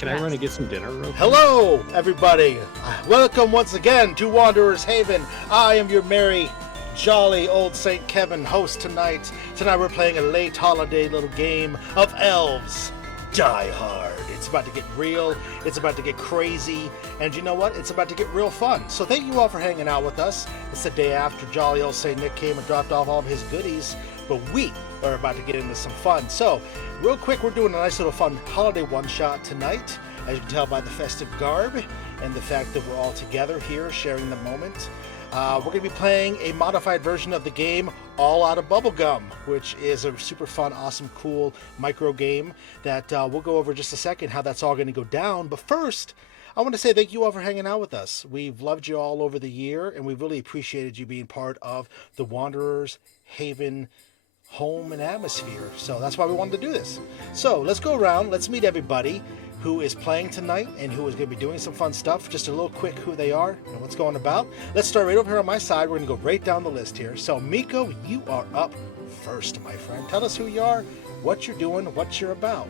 Can I run and get some dinner real quick? Hello, everybody. Welcome once again to Wanderer's Haven. I am your merry, jolly old St. Kevin host tonight. Tonight we're playing a late holiday little game of Elves Die Hard. It's about to get real. It's about to get crazy. And you know what? It's about to get real fun. So thank you all for hanging out with us. It's the day after jolly old St. Nick came and dropped off all of his goodies. But we are about to get into some fun. So, real quick, we're doing a nice little fun holiday one-shot tonight. As you can tell by the festive garb and the fact that we're all together here sharing the moment. We're going to be playing a modified version of the game Outta Bubblegum, which is a super fun, awesome, cool micro game that we'll go over in just a second how that's all going to go down. But first, I want to say thank you all for hanging out with us. We've loved you all over the year, and we've really appreciated you being part of the Wanderer's Haven home and atmosphere. So that's why we wanted to do this. So let's go around. Let's meet everybody who is playing tonight and who is going to be doing some fun stuff. Just a little quick who they are and what's going about. Let's start right over here on my side. We're going to go right down the list here. So Miko, you are up first, my friend. Tell us who you are, what you're doing, what you're about.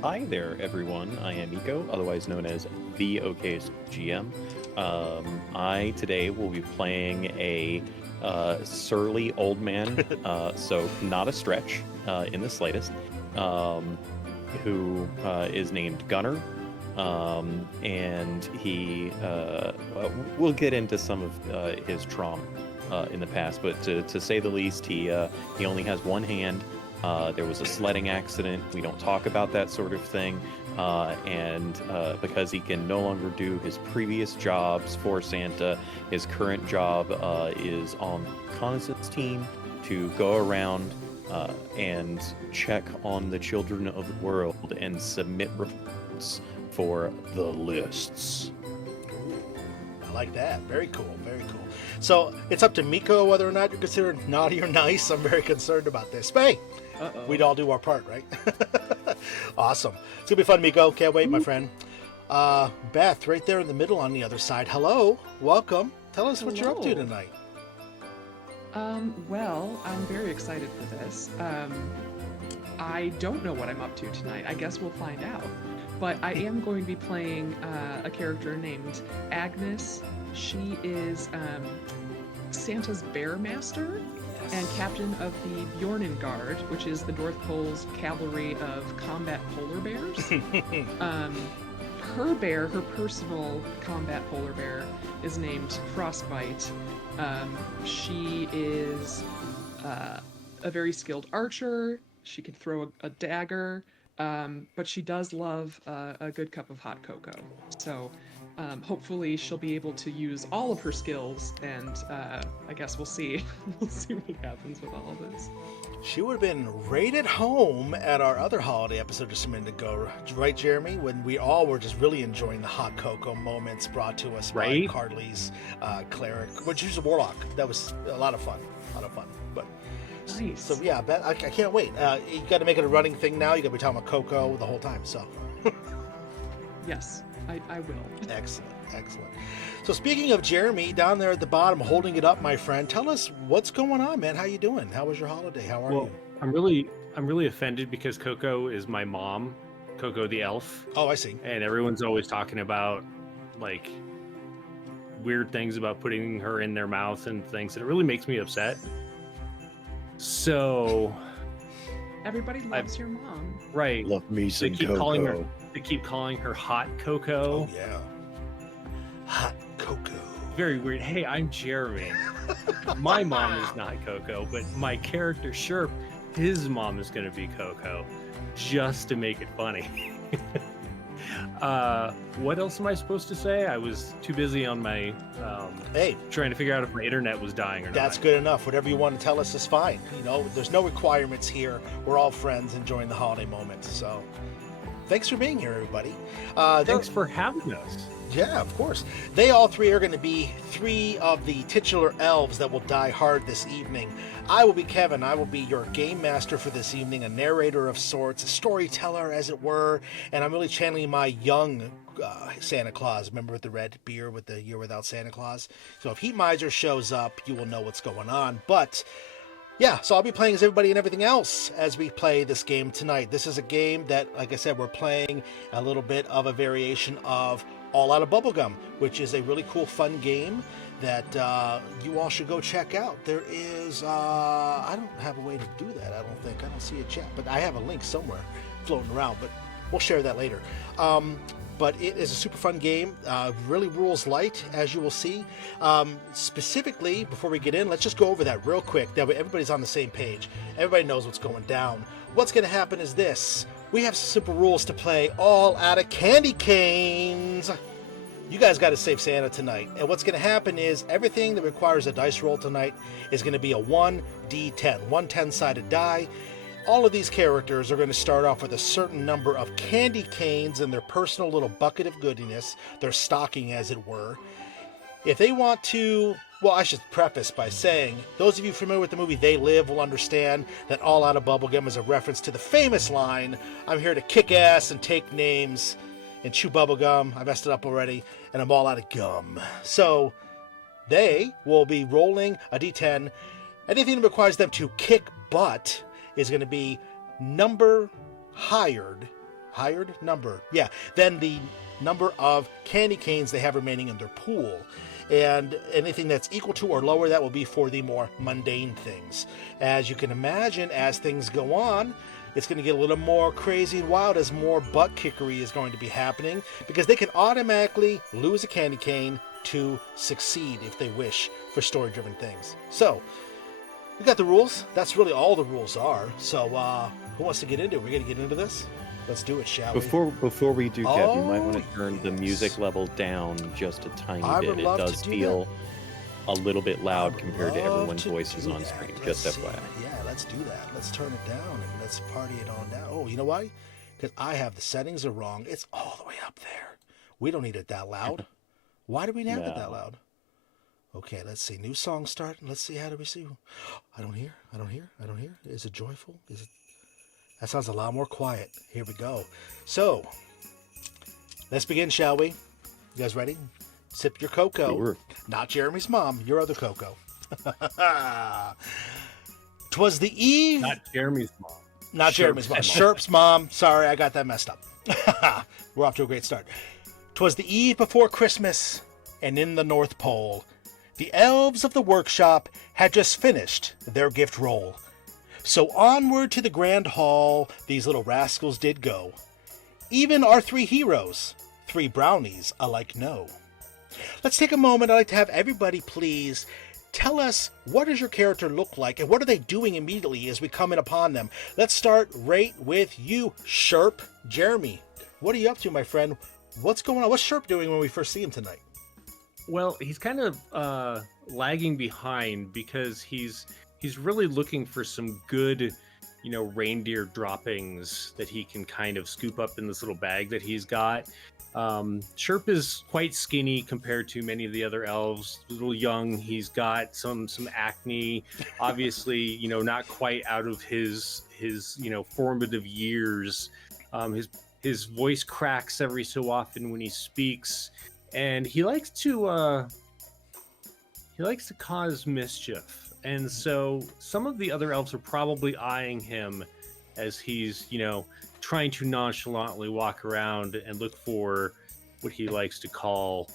Hi there, everyone. I am Miko, otherwise known as the OK's GM. I today will be playing a surly old man, so not a stretch in the slightest, who is named Gunner, and he we'll get into some of his trauma in the past, but to say the least, he only has one hand. There was a sledding accident. We don't talk about that sort of thing. And because he can no longer do his previous jobs for Santa, his current job is on Constance's team to go around and check on the children of the world and submit reports for the lists. I like that. Very cool. Very cool. So it's up to Miko whether or not you're considered naughty or nice. I'm very concerned about this. But hey, we'd all do our part, right? Awesome. It's going to be fun, Miko. Can't wait, my friend. Beth, right there in the middle on the other side. Hello. Welcome. Tell us what you're up to tonight. Well, I'm very excited for this. I don't know what I'm up to tonight. I guess we'll find out. But I am going to be playing a character named Agnes. She is Santa's Bear Master and captain of the Bjornen Guard, which is the North Pole's cavalry of combat polar bears. Her bear, her personal combat polar bear, is named Frostbite. She is a very skilled archer. She can throw a dagger, but she does love a good cup of hot cocoa. So hopefully she'll be able to use all of her skills, and I guess we'll see. We'll see what happens with all of this. She would have been right at home at our other holiday episode just a minute ago, right, Jeremy? When we all were just really enjoying the hot cocoa moments brought to us by Carly's cleric, which is a warlock. That was a lot of fun. But nice. So yeah, I can't wait. You got to make it a running thing now. You got to be talking about cocoa the whole time. So yes, I will. Excellent. So speaking of Jeremy, down there at the bottom, holding it up, my friend, tell us what's going on, man. How you doing? How was your holiday? How are you? I'm really offended because Coco is my mom, Coco the elf. Oh, I see. And everyone's always talking about like weird things about putting her in their mouth and things, and it really makes me upset. So everybody loves your mom, right? Love me some Coco. They keep calling her Hot Coco. Oh yeah, Hot Coco. Very weird. Hey, I'm Jeremy. My mom is not Coco, but my character Sherp, his mom is going to be Coco, just to make it funny. What else am I supposed to say? I was too busy on my trying to figure out if my internet was dying or not. That's good enough. Whatever you want to tell us is fine. You know, there's no requirements here. We're all friends enjoying the holiday moment. So thanks for being here, everybody. Thanks for having us. Yeah, of course. They all three are going to be three of the titular elves that will die hard this evening. I will be Kevin. I will be your game master for this evening, a narrator of sorts, a storyteller, as it were, and I'm really channeling my young Santa Claus. Remember with the red beard with the year without Santa Claus? So if Heat Miser shows up, you will know what's going on. But yeah, so I'll be playing as everybody and everything else as we play this game tonight. This is a game that, like I said, we're playing a little bit of a variation of Outta Bubblegum, which is a really cool, fun game that you all should go check out. There is, I don't have a way to do that, I don't think. I don't see a chat, but I have a link somewhere floating around, but we'll share that later. But it is a super fun game, really rules light, as you will see. Specifically, before we get in, let's just go over that real quick. That way everybody's on the same page. Everybody knows what's going down. What's going to happen is this. We have simple rules to play, all out of candy canes. You guys got to save Santa tonight. And what's going to happen is everything that requires a dice roll tonight is going to be a 1d10, one 10-sided die. All of these characters are going to start off with a certain number of candy canes in their personal little bucket of goodiness, their stocking as it were. If they want to, well, I should preface by saying, those of you familiar with the movie They Live will understand that All Outta Bubblegum is a reference to the famous line, I'm here to kick ass and take names and chew bubblegum. I messed it up already, and I'm all out of gum. So they will be rolling a d10. Anything that requires them to kick butt is going to be number hired number, yeah, then the number of candy canes they have remaining in their pool. And anything that's equal to or lower, that will be for the more mundane things. As you can imagine, as things go on, it's going to get a little more crazy and wild as more butt kickery is going to be happening, because they can automatically lose a candy cane to succeed if they wish for story-driven things. So we got the rules. That's really all the rules are. So who wants to get into it? We're going to get into this? Let's do it, shall we? Before we do, Kev, you might want to turn the yes. music level down just a tiny I bit. would It love does to do feel a little bit loud compared to Love everyone's to voices do on that. screen. Let's Just see. FYI. Yeah, let's do that. Let's turn it down and let's party it on down. Oh, you know why? Because I have the settings are wrong. It's all the way up there. We don't need it that loud. Why do we have it that No. loud? Okay, let's see. New song start. Let's see. How do we see? I don't hear. I don't hear. I don't hear. Is it joyful? Is it? That sounds a lot more quiet. Here we go. So, let's begin, shall we? You guys ready? Sip your cocoa. Sure. Not Jeremy's mom, your other cocoa. 'Twas the eve. Not Jeremy's mom. Not Jeremy's mom. Sherp's mom. Sorry, I got that messed up. We're off to a great start. 'Twas the eve before Christmas, and in the North Pole, the elves of the workshop had just finished their gift roll. So onward to the grand hall these little rascals did go. Even our three heroes, three brownies alike know. Let's take a moment. I'd like to have everybody please tell us, what does your character look like and what are they doing immediately as we come in upon them? Let's start right with you, Sherp. Jeremy, what are you up to, my friend? What's going on? What's Sherp doing when we first see him tonight? Well, he's kind of lagging behind because he's really looking for some good, reindeer droppings that he can kind of scoop up in this little bag that he's got. Sherp is quite skinny compared to many of the other elves. A little young. He's got some acne. Obviously, not quite out of his formative years. His voice cracks every so often when he speaks, and he likes to cause mischief. And so some of the other elves are probably eyeing him as he's, trying to nonchalantly walk around and look for what he likes to call,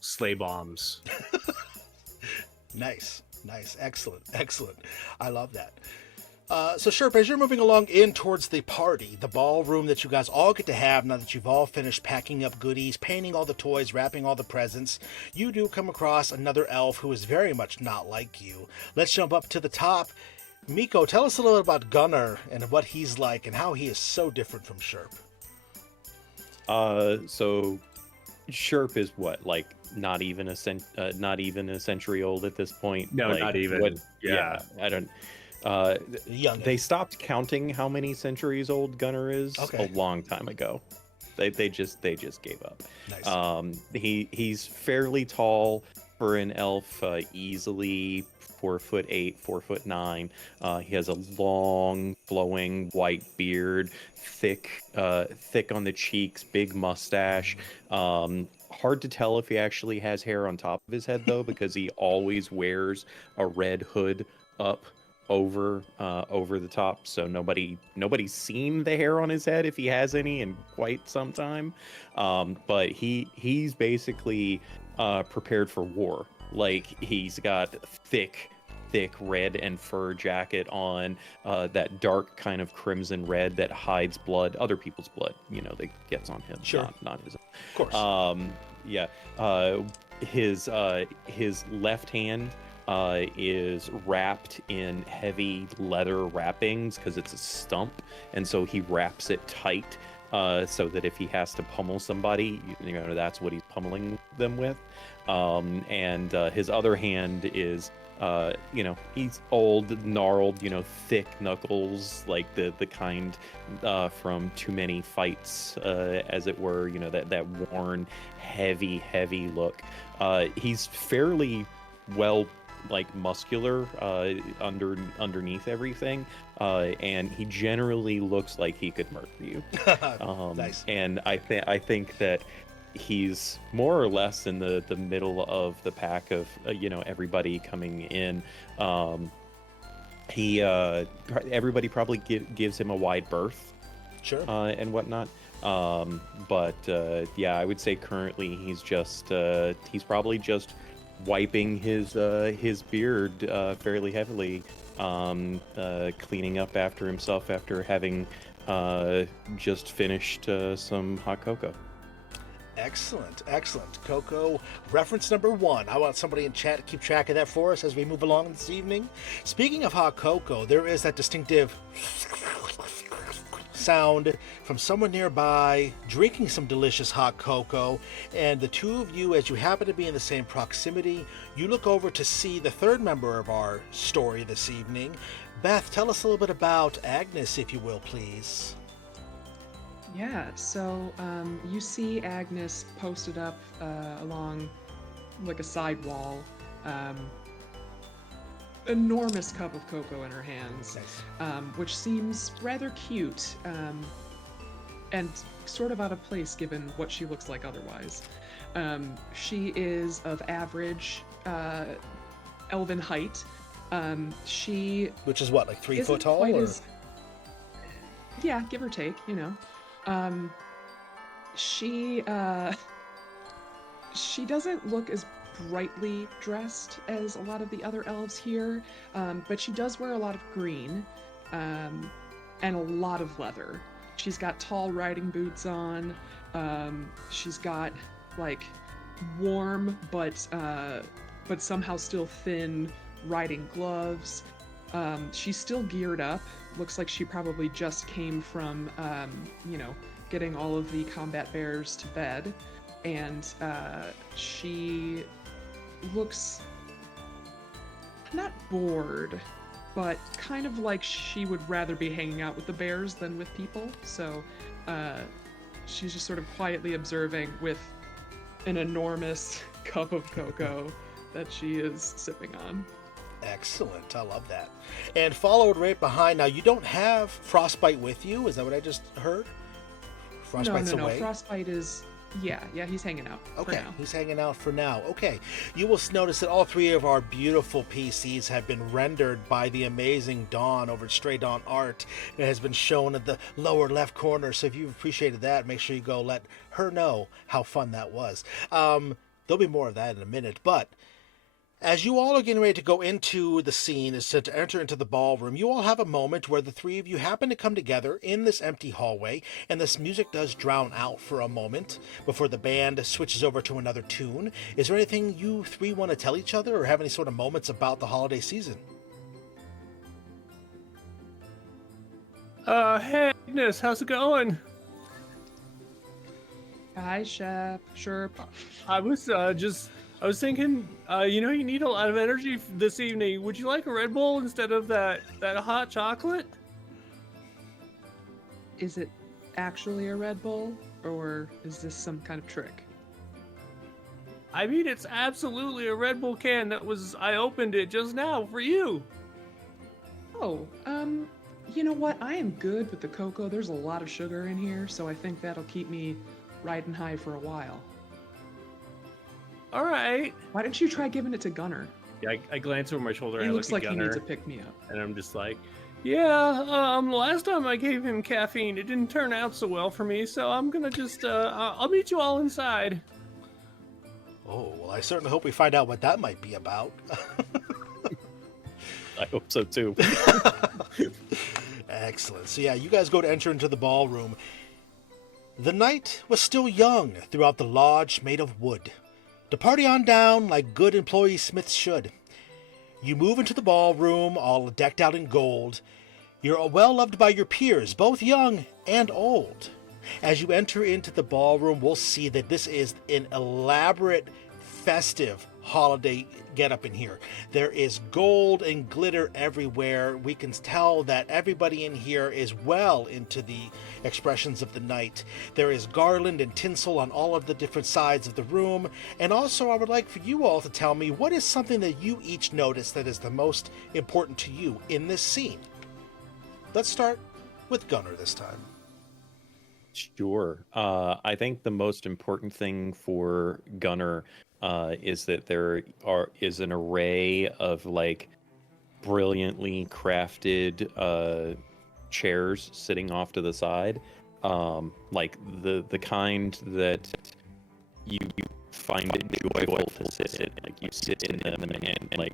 sleigh bombs. Nice. Excellent. I love that. So Sherp, as you're moving along in towards the party, the ballroom that you guys all get to have now that you've all finished packing up goodies, painting all the toys, wrapping all the presents, you do come across another elf who is very much not like you. Let's jump up to the top. Miko, tell us a little bit about Gunnar and what he's like and how he is so different from Sherp. So Sherp is what, like not even a century old at this point? No, Like, not even. What, Yeah. I don't. Young. They stopped counting how many centuries old Gunnar is Okay. a long time ago. They just gave up. Nice. He's fairly tall. for an elf, easily 4'8", 4'9". He has a long, flowing white beard, thick on the cheeks, big mustache. Hard to tell if he actually has hair on top of his head though, because he always wears a red hood up over the top, so nobody's seen the hair on his head if he has any in quite some time. But he's basically prepared for war. Like, he's got thick red and fur jacket on, that dark kind of crimson red that hides blood, other people's blood, that gets on him. Sure. Not his own. Of course. Yeah. His left hand is wrapped in heavy leather wrappings because it's a stump, and so he wraps it tight, so that if he has to pummel somebody, that's what he's pummeling them with. And his other hand is, he's old, gnarled, thick knuckles, like the kind from Too Many Fights, as it were, that worn, heavy look. He's fairly well, like, muscular underneath everything, and he generally looks like he could murder you. Nice. And I think that he's more or less in the middle of the pack of everybody coming in. Everybody probably gives him a wide berth, Sure. and whatnot. But I would say currently he's probably just wiping his beard fairly heavily, cleaning up after himself after having just finished some hot cocoa. Excellent. Cocoa, reference number 1. I want somebody in chat to keep track of that for us as we move along this evening. Speaking of hot cocoa, there is that distinctive sound from someone nearby drinking some delicious hot cocoa, and the two of you, as you happen to be in the same proximity, you look over to see the third member of our story this evening. Beth, tell us a little bit about Agnes, if you will, please. Yeah, so you see Agnes posted up along like a side wall, enormous cup of cocoa in her hands, Nice. Which seems rather cute, and sort of out of place given what she looks like otherwise. She is of average elven height. Which is what, like 3 isn't foot tall? quite Or? Yeah, give or take, She doesn't look as brightly dressed as a lot of the other elves here, but she does wear a lot of green, and a lot of leather. She's got tall riding boots on. She's got like warm but somehow still thin riding gloves. She's still geared up. Looks like she probably just came from getting all of the combat bears to bed, and she looks not bored, but kind of like she would rather be hanging out with the bears than with people. So she's just sort of quietly observing with an enormous cup of cocoa that she is sipping on. Excellent. I love that. And followed right behind. Now, you don't have Frostbite with you. Is that what I just heard? Frostbite's No. away? Frostbite is... Yeah, he's hanging out for Okay, now. he's hanging out for now. Okay, you will notice that all 3 of our beautiful PCs have been rendered by the amazing Dawn over at Stray Dawn Art. It has been shown at the lower left corner, so if you've appreciated that, make sure you go let her know how fun that was. There'll be more of that in a minute, but as you all are getting ready to go into the scene, is to enter into the ballroom, you all have a moment where the 3 of you happen to come together in this empty hallway, and this music does drown out for a moment before the band switches over to another tune. Is there anything you 3 want to tell each other, or have any sort of moments about the holiday season? Hey, Agnes, how's it going? Hi, Shep. Sure. I was thinking, you need a lot of energy this evening. Would you like a Red Bull instead of that hot chocolate? Is it actually a Red Bull, or is this some kind of trick? I mean, it's absolutely a Red Bull can. I opened it just now for you. Oh, you know what? I am good with the cocoa. There's a lot of sugar in here, so I think that'll keep me riding high for a while. All right. Why don't you try giving it to Gunner? Yeah, I glance over my shoulder He and I looks look like at he Gunner, needs a pick-me-up. and I'm just like, yeah, last time I gave him caffeine, it didn't turn out so well for me, so I'm gonna just, I'll meet you all inside. Oh, well, I certainly hope we find out what that might be about. I hope so too. Excellent. So yeah, you guys go to enter into the ballroom. The night was still young throughout the lodge made of wood. To party on down like good employee Smiths should. You move into the ballroom, all decked out in gold. You're well loved by your peers, both young and old. As you enter into the ballroom, we'll see that this is an elaborate, festive holiday getup in here. There is gold and glitter everywhere. We can tell that everybody in here is well into the expressions of the night. There is garland and tinsel on all of the different sides of the room. And also, I would like for you all to tell me what is something that you each notice that is the most important to you in this scene. Let's start with Gunner this time. Sure. I think the most important thing for Gunner is that there is an array of like brilliantly crafted chairs sitting off to the side, like the kind that you find it enjoyable to sit in. Like you sit in them and like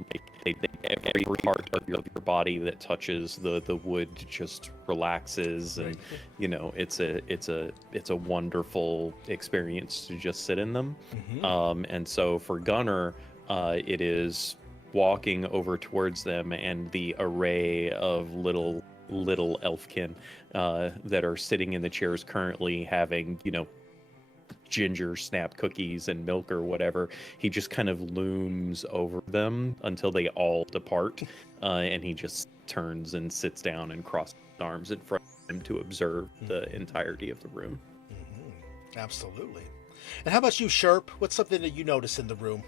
every part of your body that touches the wood just relaxes, and you know it's a wonderful experience to just sit in them. And so for Gunner, it is walking over towards them and the array of little elfkin that are sitting in the chairs currently having, you know, ginger snap cookies and milk or whatever. He just kind of looms over them until they all depart, and he just turns and sits down and crosses his arms in front of him to observe the entirety of the room. Absolutely. And how about you, Sherp? What's something that you notice in the room?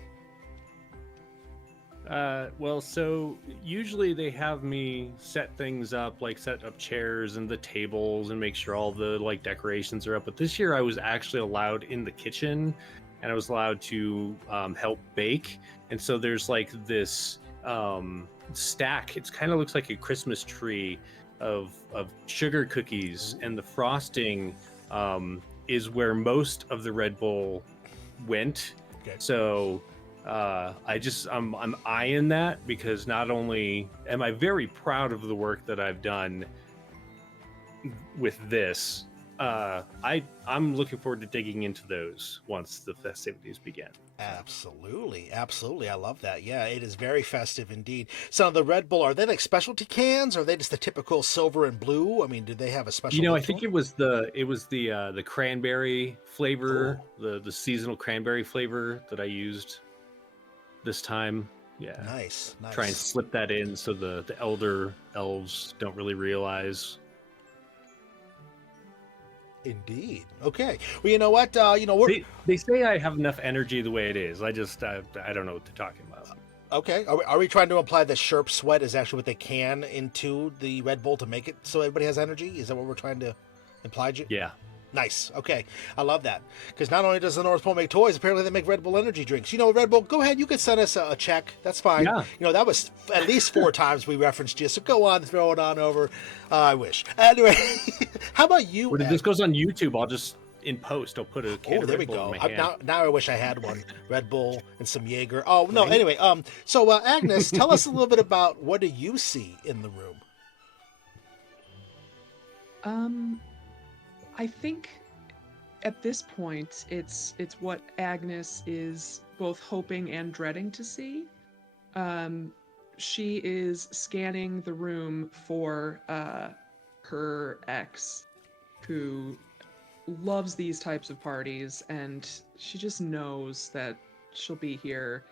Well, so usually they have me set things up, like set up chairs and the tables and make sure all the like decorations are up. But this year I was actually allowed in the kitchen and I was allowed to help bake. And so there's like this stack. It kind of looks like a Christmas tree of sugar cookies, and the frosting is where most of the Red Bull went. Okay. So I'm eyeing that because not only am I very proud of the work that I've done with this, I'm looking forward to digging into those once the festivities begin. Absolutely. I love that. Yeah, it is very festive indeed. So the Red Bull, are they like specialty cans? Or are they just the typical silver and blue? I mean, do they have a special? You know, I think it was the cranberry flavor, the seasonal cranberry flavor that I used this time. Yeah. Nice. Try and slip that in so the elder elves don't really realize. Indeed. Okay. Well, you know what? They say I have enough energy the way it is. I don't know what they're talking about. Okay. Are we trying to imply that Sherp sweat is actually what they can into the Red Bull to make it so everybody has energy? Is that what we're trying to imply? Yeah. Nice. Okay. I love that. Because not only does the North Pole make toys, apparently they make Red Bull energy drinks. You know, Red Bull, go ahead. You can send us a check. That's fine. Yeah. You know, that was at least 4 times we referenced you. So go on, throw it on over. I wish. Anyway, how about you? When this goes on YouTube, I'll just, in post, I'll put a can of there Red we Bull go. in my hand. Now I wish I had one. Red Bull and some Jaeger. Oh, no. Right. Anyway, so Agnes, tell us a little bit about what do you see in the room? I think at this point, it's what Agnes is both hoping and dreading to see. She is scanning the room for her ex, who loves these types of parties, and she just knows that she'll be here,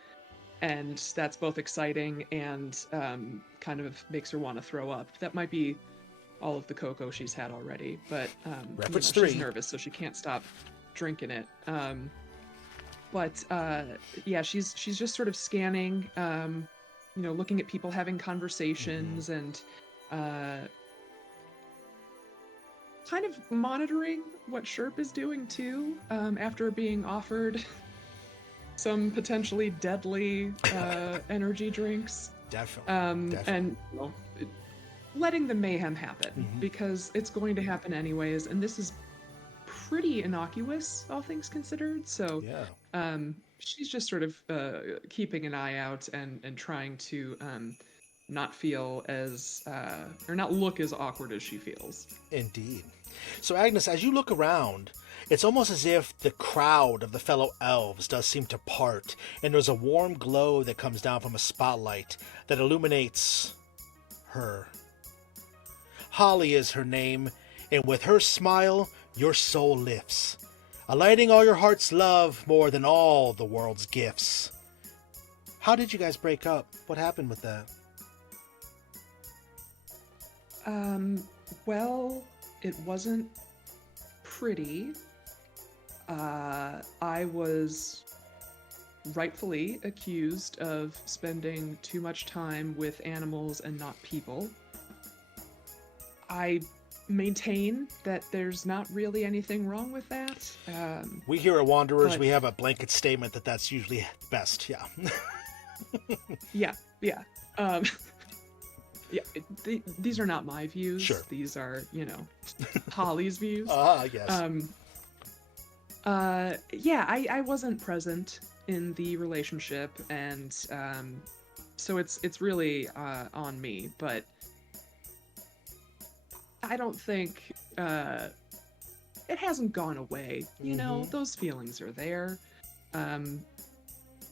and that's both exciting and kind of makes her want to throw up. That might be all of the cocoa she's had already, but Reference she's 3. nervous, so she can't stop drinking it. but yeah, she's just sort of scanning, looking at people having conversations and kind of monitoring what Sherp is doing too, after being offered some potentially deadly energy drinks. Definitely. And letting the mayhem happen because it's going to happen anyways, and this is pretty innocuous, all things considered. So Yeah. she's just sort of keeping an eye out and trying to not feel as or not look as awkward as she feels. Indeed. So, Agnes, as you look around, it's almost as if the crowd of the fellow elves does seem to part, and there's a warm glow that comes down from a spotlight that illuminates her. Holly is her name, and with her smile, your soul lifts, alighting all your heart's love more than all the world's gifts. How did you guys break up? What happened with that? Well, it wasn't pretty. I was rightfully accused of spending too much time with animals and not people. I maintain that there's not really anything wrong with that. We here at Wanderers, but- we have a blanket statement that that's usually best, yeah. Yeah. Yeah, these are not my views. Sure. These are, Holly's views. Yes. Yeah, I wasn't present in the relationship, and so it's really on me. But I don't think it hasn't gone away. Those feelings are there.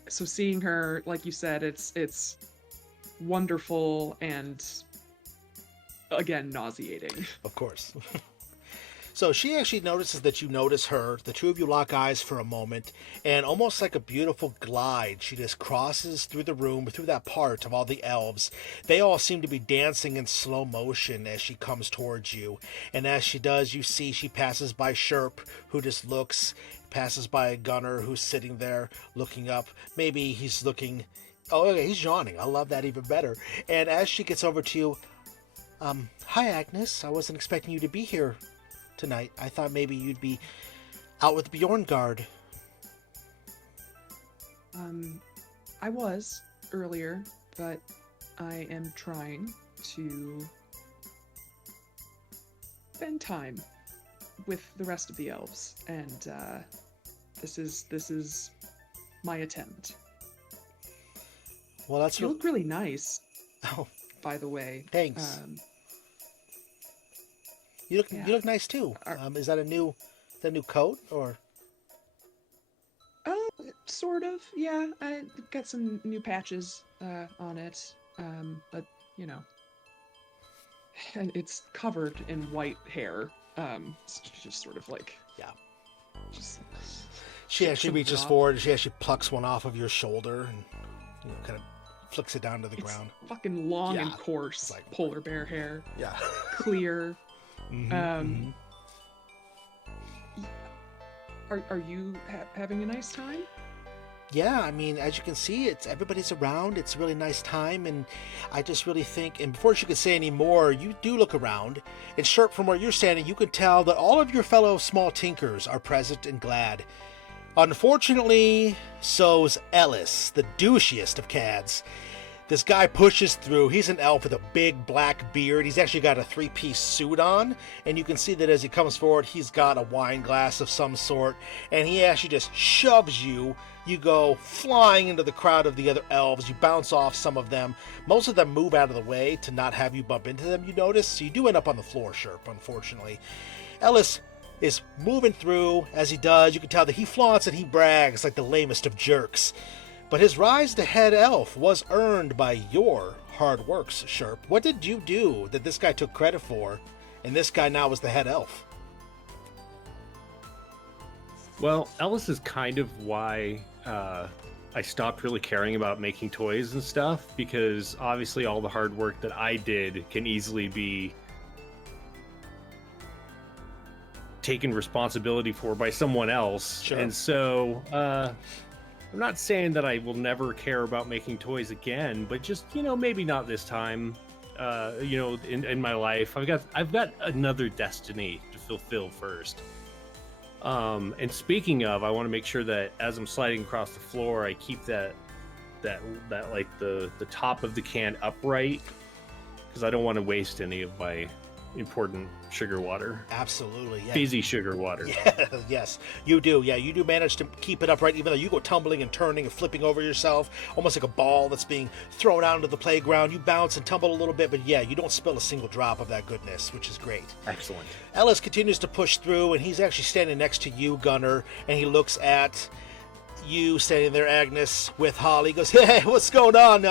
So seeing her, like you said, it's wonderful and again nauseating. Of course. So she actually notices that you notice her. The two of you lock eyes for a moment, and almost like a beautiful glide, she just crosses through the room, through that part of all the elves. They all seem to be dancing in slow motion as she comes towards you. And as she does, you see she passes by Sherp, who just looks, passes by a gunner who's sitting there looking up. Maybe he's looking... Oh, okay, he's yawning. I love that even better. And as she gets over to you, hi, Agnes. I wasn't expecting you to be here tonight. I thought maybe you'd be out with Bjorn Guard. I was earlier, but I am trying to spend time with the rest of the elves, and this is my attempt. Well, that's You look really nice, Oh, by the way. thanks. You look nice too. Is that a new coat or? Oh, sort of. Yeah, I got some new patches on it, but and it's covered in white hair. It's just sort of like just. She actually some reaches drop. forward and she actually plucks one off of your shoulder and kind of flicks it down to the It's ground. fucking long and Yeah, coarse, it's like- polar bear hair, Yeah. clear. Mhm. Are you having a nice time? Yeah, I mean, as you can see, everybody's around. It's a really nice time, and I just really think. And before she could say any more, you do look around, and Sherp, from where you're standing, you can tell that all of your fellow small tinkers are present and glad. Unfortunately, so's Ellis, the douchiest of cads. This guy pushes through. He's an elf with a big black beard. He's actually got a three-piece suit on, and you can see that as he comes forward, he's got a wine glass of some sort, and he actually just shoves you. You go flying into the crowd of the other elves. You bounce off some of them. Most of them move out of the way to not have you bump into them, you notice. So you do end up on the floor, Sherp, unfortunately. Ellis is moving through. As he does, you can tell that he flaunts and he brags like the lamest of jerks. But his rise to head elf was earned by your hard works, Sherp. What did you do that this guy took credit for, and this guy now is the head elf? Well, Ellis is kind of why I stopped really caring about making toys and stuff, because obviously all the hard work that I did can easily be taken responsibility for by someone else. Sure. And so I'm not saying that I will never care about making toys again, but just, maybe not this time. In my life, I've got another destiny to fulfill first. And speaking of, I want to make sure that as I'm sliding across the floor, I keep that like the top of the can upright, because I don't want to waste any of my important sugar water. Absolutely, yeah. Fizzy sugar water. Yeah, yes, you do. Yeah, you do manage to keep it upright, even though you go tumbling and turning and flipping over yourself, almost like a ball that's being thrown out into the playground. You bounce and tumble a little bit, but yeah, you don't spill a single drop of that goodness, which is great. Excellent. Ellis continues to push through, and he's actually standing next to you, Gunner, and he looks at you standing there, Agnes, with Holly. He goes, "Hey, what's going on?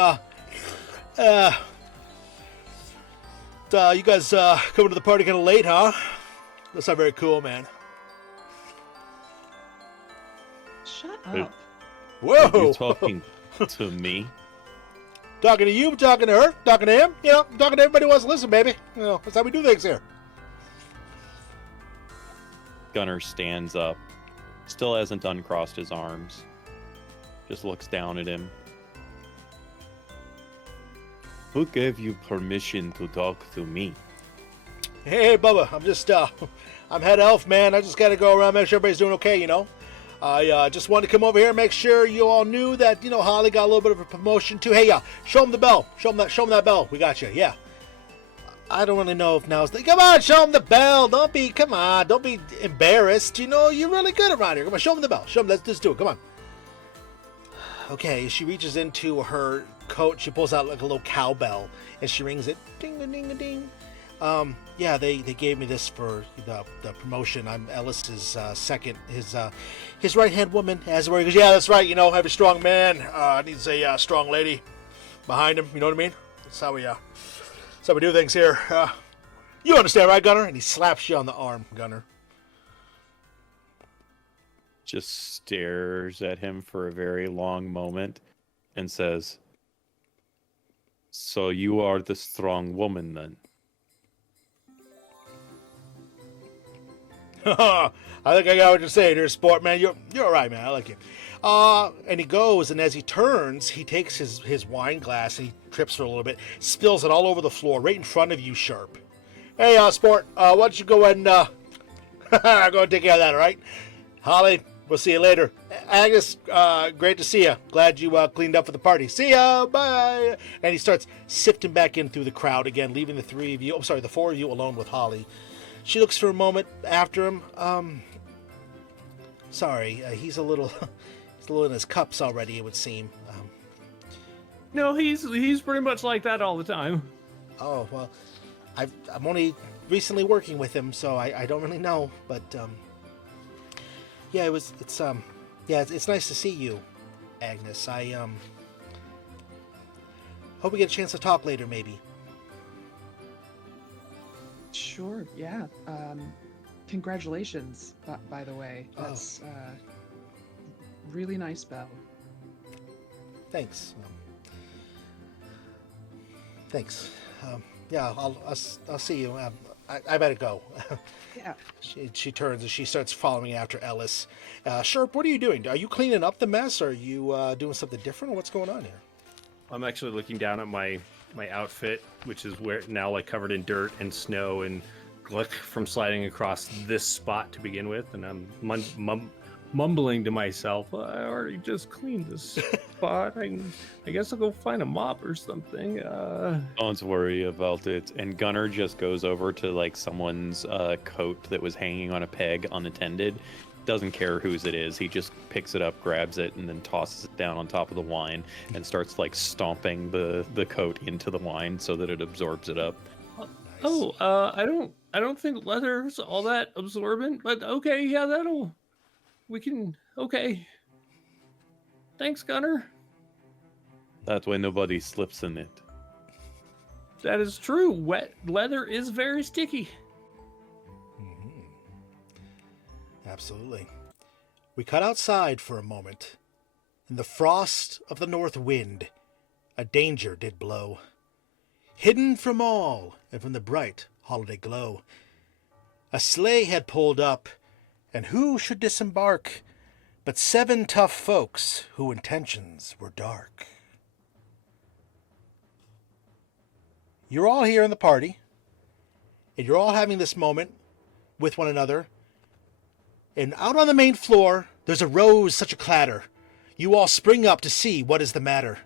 You guys coming to the party kind of late, huh? That's not very cool, man." Shut Hey. up. Whoa! Are you talking to me? Talking to you, talking to her, talking to him. I'm talking to everybody who wants to listen, baby. That's how we do things here. Gunner stands up, still hasn't uncrossed his arms, just looks down at him. Who gave you permission to talk to me? Hey, Bubba, I'm just, I'm head elf, man. I just gotta go around, make sure everybody's doing okay, I just wanted to come over here and make sure you all knew that, Holly got a little bit of a promotion too. Hey, show him the bell. Show him that bell. We got you, yeah. I don't really know if now's the... Come on, show him the bell. Don't be embarrassed. You're really good around here. Come on, show him the bell. Show him, let's just do it. Come on. Okay, she reaches into her coat. She pulls out like a little cowbell, and she rings it. Ding-a-ding-a-ding. Yeah, they gave me this for the promotion. I'm Ellis's second, his right-hand woman. As he goes, yeah, that's right. Every strong man needs a strong lady behind him. You know what I mean? That's how we do things here. You understand, right, Gunner? And he slaps you on the arm, Gunner. Just stares at him for a very long moment and says, "So you are the strong woman then?" I think I got what you're saying here, sport, man. You're all right, man. I like you. And he goes, and as he turns, he takes his wine glass and he trips for a little bit, spills it all over the floor, right in front of you, Sharp. Hey, sport, why don't you go and go and take care of that, all right? Holly, we'll see you later. Agnes, great to see you. Glad you cleaned up for the party. See ya, bye. And he starts sifting back in through the crowd again, leaving the four of you alone with Holly. She looks for a moment after him. Sorry, he's a little in his cups already, it would seem. No, he's pretty much like that all the time. Oh, well, I'm only recently working with him, so I don't really know, but yeah, it's nice to see you, Agnes. I hope we get a chance to talk later, maybe. Sure, yeah. Congratulations, by the way. That's really nice bell. Thanks. Thanks. Yeah, I'll see you. I better go. Yeah. She turns and she starts following after Ellis. Sharp, what are you doing? Are you cleaning up the mess? Or are you doing something different? Or what's going on here? I'm actually looking down at my outfit, which is now like covered in dirt and snow and gluck from sliding across this spot to begin with, and I'm mumbling to myself, I already just cleaned this spot. I guess I'll go find a mop or something. Don't worry about it. And Gunner just goes over to like someone's coat that was hanging on a peg unattended. Doesn't care whose it is. He just picks it up, grabs it, and then tosses it down on top of the wine and starts like stomping the coat into the wine so that it absorbs it up. Oh, I don't think leather's all that absorbent, but okay, yeah, okay. Thanks, Gunner. That way nobody slips in it. That is true. Wet leather is very sticky. Absolutely. We cut outside for a moment. In the frost of the north wind, a danger did blow. Hidden from all and from the bright holiday glow, a sleigh had pulled up, and who should disembark but 7 tough folks whose intentions were dark. You're all here in the party, and you're all having this moment with one another. And out on the main floor, there's a rose, such a clatter. You all spring up to see what is the matter.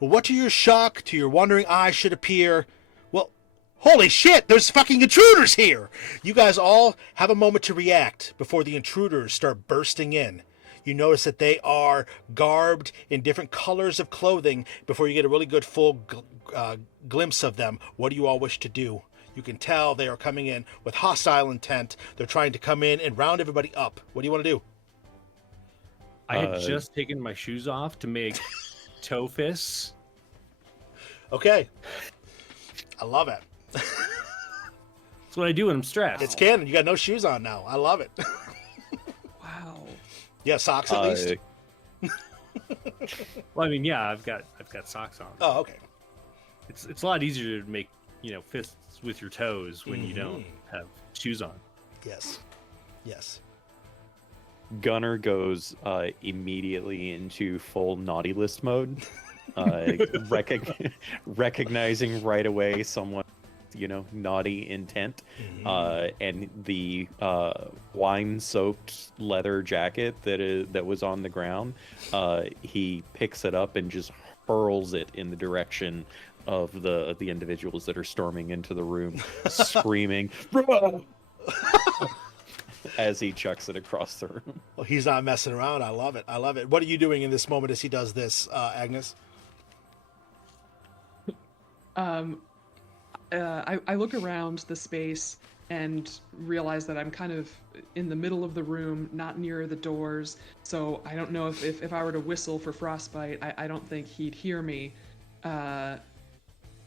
Well, what to your shock, to your wondering eyes should appear, well, holy shit, there's fucking intruders here! You guys all have a moment to react before the intruders start bursting in. You notice that they are garbed in different colors of clothing before you get a really good full glimpse of them. What do you all wish to do? You can tell they are coming in with hostile intent. They're trying to come in and round everybody up. What do you want to do? I had just taken my shoes off to make toe fists. Okay. I love it. That's what I do when I'm stressed. It's canon. You got no shoes on now. I love it. Wow. Yeah, socks at least. Well, I mean, yeah, I've got socks on. Oh, okay. It's a lot easier to make, fists with your toes when you don't have shoes on. Yes. Yes. Gunner goes immediately into full naughty list mode, recognizing right away someone, naughty intent, and the wine-soaked leather jacket that was on the ground. He picks it up and just hurls it in the direction of the individuals that are storming into the room, screaming as he chucks it across the room. Well, he's not messing around. I love it. I love it. What are you doing in this moment as he does this, Agnes? I look around the space and realize that I'm kind of in the middle of the room, not near the doors. So I don't know if I were to whistle for Frostbite, I don't think he'd hear me.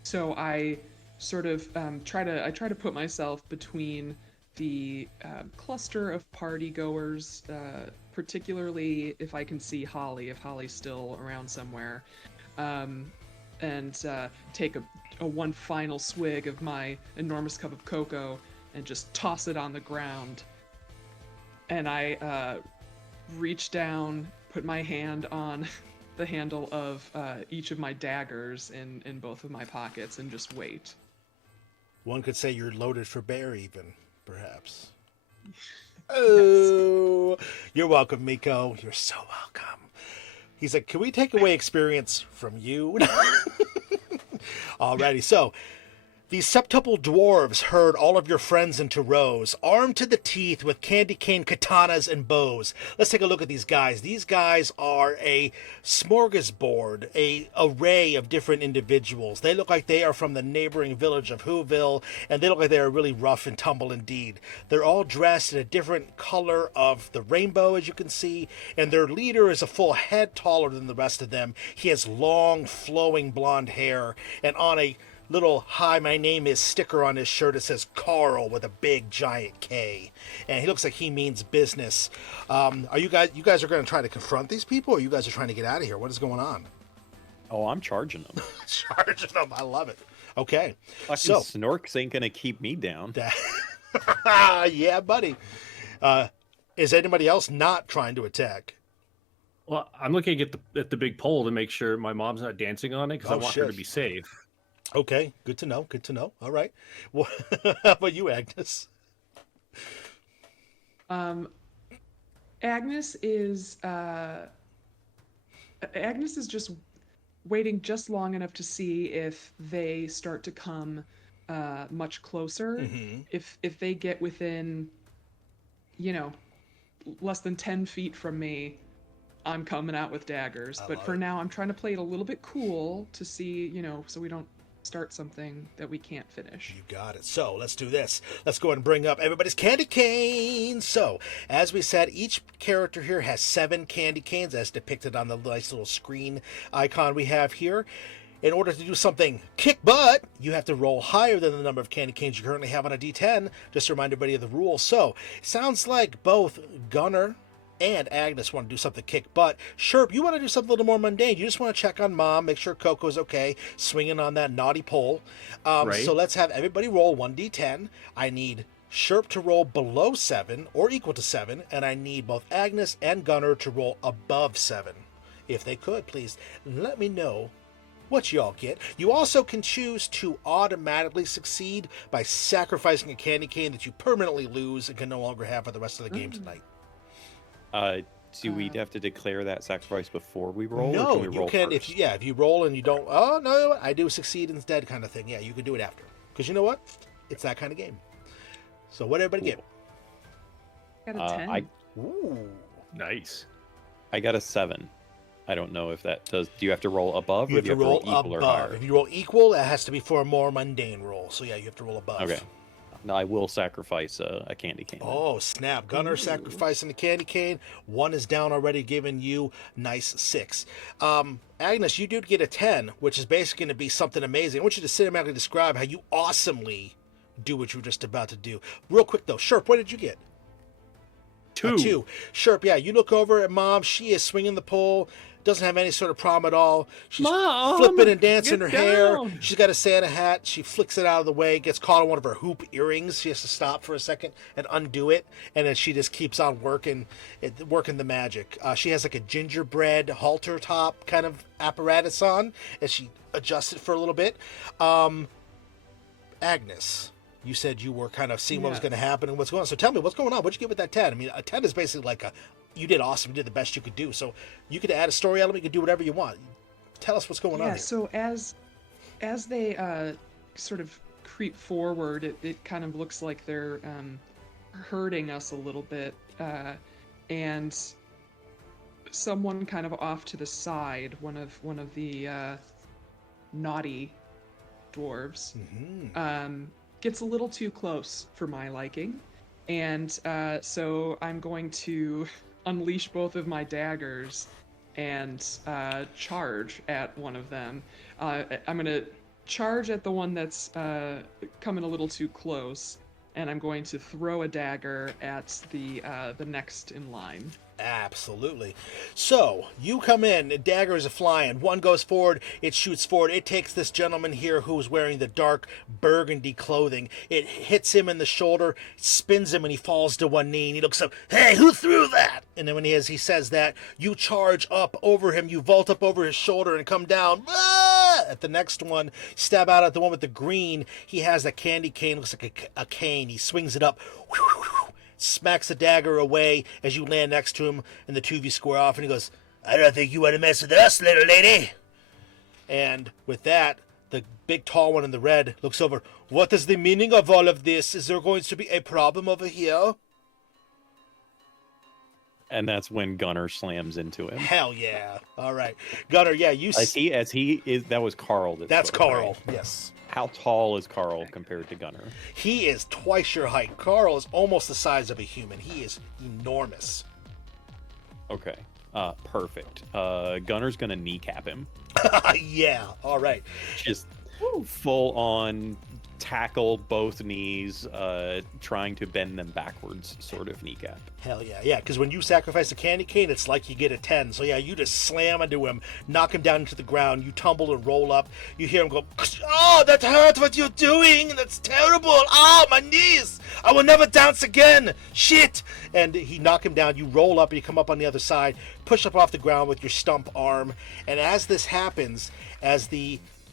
So I sort of try to put myself between the cluster of party goers, particularly if I can see Holly, if Holly's still around somewhere, and take a one final swig of my enormous cup of cocoa and just toss it on the ground. And I reach down, put my hand on the handle of each of my daggers in both of my pockets and just wait. One could say you're loaded for bear even, perhaps. Yes. Oh, you're welcome, Miko. You're so welcome. He's like, can we take away experience from you? Alrighty, so these septuple dwarves herd all of your friends into rows, armed to the teeth with candy cane katanas and bows. Let's take a look at these guys. These guys are a smorgasbord, a array of different individuals. They look like they are from the neighboring village of Whoville, and they look like they are really rough and tumble indeed. They're all dressed in a different color of the rainbow, as you can see, and their leader is a full head taller than the rest of them. He has long, flowing blonde hair, and on a little "Hi, my name is" sticker on his shirt, it says Carl with a big giant K, and he looks like he means business. Are you guys are going to try to confront these people, or you guys are trying to get out of here? What is going on? Oh, I'm charging them. Charging them. I love it. Okay. Fucking So Snorks ain't gonna keep me down. yeah, buddy. Is anybody else not trying to attack? Well, I'm looking at the big pole to make sure my mom's not dancing on it because I want her shit. to be safe. Okay, good to know. Good to know. All right. Well, how about you, Agnes? Agnes is just waiting just long enough to see if they start to come much closer. Mm-hmm. If they get within, less than 10 feet from me, I'm coming out with daggers. But for now, I'm trying to play it a little bit cool to see, so we don't start something that we can't finish. You got it. So let's do this. Let's go ahead and bring up everybody's candy canes. So as we said, each character here has 7 candy canes as depicted on the nice little screen icon we have here. In order to do something kick butt, you have to roll higher than the number of candy canes you currently have on a D10. Just to remind everybody of the rules. So it sounds like both Gunner and Agnes want to do something kick butt. Sherp, you want to do something a little more mundane. You just want to check on Mom, make sure Coco's okay, swinging on that naughty pole. Right. So let's have everybody roll 1d10. I need Sherp to roll below 7 or equal to 7, and I need both Agnes and Gunner to roll above 7. If they could, please let me know what y'all get. You also can choose to automatically succeed by sacrificing a candy cane that you permanently lose and can no longer have for the rest of the game tonight. Do we have to declare that sacrifice before we roll? No, or can we you roll can. first? If you roll and you don't, oh no, I do succeed instead, kind of thing. Yeah, you can do it after, because you know what? It's that kind of game. So what everybody get? Got a 10. Ooh, Nice. I got a 7. I don't know if that does. Do you have to roll above, you or have do to you have roll to roll equal or above. higher? If you roll equal, it has to be for a more mundane roll. So yeah, you have to roll above. Okay. No, I will sacrifice a candy cane. Oh, snap. Gunner sacrificing the candy cane. 1 is down already, giving you nice 6. Agnes, you do get a 10, which is basically going to be something amazing. I want you to cinematically describe how you awesomely do what you were just about to do. Real quick, though. Sherp, what did you get? 2. A 2. Sherp, yeah, you look over at Mom. She is swinging the pole. Doesn't have any sort of problem at all. She's Mom, flipping and dancing her get hair. down. She's got a Santa hat. She flicks it out of the way, gets caught on one of her hoop earrings. She has to stop for a second and undo it, and then she just keeps on working the magic. She has like a gingerbread halter top kind of apparatus on, and she adjusts it for a little bit. Agnes, you said you were kind of seeing what was Yes. going to happen and what's going on. So tell me, what's going on? What'd you get with that 10? I mean, a 10 is basically like you did awesome. You did the best you could do. So you could add a story element. You could do whatever you want. Tell us what's going on Yeah, here. so as they sort of creep forward, it kind of looks like they're hurting us a little bit, and someone kind of off to the side, one of the naughty dwarves, gets a little too close for my liking, and so I'm going to unleash both of my daggers and charge at one of them. I'm gonna charge at the one that's coming a little too close, and I'm going to throw a dagger at the next in line. Absolutely. So you come in, the daggers are flying. One goes forward, it shoots forward. It takes this gentleman here who's wearing the dark burgundy clothing. It hits him in the shoulder, spins him, and he falls to one knee. And he looks up, hey, who threw that? And then when he says that, you charge up over him. You vault up over his shoulder and come down. Ah! At the next one, stab out at the one with the green. He has a candy cane, looks like a cane. He swings it up. Smacks the dagger away as you land next to him, and the two of you square off, and he goes, I don't think you want to mess with us, little lady. And with that, the big tall one in the red looks over. What is the meaning of all of this? Is there going to be a problem over here? And that's when Gunner slams into him. Hell yeah. All right. Gunner, yeah, you As he is, that was Carl. That's spoke, Carl, right? yes. How tall is Carl compared to Gunner? He is twice your height. Carl is almost the size of a human. He is enormous. Okay. Perfect. Gunner's gonna kneecap him. Yeah, all right. Just full on tackle both knees, trying to bend them backwards, sort of kneecap. Hell yeah, yeah, because when you sacrifice a candy cane, it's like you get a 10. So yeah, you just slam into him, knock him down into the ground, you tumble and roll up, you hear him go, oh, that hurt, what you're doing, that's terrible, oh, my knees, I will never dance again, shit. And he knock him down, you roll up and you come up on the other side, push up off the ground with your stump arm, and as this happens, as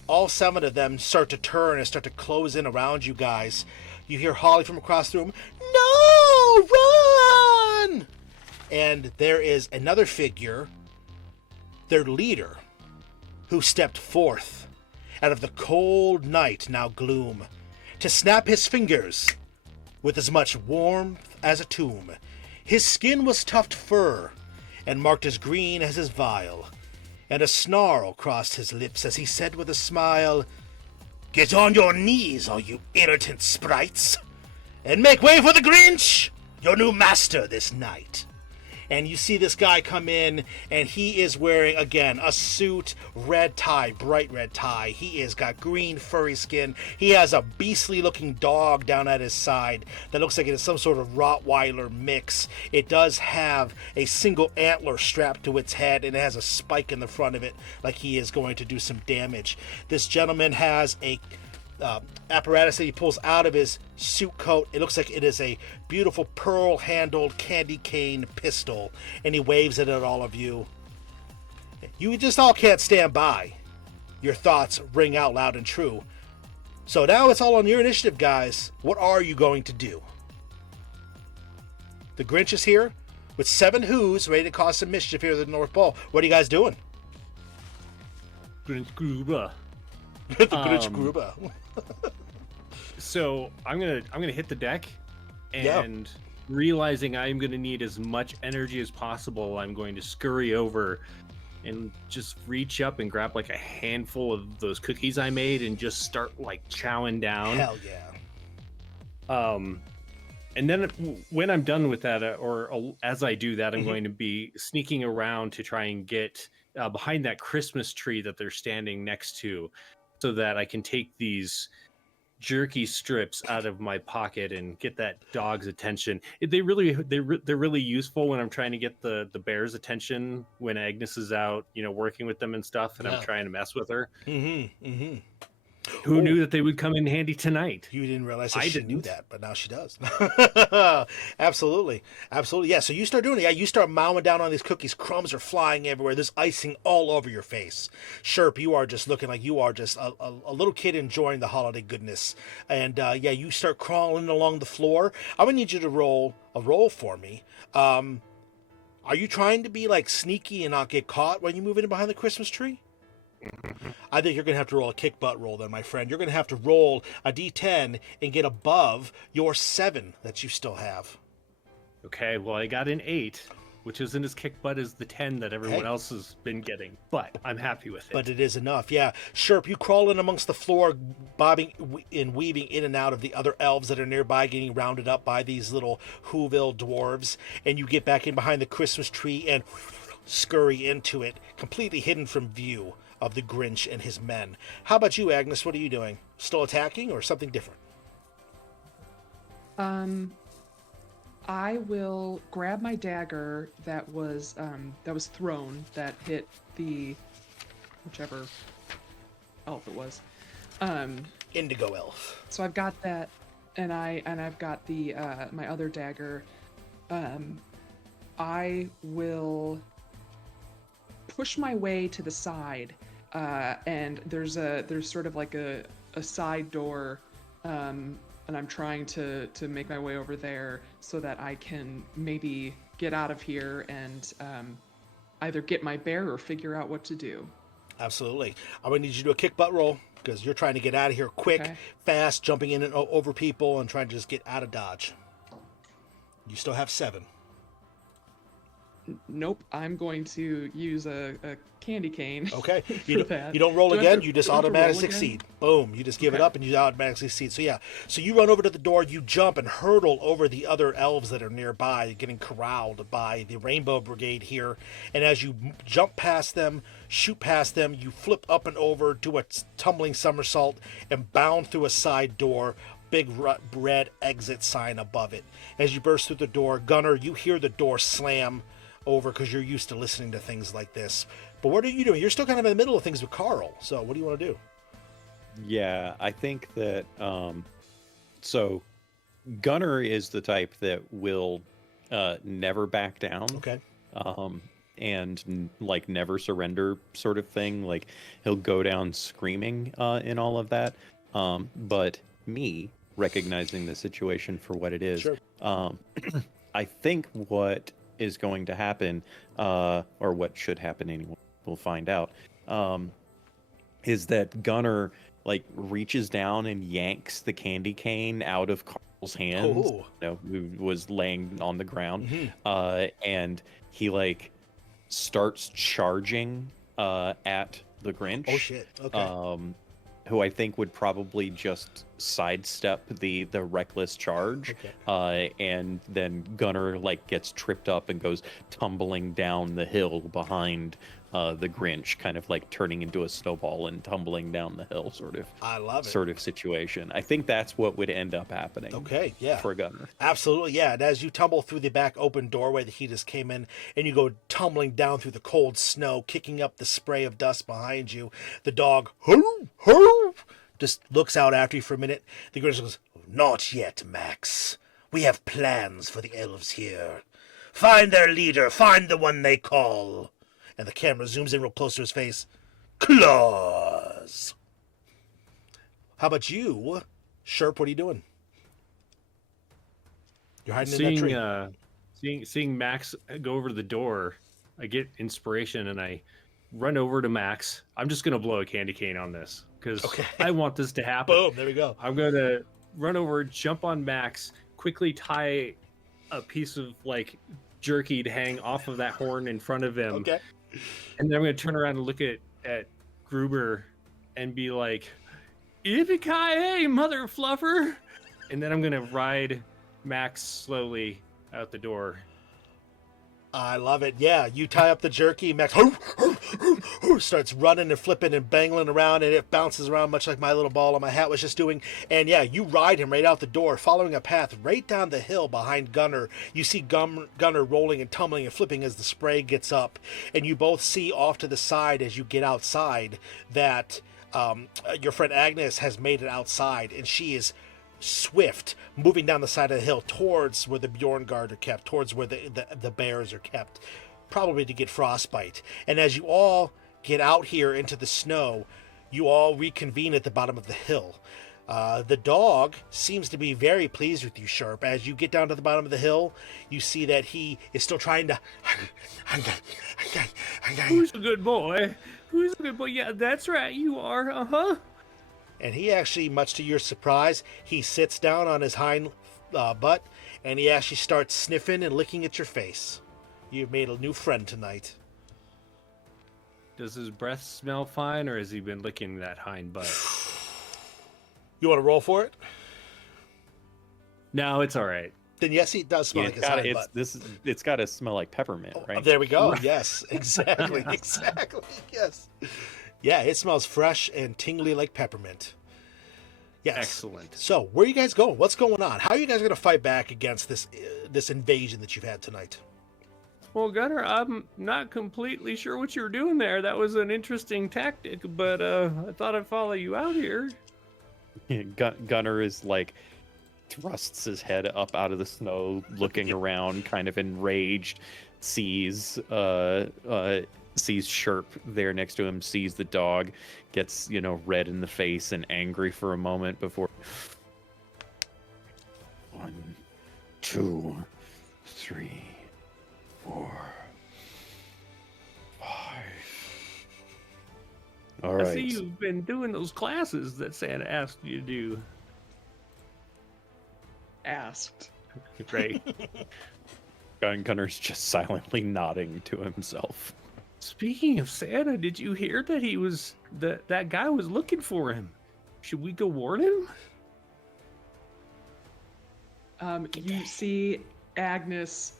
all 7 of them start to turn and start to close in around you guys, you hear Holly from across the room, no, run! And there is another figure, their leader, who stepped forth out of the cold night now gloom, to snap his fingers with as much warmth as a tomb. His skin was tufted fur, and marked as green as his vial, and a snarl crossed his lips as he said with a smile, get on your knees, all you irritant sprites, and make way for the Grinch, your new master this night. And you see this guy come in, and he is wearing, again, a suit, red tie, bright red tie. He has got green furry skin. He has a beastly looking dog down at his side that looks like it is some sort of Rottweiler mix. It does have a single antler strapped to its head, and it has a spike in the front of it, like he is going to do some damage. This gentleman has a apparatus that he pulls out of his suit coat. It looks like it is a beautiful pearl-handled candy cane pistol, and he waves it at all of you. You just all can't stand by. Your thoughts ring out loud and true. So now it's all on your initiative, guys. What are you going to do? The Grinch is here with 7 Who's ready to cause some mischief here at the North Pole. What are you guys doing? Grinch Gruber. The Grinch Gruber. So I'm gonna hit the deck, and realizing I'm gonna need as much energy as possible, I'm going to scurry over and just reach up and grab like a handful of those cookies I made and just start like chowing down. Hell yeah. And then when I'm done with that, or as I do that, I'm going to be sneaking around to try and get behind that Christmas tree that they're standing next to, so that I can take these jerky strips out of my pocket and get that dog's attention. They're really useful when I'm trying to get the bear's attention when Agnes is out, working with them and stuff, and I'm trying to mess with her. Who knew that they would come in handy tonight? You didn't realize that I she knew didn't. that, but now she does. Absolutely. Yeah, so you start doing it. Yeah, you start mowing down on these cookies. Crumbs are flying everywhere. There's icing all over your face. Sherp, you are just looking like you are just a little kid enjoying the holiday goodness. And you start crawling along the floor. I'm going to need you to roll a roll for me. Are you trying to be like sneaky and not get caught when you move in behind the Christmas tree? I think you're going to have to roll a kick butt roll then, my friend. You're going to have to roll a d10 and get above your 7 that you still have. Okay, well, I got an 8, which isn't as kick butt as the 10 that everyone else has been getting, but I'm happy with it. But it is enough, yeah. Sherp, you crawl in amongst the floor, bobbing and weaving in and out of the other elves that are nearby, getting rounded up by these little Whoville dwarves, and you get back in behind the Christmas tree and scurry into it, completely hidden from view of the Grinch and his men. How about you, Agnes? What are you doing? Still attacking or something different? I will grab my dagger that was thrown, that hit the whichever elf it was. Indigo elf. So I've got that, and I've got the my other dagger. I will push my way to the side, and there's sort of like a side door, and I'm trying to make my way over there so that I can maybe get out of here and either get my bear or figure out what to do. Absolutely. I'm going to need you to do a kick butt roll because you're trying to get out of here quick, fast, jumping in and over people and trying to just get out of Dodge. You still have 7. Nope, I'm going to use a candy cane. Okay, you don't roll again. You just automatically succeed. Boom! You just give it up and you automatically succeed. So you run over to the door. You jump and hurdle over the other elves that are nearby, getting corralled by the Rainbow Brigade here. And as you jump past them, shoot past them, you flip up and over, do a tumbling somersault, and bound through a side door. Big red exit sign above it. As you burst through the door, Gunner, you hear the door slam over because you're used to listening to things like this. But what are you doing? You're still kind of in the middle of things with Carl. So what do you want to do? Yeah, I think that so Gunner is the type that will never back down. Okay. And like never surrender sort of thing. Like he'll go down screaming in all of that. But me recognizing the situation for what it is, sure. I think what is going to happen, or what should happen anyway, we'll find out, is that Gunner like reaches down and yanks the candy cane out of Carl's hands, who was laying on the ground, and he like starts charging at the Grinch. Oh shit! Okay. Who I think would probably just sidestep the reckless charge, and then Gunner like gets tripped up and goes tumbling down the hill behind the Grinch, kind of like turning into a snowball and tumbling down the hill, sort of situation. I think that's what would end up happening. Okay, yeah, for Gunner. Absolutely, yeah. And as you tumble through the back open doorway that he just came in, and you go tumbling down through the cold snow, kicking up the spray of dust behind you, the dog just looks out after you for a minute. The Grinch goes, "Not yet, Max. We have plans for the elves here. Find their leader. Find the one they call." And the camera zooms in real close to his face. "Claws." How about you, Sherp? What are you doing? You're hiding in that tree. Seeing Max go over to the door, I get inspiration and I run over to Max. I'm just gonna blow a candy cane on this because I want this to happen. Boom! There we go. I'm gonna run over, jump on Max, quickly tie a piece of like jerky to hang off of that horn in front of him. Okay. And then I'm gonna turn around and look at Gruber and be like, "Yippee-ki-yay, mother fluffer!" And then I'm gonna ride Max slowly out the door. I love it. Yeah, you tie up the jerky. Max starts running and flipping and bangling around, and it bounces around much like my little ball on my hat was just doing. And yeah, you ride him right out the door, following a path right down the hill behind Gunner. You see Gunner rolling and tumbling and flipping as the spray gets up, and you both see off to the side as you get outside that your friend Agnes has made it outside, and she is swift, moving down the side of the hill towards where the Bjorn guard are kept, towards where the bears are kept, probably to get frostbite. And as you all get out here into the snow, you all reconvene at the bottom of the hill. The dog seems to be very pleased with you, Sharp. As you get down to the bottom of the hill, you see that he is still trying to... Who's a good boy? Who's a good boy? Yeah, that's right, you are. Uh-huh. And he actually, much to your surprise, he sits down on his hind butt, and he actually starts sniffing and licking at your face. You've made a new friend tonight. Does his breath smell fine, or has he been licking that hind butt? You want to roll for it? No, it's all right. Then yes, he does smell like his hind butt. It's got to smell like peppermint, right? There we go. Yes, exactly. Exactly. Yes. Yeah, it smells fresh and tingly like peppermint. Yes. Excellent. So, where are you guys going? What's going on? How are you guys going to fight back against this invasion that you've had tonight? Well, Gunner, I'm not completely sure what you were doing there. That was an interesting tactic, but I thought I'd follow you out here. Gunner is like thrusts his head up out of the snow, looking around, kind of enraged. Sees Sherp there next to him. Sees the dog. Gets red in the face and angry for a moment before. 1, 2, 3, 4, 5. All right. I see you've been doing those classes that Santa asked you to do. Asked. Right. Gunner's just silently nodding to himself. Speaking of Santa, did you hear that that guy was looking for him? Should we go warn him? You see Agnes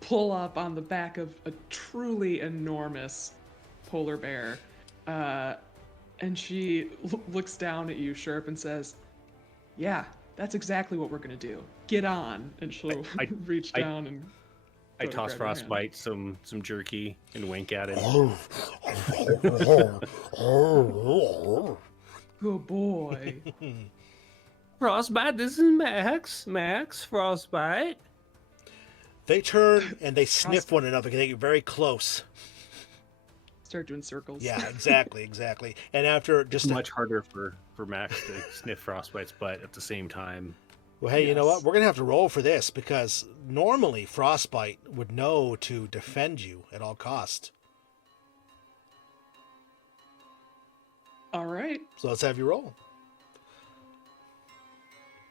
pull up on the back of a truly enormous polar bear, and she looks down at you, Sherp, and says, "Yeah, that's exactly what we're gonna do. Get on." And she'll reach down and. I toss Frostbite some jerky and wink at him. Good boy. Frostbite, this is Max. Max, Frostbite. They turn and they sniff one another. They get very close. Start doing circles. Yeah, exactly. And after just it's much harder for Max to sniff Frostbite's butt at the same time. Well, hey, you know what? We're going to have to roll for this because normally Frostbite would know to defend you at all costs. All right. So let's have you roll.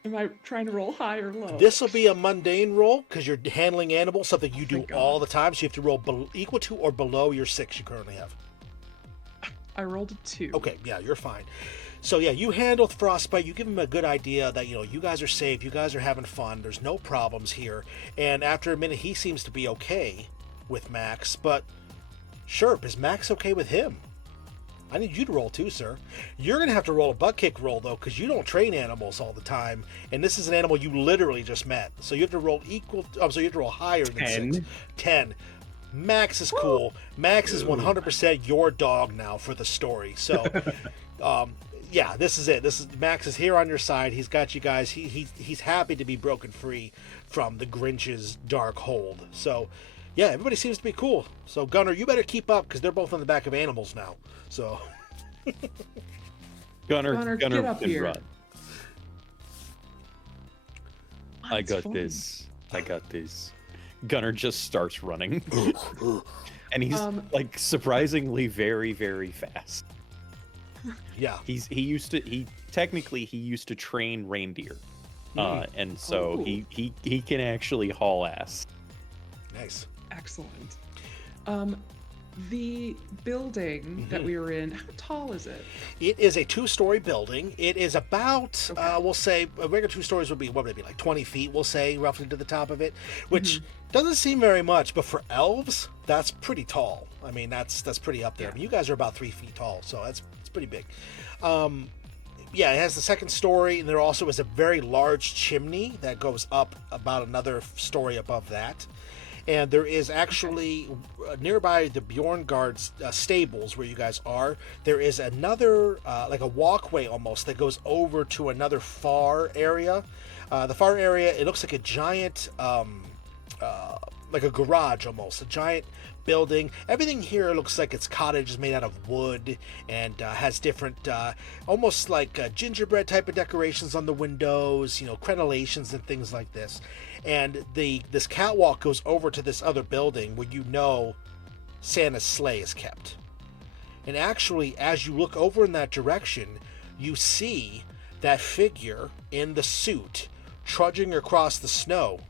Am I trying to roll high or low? This will be a mundane roll because you're handling animals, something you do all the time. So you have to roll equal to or below your 6 you currently have. I rolled a 2. Okay, yeah, you're fine. So yeah, you handle Frostbite, you give him a good idea that, you guys are safe, you guys are having fun, there's no problems here. And after a minute, he seems to be okay with Max, but Sherp, is Max okay with him? I need you to roll too, sir. You're going to have to roll a butt kick roll, though, because you don't train animals all the time, and this is an animal you literally just met. So you have to roll so you have to roll higher than 10. 6. 10. Max is cool. Max is 100% your dog now for the story. So, yeah, this is it. This is Max is here on your side. He's got you guys. He's happy to be broken free from the Grinch's dark hold. So, yeah, everybody seems to be cool. So, Gunnar, you better keep up because they're both on the back of animals now. So, Gunner, get up can here. run. I It's got fun. this. I got this. Gunner just starts running, and he's like surprisingly very, very fast. yeah. He used to train reindeer, and so Oh. he can actually haul ass. Nice. Excellent. The building that we were in, how tall is it? It is a 2-story building. It is about, we'll say, a regular 2 stories would be, what would it be, like 20 feet, we'll say, roughly to the top of it, which doesn't seem very much, but for elves, that's pretty tall. I mean, that's pretty up there. I mean, you guys are about 3 feet tall, so it's pretty big. Yeah, it has the 2nd story, and there also is a very large chimney that goes up about another story above that. And there is actually nearby the Bjorngard's stables where you guys are. There is another, like a walkway almost, that goes over to another far area. The far area, it looks like a giant, like a garage almost, a giant building. Everything here looks like it's cottages made out of wood and has different, almost like gingerbread type of decorations on the windows, crenellations and things like this. And this catwalk goes over to this other building where Santa's sleigh is kept. And actually, as you look over in that direction, you see that figure in the suit trudging across the snow.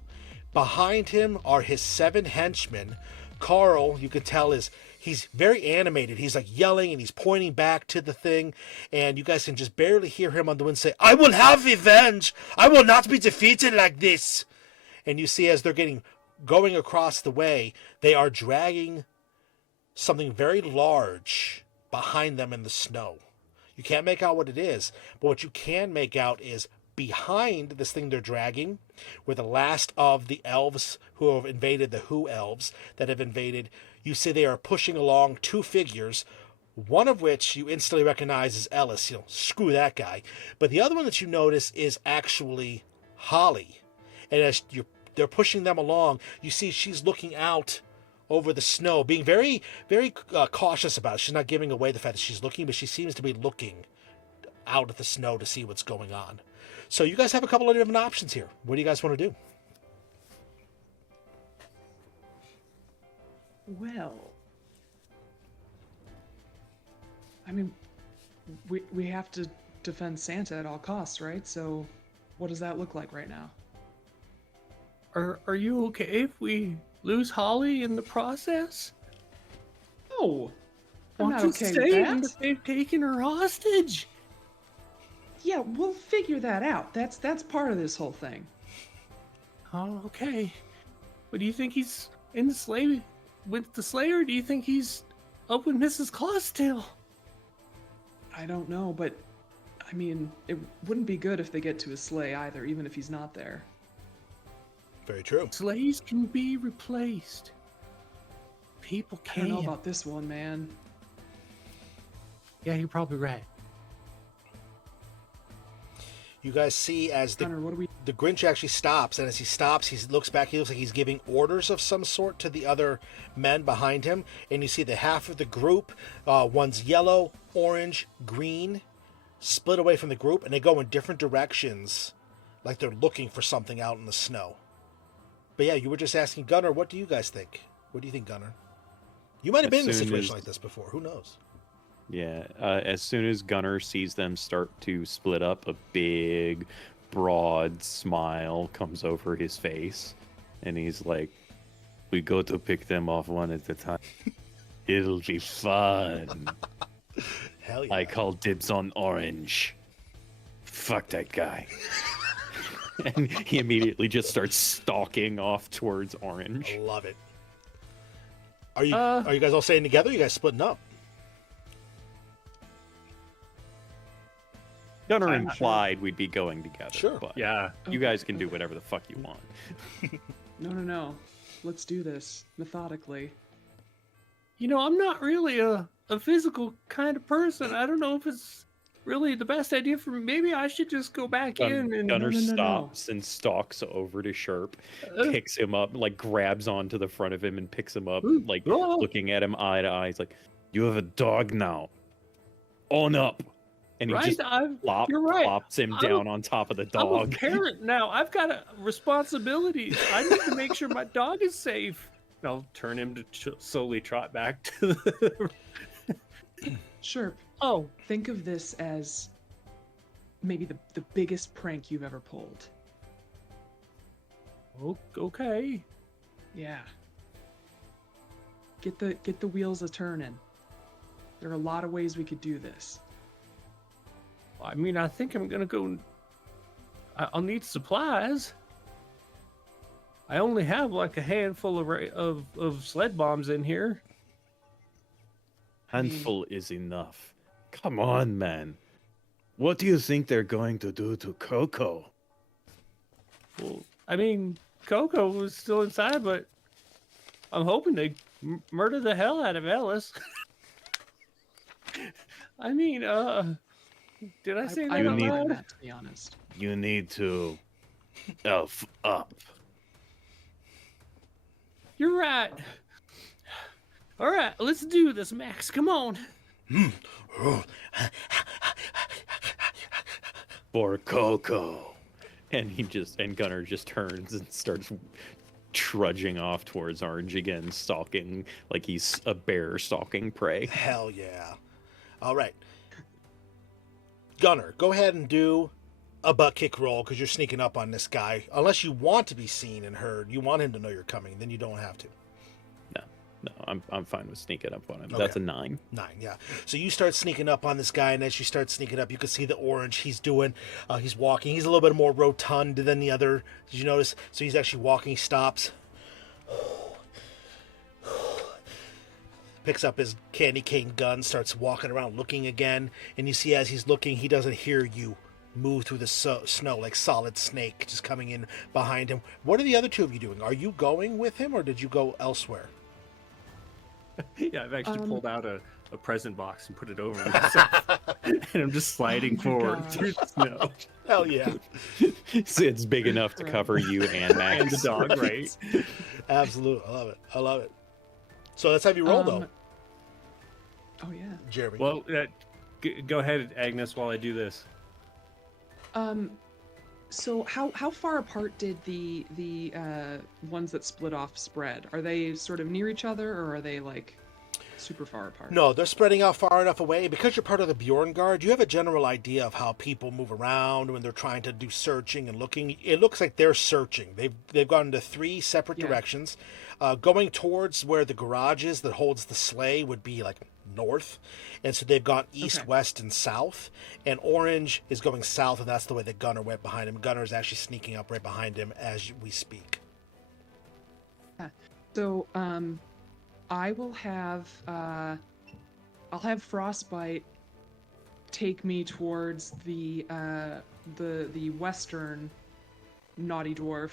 Behind him are his 7 henchmen. Carl, you can tell, he's very animated. He's like yelling and he's pointing back to the thing, and you guys can just barely hear him on the wind say, "I will have revenge! I will not be defeated like this!" And you see as they're going across the way, they are dragging something very large behind them in the snow. You can't make out what it is, but what you can make out is behind this thing they're dragging were the last of the elves who have invaded, the Who elves that have invaded. You see they are pushing along 2 figures, one of which you instantly recognize as Ellis. Screw that guy. But the other one that you notice is actually Holly. And as they're pushing them along, you see she's looking out over the snow, being very, very cautious about it. She's not giving away the fact that she's looking, but she seems to be looking out at the snow to see what's going on. So you guys have a couple of different options here. What do you guys want to do? Well, I mean, we have to defend Santa at all costs, right? So what does that look like right now? Are you okay if we lose Holly in the process? No, I'm not Want to okay stay with and that. they've taken her hostage. Yeah, we'll figure that out. That's part of this whole thing. Oh, okay. But do you think he's in the sleigh with the sleigh, or do you think he's up with Mrs. Claus still? I don't know, but I mean, it wouldn't be good if they get to his sleigh either, even if he's not there. Very true. Sleighs can be replaced. People I don't can. know about this one, man. Yeah, you're probably right. You guys see as Gunnar, what do we... the Grinch actually stops, and as he stops, he looks back. He looks like he's giving orders of some sort to the other men behind him. And you see the half of the group, one's yellow, orange, green, split away from the group, and they go in different directions, like they're looking for something out in the snow. But yeah, you were just asking Gunnar, what do you guys think? What do you think, Gunnar? You might have been in a situation like this before. Who knows? Yeah, as soon as Gunner sees them start to split up, a big, broad smile comes over his face, and he's like, "We go to pick them off one at a time. It'll be fun. Hell yeah. I call dibs on orange. Fuck that guy." And he immediately just starts stalking off towards orange. I love it. Are you guys all staying together? Or are you guys splitting up? Gunner I'm not implied we'd be going together. Sure. But Yeah. you guys can do whatever the fuck you want. No. Let's do this methodically. You know, I'm not really a physical kind of person. I don't know if it's really the best idea for me. Maybe I should just go back in and Gunner no. stops and stalks over to Sherp, picks him up, like grabs onto the front of him and picks him up, like looking at him eye to eye. He's like, "You have a dog now. Own up." And he right, just you're right. plops him down on top of the I'm a dog. parent now. I've got a responsibility. I need to make sure my dog is safe. And I'll turn him to slowly trot back to the. Sure. Oh, Think of this as maybe the biggest prank you've ever pulled. okay. Yeah. Get the wheels a turning. There are a lot of ways we could do this. I mean, I think I'm gonna go. I'll need supplies. I only have like a handful of sled bombs in here. Handful is enough. Come on, man. What do you think they're going to do to Coco? Well, I mean, Coco was still inside, but I'm hoping they murder the hell out of Ellis. I mean, did I say that I You don't out need- know loud? that, to be honest. You need to elf up. You're right. All right, let's do this, Max. Come on. For Coco. And Gunner just turns and starts trudging off towards Orange again, stalking like he's a bear stalking prey. Hell yeah. All right. Gunner, go ahead and do a butt kick roll because you're sneaking up on this guy. Unless you want to be seen and heard, you want him to know you're coming, then you don't have to. No, I'm fine with sneaking up on him. Okay. That's a 9. 9, yeah. So you start sneaking up on this guy, and as you start sneaking up, you can see the orange he's doing. He's walking. He's a little bit more rotund than the other. Did you notice? So he's actually walking. He stops. Picks up his candy cane gun, starts walking around looking again. And you see as he's looking, he doesn't hear you move through the snow like Solid Snake just coming in behind him. What are the other two of you doing? Are you going with him, or did you go elsewhere? Yeah, I've actually pulled out a present box and put it over myself. And I'm just sliding my forward gosh. through the snow. Hell yeah. So it's big enough to cover you and Max. And the dog, right? Absolutely. I love it. I love it. So let's have you roll, though, Oh yeah. Jeremy. Well, go ahead, Agnes, while I do this. So how far apart did the ones that split off spread? Are they sort of near each other, or are they like super far apart? No, they're spreading out far enough away. Because you're part of the Bjorn Guard, you have a general idea of how people move around when they're trying to do searching and looking. It looks like they're searching. They've gone into 3 separate directions. Going towards where the garage is that holds the sleigh would be like north. And so they've gone east, Okay. west, and south. And Orange is going south, and that's the way that Gunner went behind him. Gunner is actually sneaking up right behind him as we speak. So I will have I'll have Frostbite take me towards the western naughty dwarf,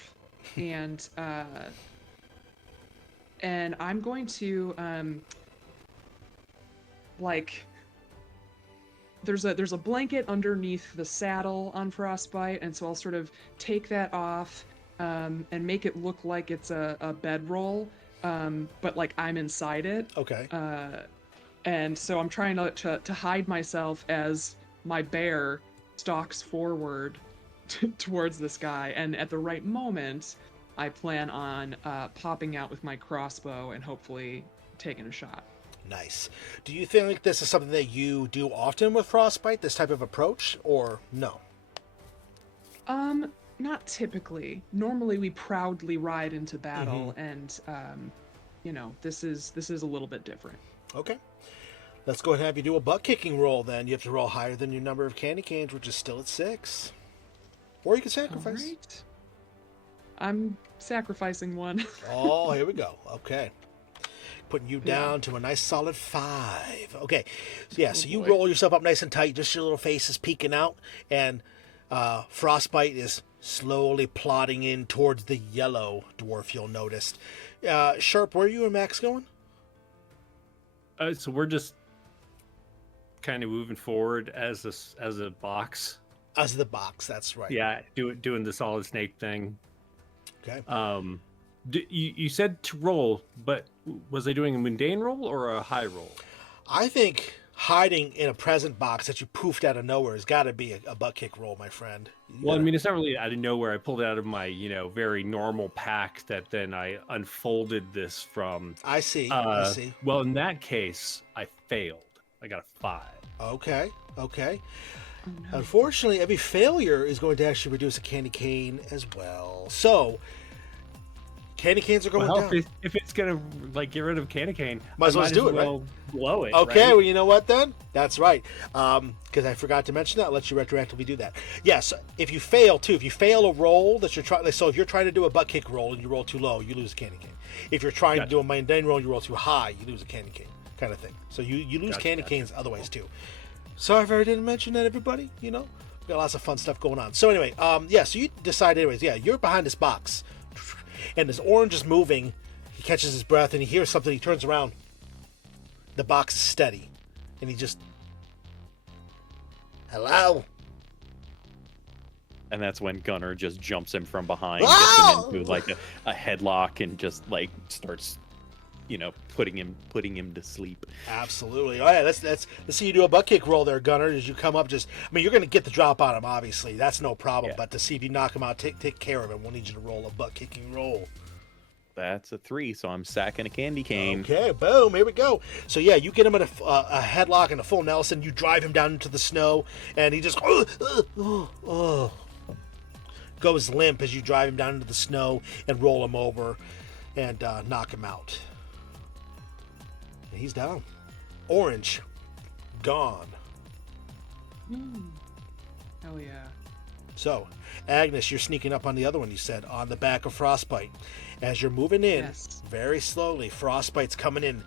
and I'm going to like there's a blanket underneath the saddle on Frostbite, and so I'll sort of take that off and make it look like it's a bedroll, but like I'm inside it. Okay. And so I'm trying to hide myself as my bear stalks forward towards this guy, and at the right moment, I plan on popping out with my crossbow and hopefully taking a shot. Nice. Do you think this is something that you do often with Frostbite, this type of approach, or no? Not typically. Normally we proudly ride into battle, and this is a little bit different. Okay. Let's go ahead and have you do a butt kicking roll then. You have to roll higher than your number of candy canes, which is still at 6. Or you can sacrifice. All right. I'm sacrificing one. Oh, here we go. Okay. Putting you down to a nice solid 5. Okay. So yeah, so you boy. roll yourself up nice and tight, just your little face is peeking out, and Frostbite is slowly plodding in towards the yellow dwarf, you'll notice. Sharp, where are you and Max going? So we're just kind of moving forward as a box. As the box, that's right. Yeah, doing the solid snake thing. Okay. You said to roll, but was I doing a mundane roll or a high roll? I think hiding in a present box that you poofed out of nowhere has got to be a butt kick roll, my friend. Well, I mean, it's not really out of nowhere. I pulled it out of my, very normal pack that then I unfolded this from. I see. Well, in that case, I failed. I got a 5. Okay. Oh, no. Unfortunately, every failure is going to actually reduce a candy cane as well. So, candy canes are going down. If it's gonna get rid of candy cane, Might as well do it, right? Blow it. Okay, right? well, you know what then? That's right. Because I forgot to mention that. I'll let you retroactively do that. Yes, if you fail a roll that you're trying, so if you're trying to do a butt kick roll and you roll too low, you lose a candy cane. If you're trying to do a mundane roll and you roll too high, you lose a candy cane, kind of thing. So you lose candy canes other ways too. Sorry if I didn't mention that, everybody. We got lots of fun stuff going on. So anyway, so you decide anyways. Yeah, you're behind this box, and this orange is moving. He catches his breath, and he hears something. He turns around. The box is steady, and he just, hello. And that's when Gunner just jumps him from behind, Wow! gets him into a headlock, and just starts, putting him to sleep. Absolutely. All right, let's see you do a butt kick roll there, Gunner. As you come up, you're going to get the drop on him. Obviously, that's no problem. Yeah. But to see if you knock him out, take care of him. We'll need you to roll a butt kicking roll. That's a 3, so I'm sacking a candy cane. Okay, boom, here we go. So yeah, you get him in a headlock and a full Nelson. You drive him down into the snow, and he just goes limp as you drive him down into the snow and roll him over and knock him out. And he's down. Orange, gone. Hell yeah. So, Agnes, you're sneaking up on the other one, you said, on the back of Frostbite. As you're moving in, Yes. very slowly, Frostbite's coming in,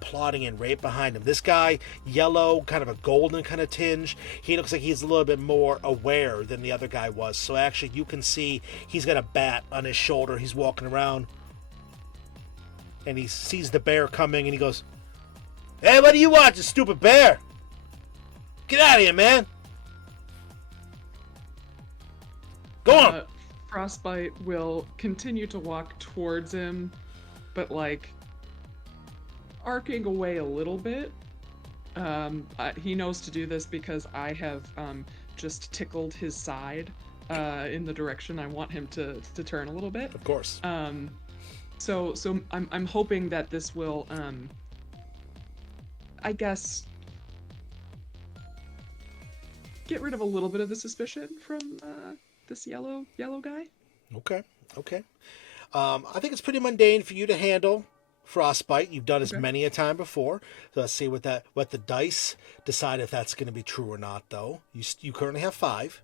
plodding in right behind him. This guy, yellow, kind of a golden kind of tinge. He looks like he's a little bit more aware than the other guy was. So actually, you can see he's got a bat on his shoulder. He's walking around, and he sees the bear coming, and he goes, "Hey, what do you want, you stupid bear? Get out of here, man! Go on!" Frostbite will continue to walk towards him, but arcing away a little bit. He knows to do this because I have just tickled his side in the direction I want him to turn a little bit. Of course. So I'm hoping that this will, I guess, get rid of a little bit of the suspicion from this yellow guy. Okay. I think it's pretty mundane for you to handle Frostbite. You've done this many a time before. So let's see what the dice decide if that's going to be true or not, though. You currently have 5.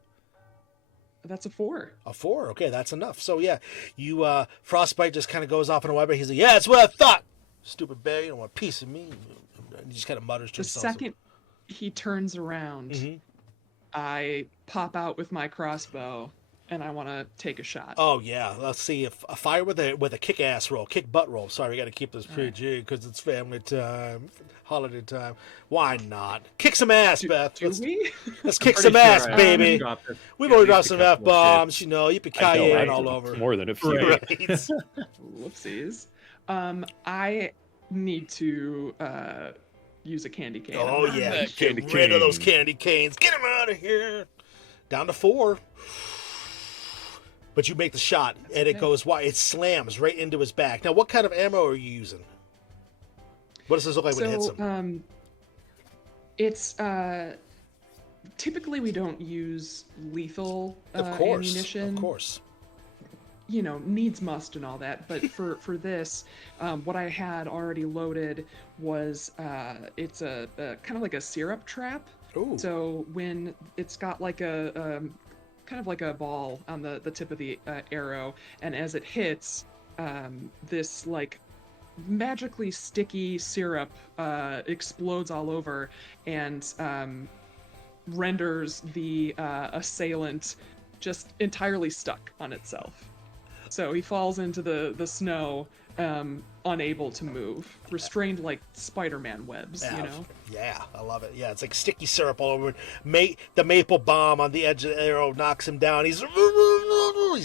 That's a 4. A 4. Okay, that's enough. So yeah, you Frostbite just kind of goes off in a web. He's like, "Yeah, that's what I thought. Stupid bear, you don't want a piece of me." And he just kind of mutters to The himself. second he turns around, I pop out with my crossbow and I want to take a shot. Oh yeah, let's see if a fire with a kick ass roll, kick butt roll. Sorry, we got to keep this PG because it's family time, holiday time. Why not kick some ass, Beth? Let's kick some ass, baby. We've already dropped some F bombs, yippee-ki-yay and all over. More than a few. Right. Whoopsies. I need to use a candy cane. Oh yeah, get rid of those candy canes. Get them out of here. Down to 4. But you make the shot, and it goes wide. It slams right into his back. Now, what kind of ammo are you using? What does this look like when it hits him? It's typically we don't use lethal ammunition. Of course. Needs must and all that. But for this, what I had already loaded was it's a kind of like a syrup trap. Ooh. So when it's got like a kind of like a ball on the tip of the arrow, and as it hits, this magically sticky syrup explodes all over and renders the assailant just entirely stuck on itself. So he falls into the snow, unable to move, restrained like Spider-Man webs, you know? Yeah, I love it. Yeah, it's like sticky syrup all over. The maple bomb on the edge of the arrow knocks him down. He's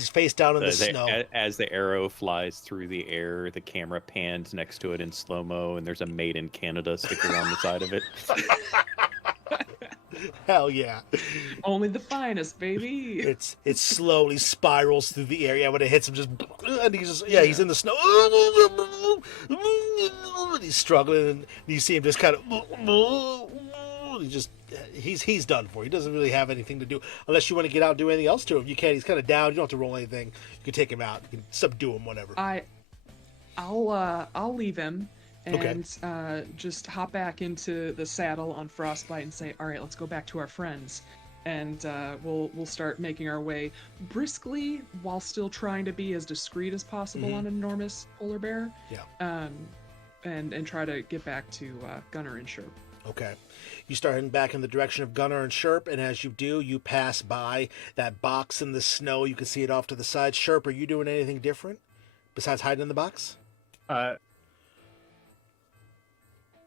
face down in the snow. As the arrow flies through the air, the camera pans next to it in slow-mo, and there's a Made in Canada sticker on the side of it. Hell yeah. Only the finest, baby. It slowly spirals through the air. Yeah, when it hits him, and he's in the snow. He's struggling, and you see him just kind of. He's done for. He doesn't really have anything to do unless you want to get out and do anything else to him. You can. He's kind of down. You don't have to roll anything. You can take him out. You can subdue him. Whatever. I'll leave him. And just hop back into the saddle on Frostbite and say, all right, let's go back to our friends. And we'll start making our way briskly while still trying to be as discreet as possible on an enormous polar bear. Yeah. And try to get back to Gunner and Sherp. Okay. You start heading back in the direction of Gunner and Sherp, and as you do, you pass by that box in the snow. You can see it off to the side. Sherp, are you doing anything different besides hiding in the box?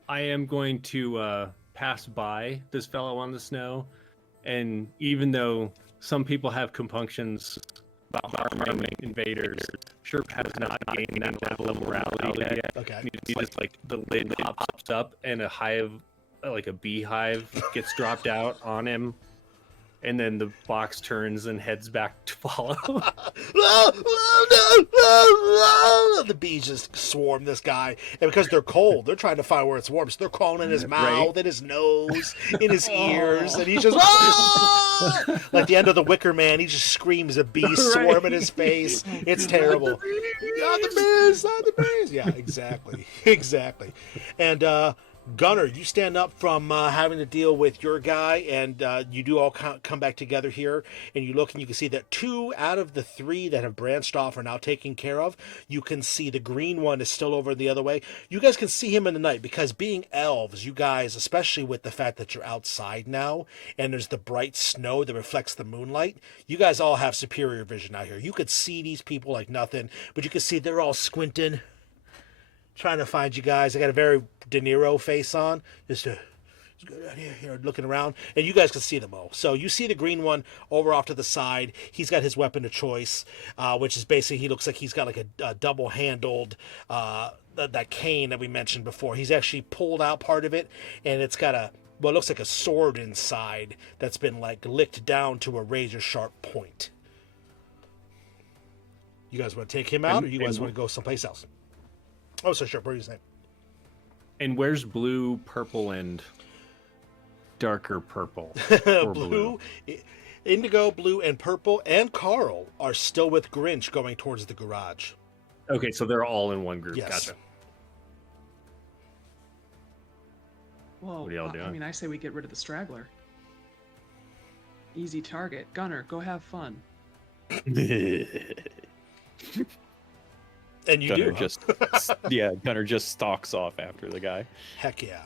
I am going to pass by this fellow on the snow, and even though some people have compunctions about harming invaders, Sherp has not gained that level of morality yet. Okay. He just like the lid pops up and a hive, like a beehive, gets dropped out on him, and then the box turns and heads back to follow. The bees just swarm this guy, and because they're cold, they're trying to find where it's warm, so they're crawling in his mouth, in his nose, in his ears, and he's just like the end of the Wicker Man. He just screams a bee swarm in his face. It's terrible. Not the bees. Yeah, exactly. And Gunner, you stand up from having to deal with your guy, and you do all come back together here, and you look and you can see that 2 out of the 3 that have branched off are now taken care of. You can see the green one is still over the other way. You guys can see him in the night because being elves, you guys, especially with the fact that you're outside now and there's the bright snow that reflects the moonlight, you guys all have superior vision out here. You could see these people like nothing, but you can see they're all squinting, trying to find you guys. I got a very De Niro face on, just good out here, looking around, and you guys can see them all. So you see the green one over off to the side. He's got his weapon of choice, which is basically, he looks like he's got like a double-handled that cane that we mentioned before. He's actually pulled out part of it, and it's got what looks like a sword inside that's been like licked down to a razor-sharp point. You guys want to take him out, or you guys want to go someplace else? Oh, so sure. What are you saying? And where's blue, purple, and darker purple? Blue, indigo, blue, and purple, and Carl are still with Grinch going towards the garage. Okay, so they're all in one group. Yes. Gotcha. Well, what are y'all doing? I mean, I say we get rid of the straggler. Easy target. Gunner, go have fun. And you Gunner do. Gunner just stalks off after the guy. Heck yeah.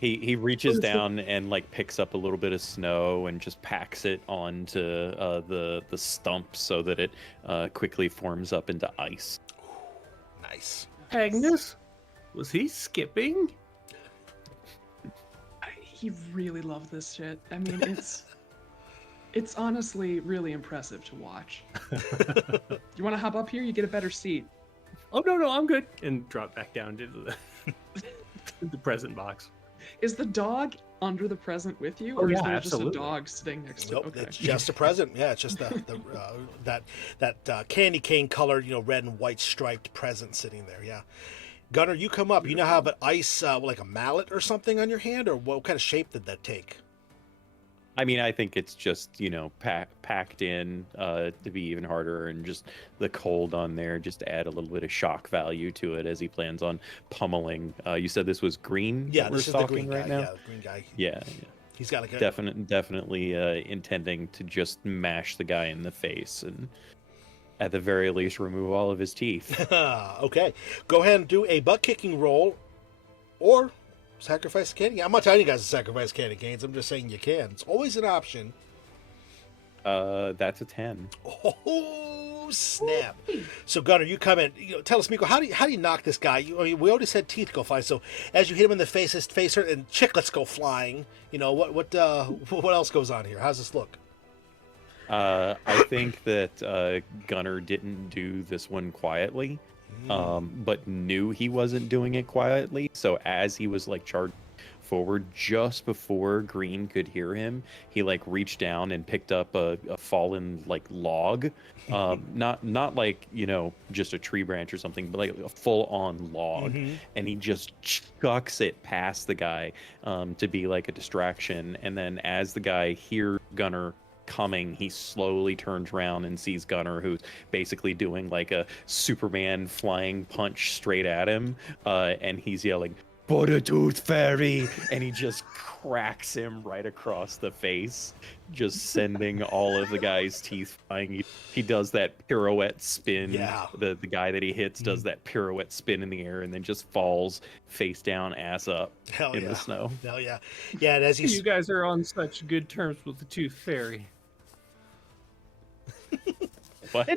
He reaches down and like picks up a little bit of snow and just packs it onto the stump so that it quickly forms up into ice. Nice. Agnes, was he skipping? He really loved this shit. I mean, it's honestly really impressive to watch. You want to hop up here? You get a better seat. Oh no, I'm good. And drop back down to the present box. Is the dog under the present with you, or is there just a dog sitting next to? Nope, Okay. it's just a present. Yeah, it's just that candy cane colored, red and white striped present sitting there. Yeah. Gunner, you come up. You now have an ice, like a mallet or something on your hand, or what kind of shape did that take? I mean, I think it's just, packed in to be even harder, and just the cold on there just to add a little bit of shock value to it as he plans on pummeling. You said this was green? Yeah, this is the green guy. Now? Yeah, the green guy. Yeah. He's got like a... Definitely intending to just mash the guy in the face and at the very least remove all of his teeth. Okay. Go ahead and do a butt-kicking roll, or... sacrifice candy. I'm not telling you guys to sacrifice candy canes. I'm just saying you can. It's always an option. That's a 10. Oh, snap. So Gunner, you come in. Tell us, Miko, how do you knock this guy? We already said teeth go flying. So as you hit him in the face, his face hurt, and chiclets go flying. What else goes on here? How's this look? I think that Gunner didn't do this one quietly, but knew he wasn't doing it quietly. So as he was like charged forward, just before Green could hear him, he like reached down and picked up a fallen like log, not like just a tree branch or something, but like a full-on log, and he just chucks it past the guy to be like a distraction. And then as the guy hears Gunner coming, he slowly turns around and sees Gunner, who's basically doing like a Superman flying punch straight at him, and he's yelling, "Tooth Fairy!" and he just cracks him right across the face, just sending all of the guy's teeth flying. He does that pirouette spin. Yeah. The guy that he hits does that pirouette spin in the air and then just falls face down, ass up in the snow. Hell yeah. Yeah, and as You guys are on such good terms with the Tooth Fairy. What?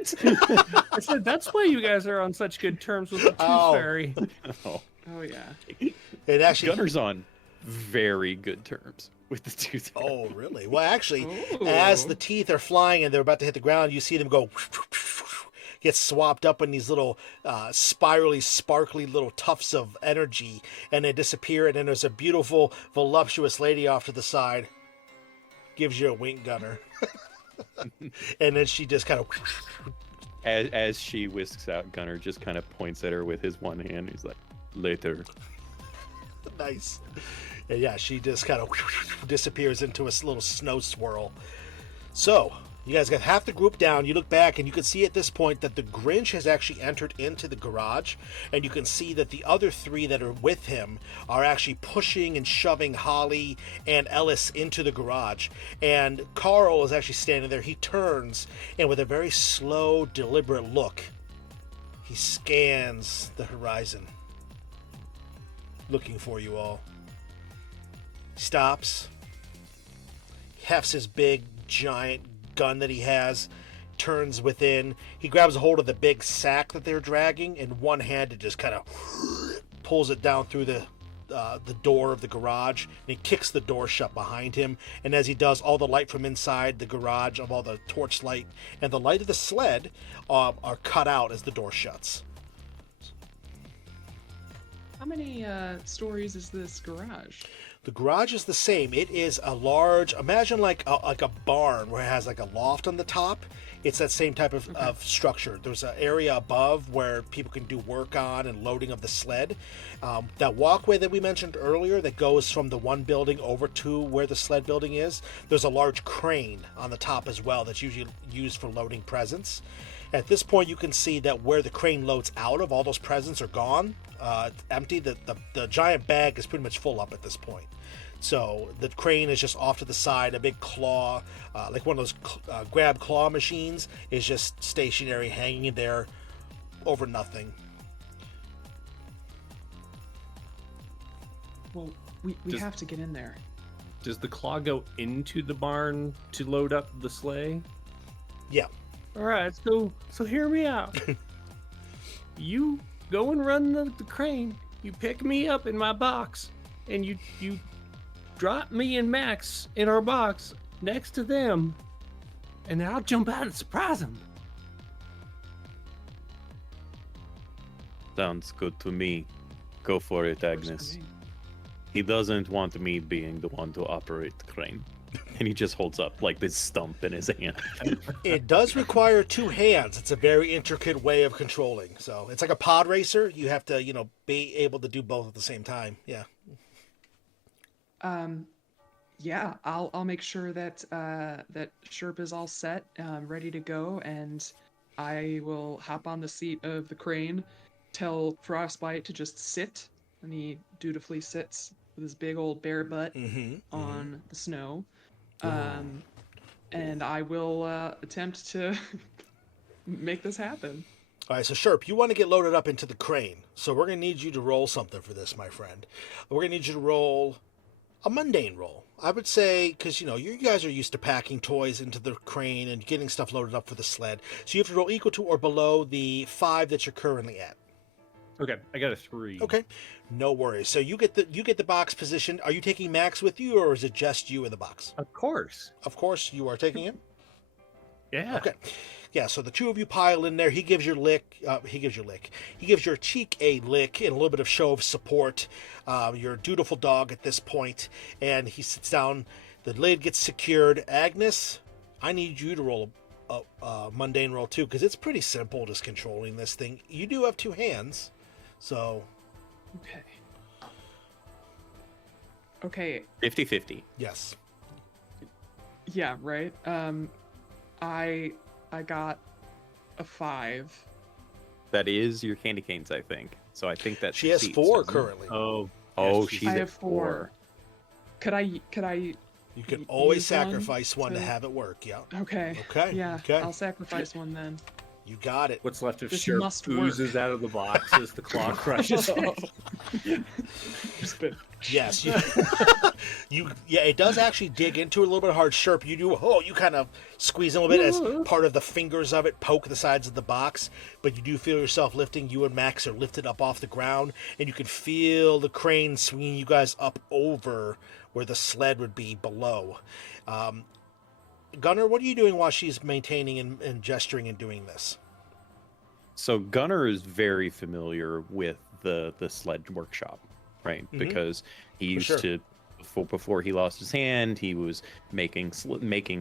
I said that's why you guys are on such good terms with the Tooth Fairy. Oh yeah. It actually Gunner's on very good terms with the Tooth Fairy. Oh, really? Well, actually, as the teeth are flying and they're about to hit the ground, you see them go, get swapped up in these little spirally, sparkly little tufts of energy, and they disappear. And then there's a beautiful, voluptuous lady off to the side. Gives you a wink, Gunner. And then she just kind of... As she whisks out, Gunner just kind of points at her with his one hand. He's like, "Later." Nice. And yeah, she just kind of disappears into a little snow swirl. So, you guys got half the group down. You look back and you can see at this point that the Grinch has actually entered into the garage. And you can see that the other three that are with him are actually pushing and shoving Holly and Ellis into the garage. And Carl is actually standing there. He turns and with a very slow, deliberate look, he scans the horizon, looking for you all. Stops, hefts his big, giant gun that he has, turns within. He grabs a hold of the big sack that they're dragging, and one hand it just kind of pulls it down through the door of the garage, and he kicks the door shut behind him. And as he does, all the light from inside the garage, of all the torch light and the light of the sled, are cut out as the door shuts. How many stories is this garage? The garage is the same. It is a large, imagine like a barn where it has like a loft on the top. It's that same type of structure. There's an area above where people can do work on and loading of the sled. That walkway that we mentioned earlier that goes from the one building over to where the sled building is, there's a large crane on the top as well that's usually used for loading presents. At this point, you can see that where the crane loads out of, all those presents are gone. It's empty. The giant bag is pretty much full up at this point. So the crane is just off to the side. A big claw, like one of those grab claw machines, is just stationary, hanging there over nothing. Well, we have to get in there. Does the claw go into the barn to load up the sleigh? Yeah. All right, so hear me out. You go and run the crane. You pick me up in my box, and you drop me and Max in our box next to them, and then I'll jump out and surprise them. Sounds good to me. Go for it, Agnes. He doesn't want me being the one to operate the crane. And he just holds up like this stump in his hand. It does require two hands. It's a very intricate way of controlling. So it's like a pod racer. You have to, be able to do both at the same time. Yeah. Yeah, I'll make sure that that Sherp is all set, ready to go, and I will hop on the seat of the crane, tell Frostbite to just sit, and he dutifully sits with his big old bare butt on the snow. And I will attempt to make this happen. All right, so Sherp, you want to get loaded up into the crane. So we're going to need you to roll something for this, my friend. We're going to need you to roll A mundane roll. I would say, because, you guys are used to packing toys into the crane and getting stuff loaded up for the sled. So you have to roll equal to or below the 5 that you're currently at. Okay, I got a 3. Okay, no worries. So you get the box positioned. Are you taking Max with you, or is it just you in the box? Of course. Of course, you are taking him. Yeah. Okay. Yeah, so the two of you pile in there. He gives your lick. He gives your cheek a lick and a little bit of show of support. You're a dutiful dog at this point, and he sits down. The lid gets secured. Agnes, I need you to roll a mundane roll too, because it's pretty simple just controlling this thing. You do have 2 hands, so. Okay. Okay. 50-50. Yes. Yeah. Right. I got a 5. That is your candy canes, I think. So I think that She has succeeds, 4 doesn't it? currently. Oh, She's I at have 4. Could I? You can use always one sacrifice one to to- have it work. Yeah. Okay. Okay. Yeah. Okay. I'll sacrifice one then. You got it. what's left of This Sherp must work. oozes out of the box as the claw crushes it. Yes, yeah, it does actually dig into it a little bit hard. Sherp, you kind of squeeze in a little bit as part of the fingers of it poke the sides of the box, but you do feel yourself lifting. You and Max are lifted up off the ground, and you can feel the crane swinging you guys up over where the sled would be below. Gunnar, what are you doing while she's maintaining and gesturing and doing this? So Gunnar is very familiar with the sled workshop, right? Mhm. Because he used sure. to before he lost his hand, he was making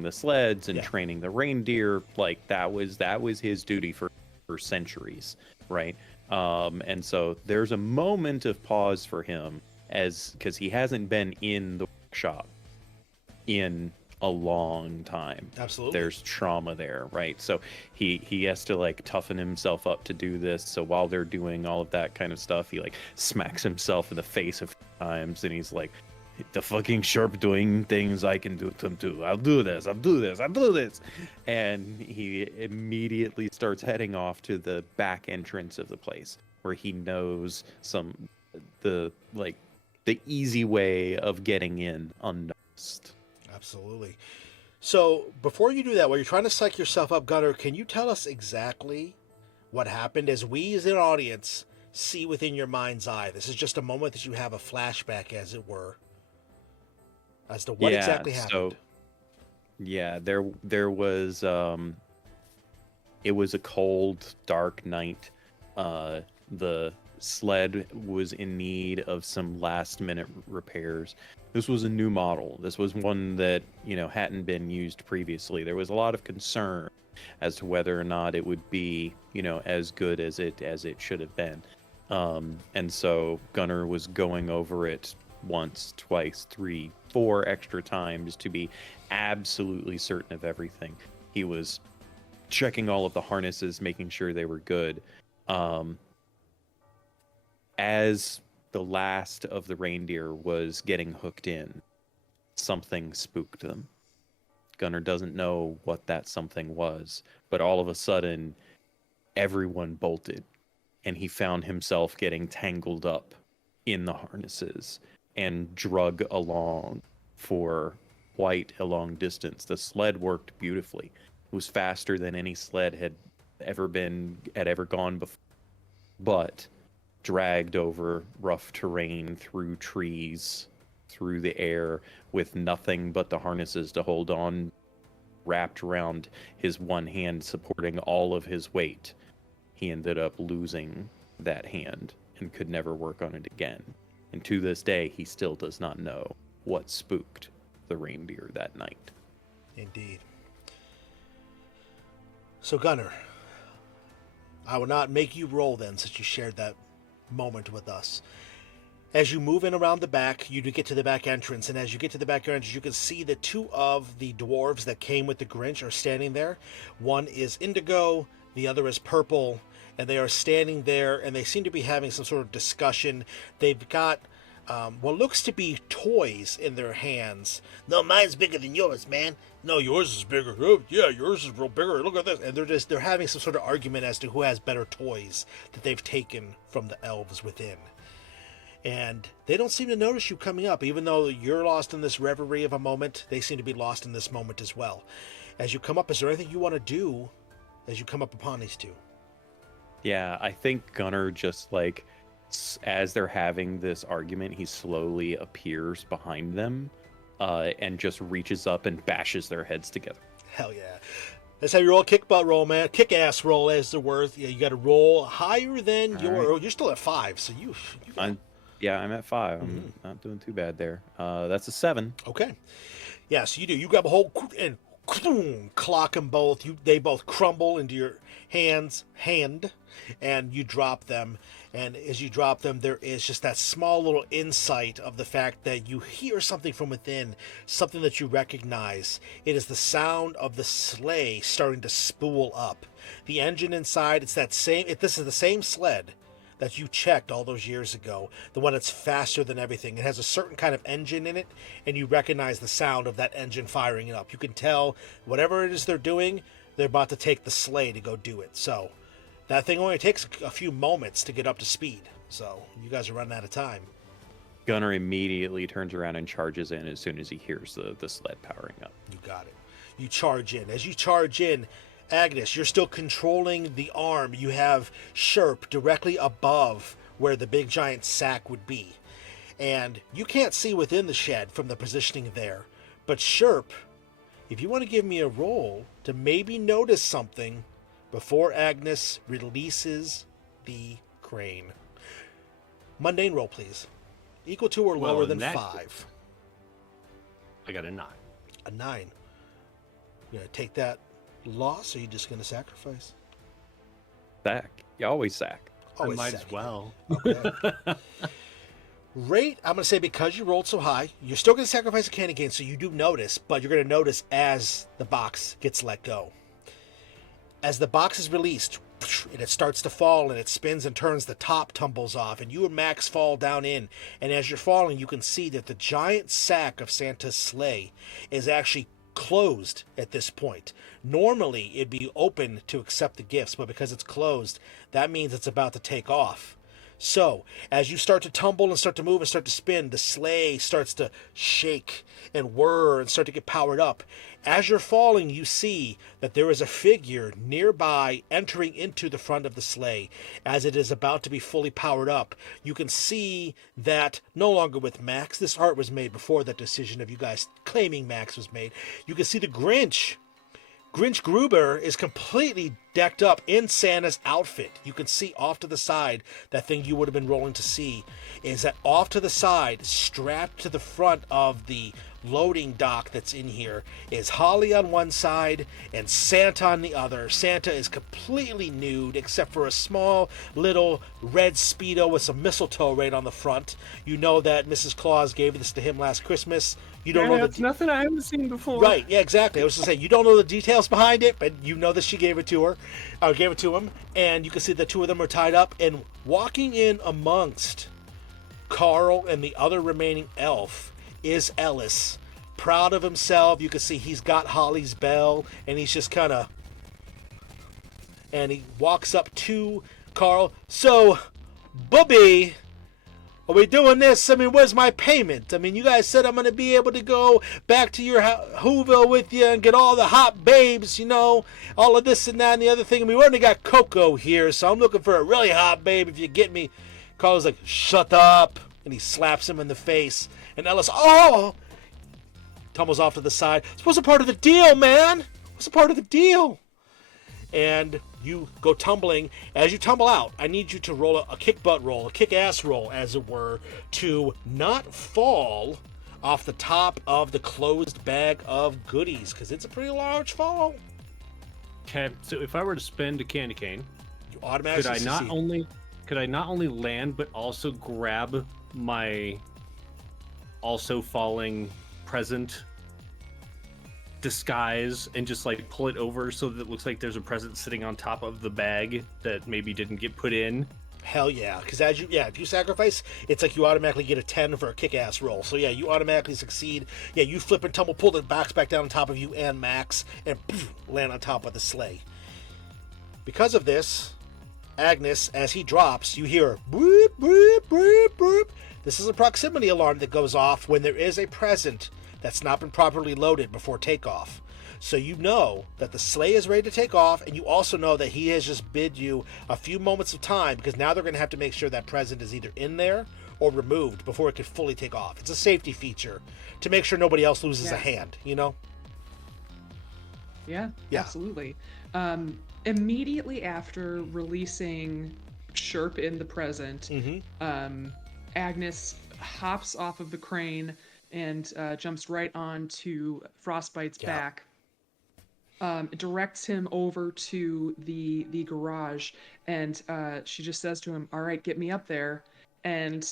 the sleds and Yeah. training the reindeer. Like that was his duty for centuries, right? And so there's a moment of pause for him because he hasn't been in the workshop in a long time. Absolutely. There's trauma there, right? So he has to like toughen himself up to do this. So while they're doing all of that kind of stuff, he like smacks himself in the face a few times, and he's like, "The fucking Sherp doing things I can do them too. I'll do this. I'll do this. I'll do this." And he immediately starts heading off to the back entrance of the place where he knows the easy way of getting in unnoticed. Absolutely. So before you do that, while you're trying to psych yourself up, Gunnar, can you tell us exactly what happened as we as an audience see within your mind's eye? This is just a moment that you have a flashback, as it were, as to what exactly happened. There was it was a cold, dark night. The sled was in need of some last minute repairs. This was a new model. This was one that, hadn't been used previously. There was a lot of concern as to whether or not it would be, as good as it should have been. And so Gunnar was going over it once, twice, 3, 4 extra times to be absolutely certain of everything. He was checking all of the harnesses, making sure they were good. As the last of the reindeer was getting hooked in, something spooked them. Gunnar doesn't know what that something was, but all of a sudden, everyone bolted, and he found himself getting tangled up in the harnesses and drug along for quite a long distance. The sled worked beautifully. It was faster than any sled had ever gone before, but dragged over rough terrain, through trees, through the air, with nothing but the harnesses to hold on, wrapped around his one hand, supporting all of his weight. He ended up losing that hand and could never work on it again. And to this day, he still does not know what spooked the reindeer that night. Indeed. So Gunnar, I will not make you roll then, since you shared that moment with us. As you move in around the back, you do get to the back entrance, and as you get to the back entrance, you can see that 2 of the dwarves that came with the Grinch are standing there. One is indigo, the other is purple, and they are standing there, and they seem to be having some sort of discussion. They've got what looks to be toys in their hands. No, mine's bigger than yours, man. No, yours is bigger. Oh, yeah, yours is real bigger. Look at this. And they're having some sort of argument as to who has better toys that they've taken from the elves within. And they don't seem to notice you coming up. Even though you're lost in this reverie of a moment, they seem to be lost in this moment as well. As you come up, is there anything you want to do as you come up upon these two? Yeah, I think Gunnar just like, as they're having this argument, he slowly appears behind them and just reaches up and bashes their heads together. Hell yeah. Let's have your roll, kick butt roll, man. Kick ass roll as the word. Yeah, you got to roll higher than you're still at 5, so you I'm at 5. I'm not doing too bad there. That's a 7. Okay. Yeah, so you do. You grab a hold and clock them both. They both crumble into your hand, and you drop them. And as you drop them, there is just that small little insight of the fact that you hear something from within, something that you recognize. It is the sound of the sleigh starting to spool up. The engine inside, this is the same sled that you checked all those years ago, the one that's faster than everything. It has a certain kind of engine in it, and you recognize the sound of that engine firing it up. You can tell whatever it is they're doing, they're about to take the sleigh to go do it. So that thing only takes a few moments to get up to speed. So you guys are running out of time. Gunnar immediately turns around and charges in as soon as he hears the sled powering up. You got it. You charge in. As you charge in, Agnes, you're still controlling the arm. You have Sherp directly above where the big giant sack would be. And you can't see within the shed from the positioning there. But Sherp, if you want to give me a roll to maybe notice something before Agnes releases the crane. Mundane roll, please. Equal to or lower than 5. I got a 9. A 9. You gonna take that loss, or are you just gonna sacrifice? Sack. You always sack. Always I might sack. as well. Okay. Rate, I'm going to say because you rolled so high, you're still going to sacrifice a candy cane, so you do notice, but you're going to notice as the box gets let go. As the box is released, and it starts to fall, and it spins and turns, the top tumbles off, and you and Max fall down in, and as you're falling, you can see that the giant sack of Santa's sleigh is actually closed at this point. Normally, it'd be open to accept the gifts, but because it's closed, that means it's about to take off. So, as you start to tumble and start to move and start to spin, the sleigh starts to shake and whir and start to get powered up. As you're falling, you see that there is a figure nearby entering into the front of the sleigh. As it is about to be fully powered up, you can see that no longer with Max. This art was made before that decision of you guys claiming Max was made. You can see the Grinch. Grinch Gruber is completely decked up in Santa's outfit. You can see off to the side, that thing you would have been rolling to see, is that off to the side, strapped to the front of the loading dock that's in here, is Holly on one side and Santa on the other. Santa is completely nude except for a small little red Speedo with some mistletoe right on the front. You know that Mrs. Claus gave this to him last Christmas. You don't know that's nothing I haven't seen before. Right, yeah, exactly. I was going to say, you don't know the details behind it, but you know that she gave it to her, or gave it to him, and you can see the two of them are tied up, and walking in amongst Carl and the other remaining elf is Ellis. Proud of himself. You can see he's got Holly's bell, and he's just kind of, and he walks up to Carl. So, Bubby, are we doing this? I mean, where's my payment? I mean, you guys said I'm going to be able to go back to your Whoville with you and get all the hot babes, you know, all of this and that and the other thing. I mean, we only got Coco here, so I'm looking for a really hot babe if you get me. Carl's like, shut up. And he slaps him in the face. And Ellis, tumbles off to the side. This wasn't part of the deal, man. It wasn't part of the deal. And you go tumbling. As you tumble out, I need you to roll a kick butt roll, a kick ass roll, as it were, to not fall off the top of the closed bag of goodies, because it's a pretty large fall. Okay, so if I were to spend a candy cane, You automatically succeed. could I not only land but also grab my also falling present disguise and just like pull it over so that it looks like there's a present sitting on top of the bag that maybe didn't get put in? Hell yeah, because if you sacrifice, it's like you automatically get a 10 for a kick-ass roll. So yeah, you automatically succeed. Yeah, you flip and tumble, pull the box back down on top of you and Max, and poof, land on top of the sleigh. Because of this, Agnes, as he drops, you hear boop, boop, boop, boop. This is a proximity alarm that goes off when there is a present that's not been properly loaded before takeoff. So you know that the sleigh is ready to take off, and you also know that he has just bid you a few moments of time, because now they're going to have to make sure that present is either in there or removed before it can fully take off. It's a safety feature to make sure nobody else loses a hand, you know? Yeah, Yeah. absolutely. Immediately after releasing Sherp in the present, Agnes hops off of the crane and jumps right onto Frostbite's back. Directs him over to the garage, and she just says to him, "All right, get me up there." And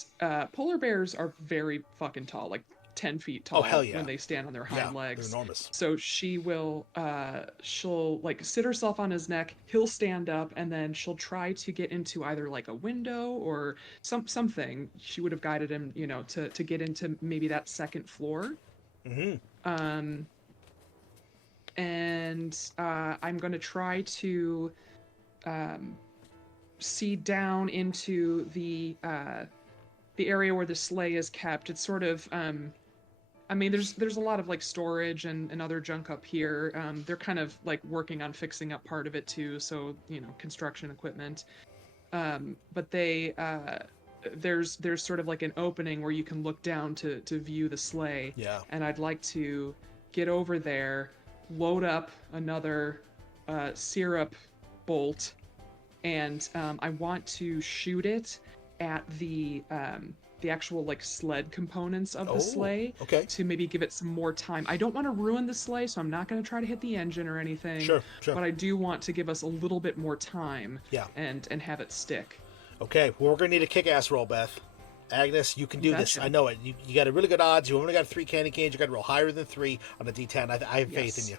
polar bears are very fucking tall, like 10 feet tall. Oh, hell yeah. When they stand on their hind legs. They're enormous. So she will, she'll like sit herself on his neck. He'll stand up, and then she'll try to get into either like a window or something. She would have guided him, you know, to get into maybe that second floor. And I'm going to try to see down into the area where the sleigh is kept. It's sort of, I mean, there's a lot of like storage and other junk up here. They're kind of like working on fixing up part of it too, so you know, construction equipment. But there's sort of like an opening where you can look down to view the sleigh. Yeah. And I'd like to get over there, load up another syrup bolt, and I want to shoot it at the actual like sled components of the sleigh, to maybe give it some more time. I don't want to ruin the sleigh, so I'm not going to try to hit the engine or anything. Sure. But I do want to give us a little bit more time. Yeah. And have it stick. Okay, well, we're going to need a kick-ass roll, Beth. Agnes, you can do this. I know it. You got a really good odds. You only got 3 candy canes. You got to roll higher than 3 on a D10. I have faith in you.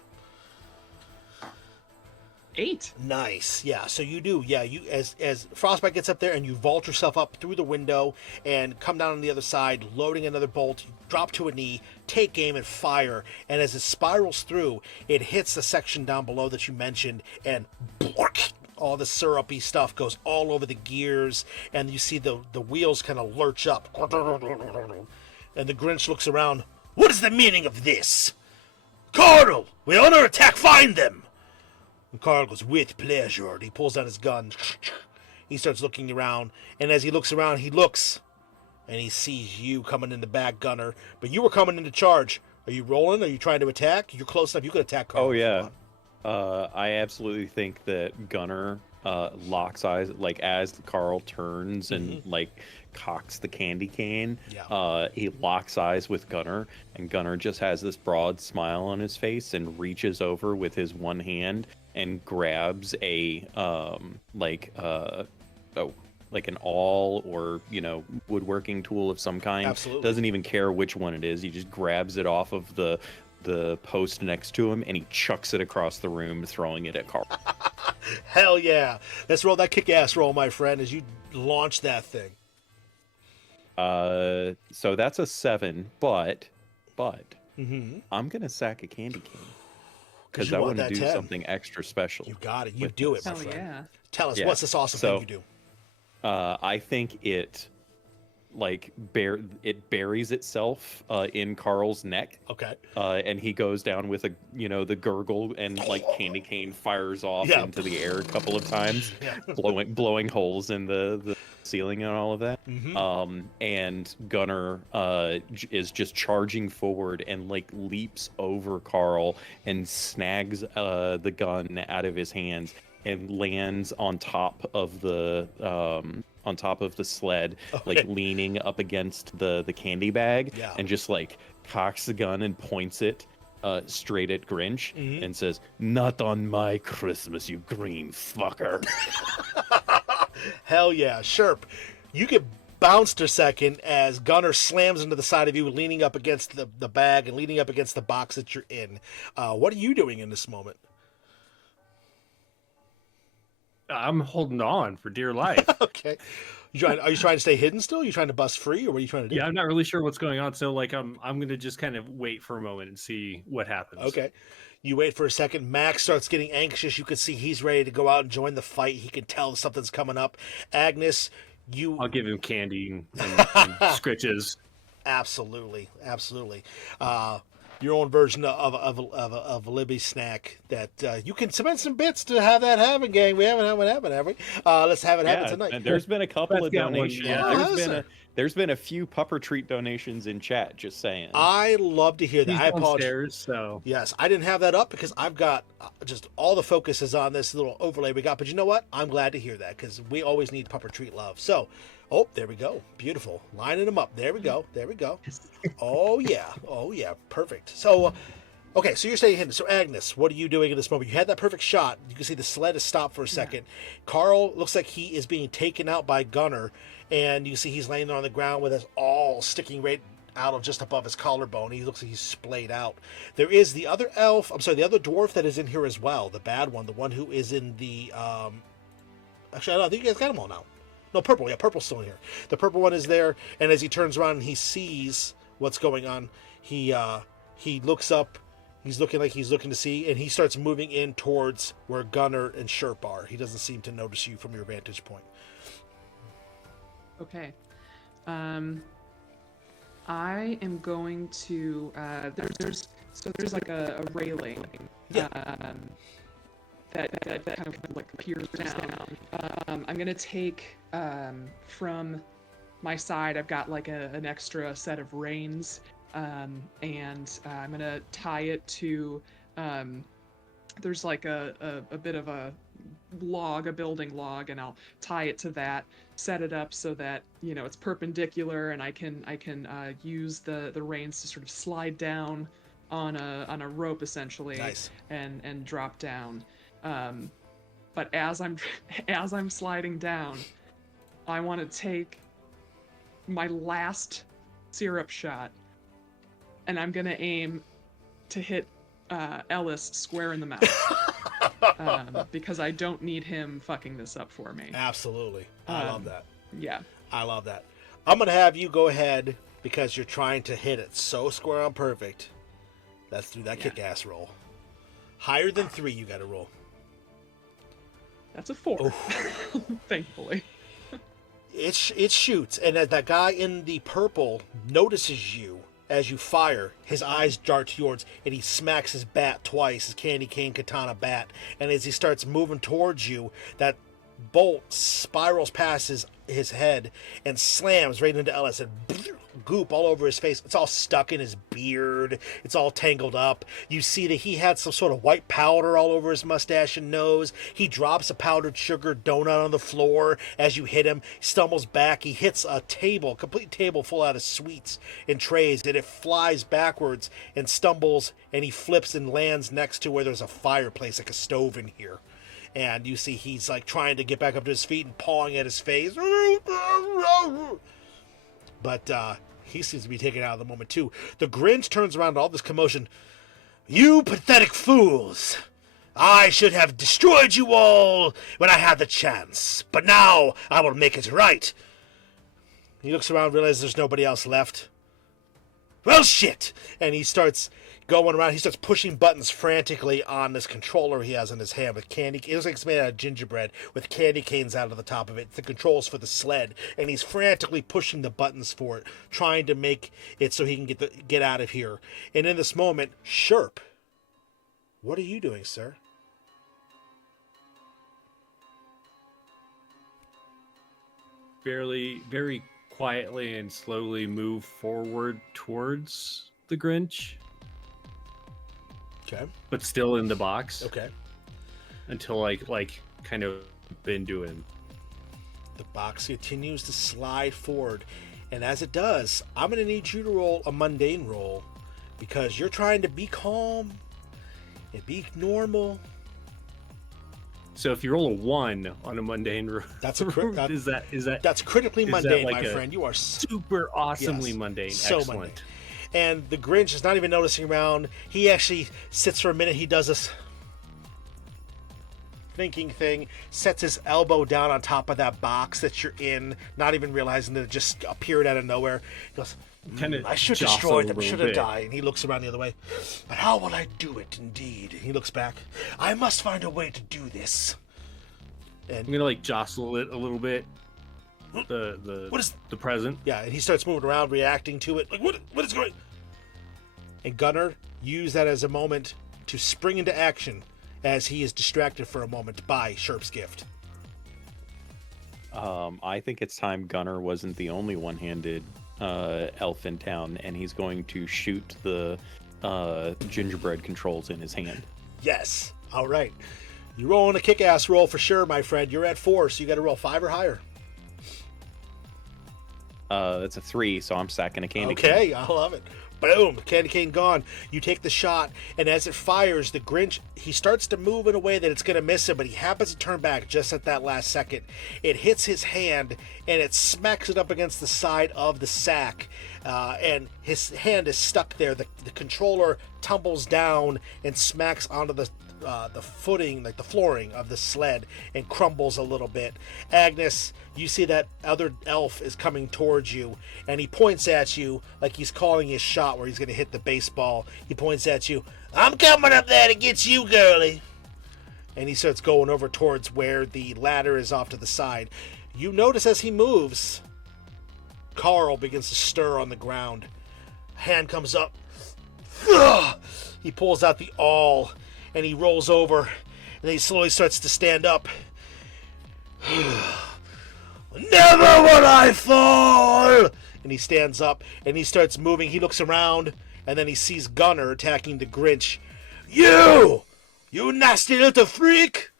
8. Nice. Yeah, so you do. Yeah, you as Frostbite gets up there and you vault yourself up through the window and come down on the other side, loading another bolt, you drop to a knee, take aim and fire, and as it spirals through, it hits the section down below that you mentioned, and all the syrupy stuff goes all over the gears, and you see the wheels kind of lurch up. And the Grinch looks around. What is the meaning of this? Carl, we honor attack, find them! And Carl goes, with pleasure. And he pulls out his gun. He starts looking around, and as he looks around, he looks, and he sees you coming in the back, Gunner. But you were coming into charge. Are you rolling? Are you trying to attack? You're close enough. You could attack Carl. Oh, yeah. I absolutely think that Gunner locks eyes, like as Carl turns and like cocks the candy cane. He locks eyes with Gunner, and Gunner just has this broad smile on his face and reaches over with his one hand and grabs a like an awl or, you know, woodworking tool of some kind. Absolutely. Doesn't even care which one it is. He just grabs it off of the post next to him, and he chucks it across the room, throwing it at Carl. Hell yeah. Let's roll that kick-ass roll, my friend, as you launch that thing. So that's a 7, but I'm going to sack a candy cane. Because I want to do 10. Something extra special. You got it. You do it, my Hell friend. yeah. Tell us, what's this awesome thing you do? I think it buries itself in Carl's neck. Okay. And he goes down with the gurgle, and like candy cane fires off into the air a couple of times, blowing holes in the ceiling and all of that. And Gunner is just charging forward and like leaps over Carl and snags the gun out of his hands and lands on top of the sled, like leaning up against the candy bag, and just like cocks the gun and points it straight at Grinch and says, "Not on my Christmas, you green fucker." Hell yeah. Sherp, you get bounced a second as Gunner slams into the side of you, leaning up against the bag and leaning up against the box that you're in. What are you doing in this moment? I'm holding on for dear life. Okay. Are you trying to stay hidden still? Are you trying to bust free, or what are you trying to do? Yeah, I'm not really sure what's going on. So like I'm gonna just kind of wait for a moment and see what happens. Okay. You wait for a second. Max starts getting anxious. You can see he's ready to go out and join the fight. He can tell something's coming up. Agnes, I'll give him candy and scritches. Absolutely, absolutely. Your own version of a Libby snack that you can spend some bits to have that happen, gang. We haven't had one happen, have we? Let's have it happen tonight. And there's been a couple Let's of get one, donations. yeah. There's been a few pupper treat donations in chat. Just saying. I love to hear that. He's I apologize. downstairs, so Yes, I didn't have that up because I've got just all the focus is on this little overlay we got. But you know what? I'm glad to hear that because we always need pupper treat love. So, oh, there we go. Beautiful. Lining them up. There we go. There we go. Oh, yeah. Oh, yeah. Perfect. So, okay, so you're staying hidden. So, Agnes, what are you doing in this moment? You had that perfect shot. You can see the sled has stopped for a second. Carl looks like he is being taken out by Gunner, and you see he's laying there on the ground with his all sticking right out of just above his collarbone. He looks like he's splayed out. There is the other elf, the other dwarf that is in here as well, the bad one, the one who is in the, actually, I think you guys got them all now. No, purple, yeah, purple's still in here. The purple one is there, and as he turns around and he sees what's going on, he looks up, he's looking like he's looking to see, and he starts moving in towards where Gunner and Sherp are. He doesn't seem to notice you from your vantage point. Okay. I am going to there's like a railing Yeah. that kind of like peers down. I'm gonna take from my side. I've got like an extra set of reins, and I'm gonna tie it to. There's like a bit of a log, a building log, and I'll tie it to that. Set it up so that it's perpendicular, and I can use the reins to sort of slide down on a rope essentially, Nice. and drop down. But as I'm sliding down, I want to take my last syrup shot, and I'm gonna aim to hit Ellis square in the mouth. Because I don't need him fucking this up for me. Absolutely. I love that. Yeah. I love that. I'm going to have you go ahead because you're trying to hit it so square on perfect. Let's do that kick-ass roll. Higher than 3, you got to roll. That's a 4. Thankfully. It shoots, and as that guy in the purple notices you as you fire, his eyes dart towards, and he smacks his bat twice, his candy cane katana bat, and as he starts moving towards you, that bolt spirals past his head and slams right into Ellis, and goop all over his face. It's all stuck in his beard. It's all tangled up. You see that he had some sort of white powder all over his mustache and nose. He drops a powdered sugar donut on the floor as you hit him. He stumbles back. He hits a table, complete table full out of sweets and trays, and it flies backwards and stumbles, and he flips and lands next to where there's a fireplace, like a stove in here. And you see he's like trying to get back up to his feet and pawing at his face. But he seems to be taken out of the moment too. The Grinch turns around to all this commotion. You pathetic fools! I should have destroyed you all when I had the chance. But now I will make it right. He looks around, realizes there's nobody else left. Well, shit! And he starts going around. He starts pushing buttons frantically on this controller he has in his hand with candy. It looks like it's made out of gingerbread with candy canes out of the top of it. The controls for the sled, and he's frantically pushing the buttons for it, trying to make it so he can get out of here. And in this moment, Sherp, what are you doing, sir? Very quietly and slowly move forward towards the Grinch. Okay. But still in the box. Okay. Until like kind of been doing. The box continues to slide forward, and as it does, I'm going to need you to roll a mundane roll because you're trying to be calm and be normal. So if you roll a 1 on a mundane roll, that's a is that that's critically is mundane, that like my friend. You are super awesomely yes, mundane. So excellent. mundane. And the Grinch is not even noticing around. He actually sits for a minute. He does this thinking thing, sets his elbow down on top of that box that you're in, not even realizing that it just appeared out of nowhere. He goes, I should destroy them, should have died. And he looks around the other way. But how will I do it, indeed? He looks back. I must find a way to do this. And I'm going to like jostle it a little bit the present. Yeah, and he starts moving around, reacting to it. Like, what is going? And Gunnar used that as a moment to spring into action as he is distracted for a moment by Sherp's gift. I think it's time Gunnar wasn't the only one-handed elf in town, and he's going to shoot the gingerbread controls in his hand. Yes. All right. You're rolling a kick-ass roll for sure, my friend. You're at 4, so you got to roll 5 or higher. That's a 3, so I'm stacking a candy cane. Okay, I love it. Boom, candy cane gone. You take the shot, and as it fires, the Grinch, he starts to move in a way that it's going to miss him, but he happens to turn back just at that last second. It hits his hand, and it smacks it up against the side of the sack, and his hand is stuck there. The controller tumbles down and smacks onto the footing, like the flooring of the sled, and crumbles a little bit. Agnes, you see that other elf is coming towards you, and he points at you like he's calling his shot where he's going to hit the baseball. He points at you. I'm coming up there to get you, girlie. And he starts going over towards where the ladder is off to the side. You notice as he moves, Carl begins to stir on the ground. Hand comes up. He pulls out the awl, and he rolls over, and then he slowly starts to stand up. Never will I fall! And he stands up, and he starts moving. He looks around, and then he sees Gunnar attacking the Grinch. You nasty little freak!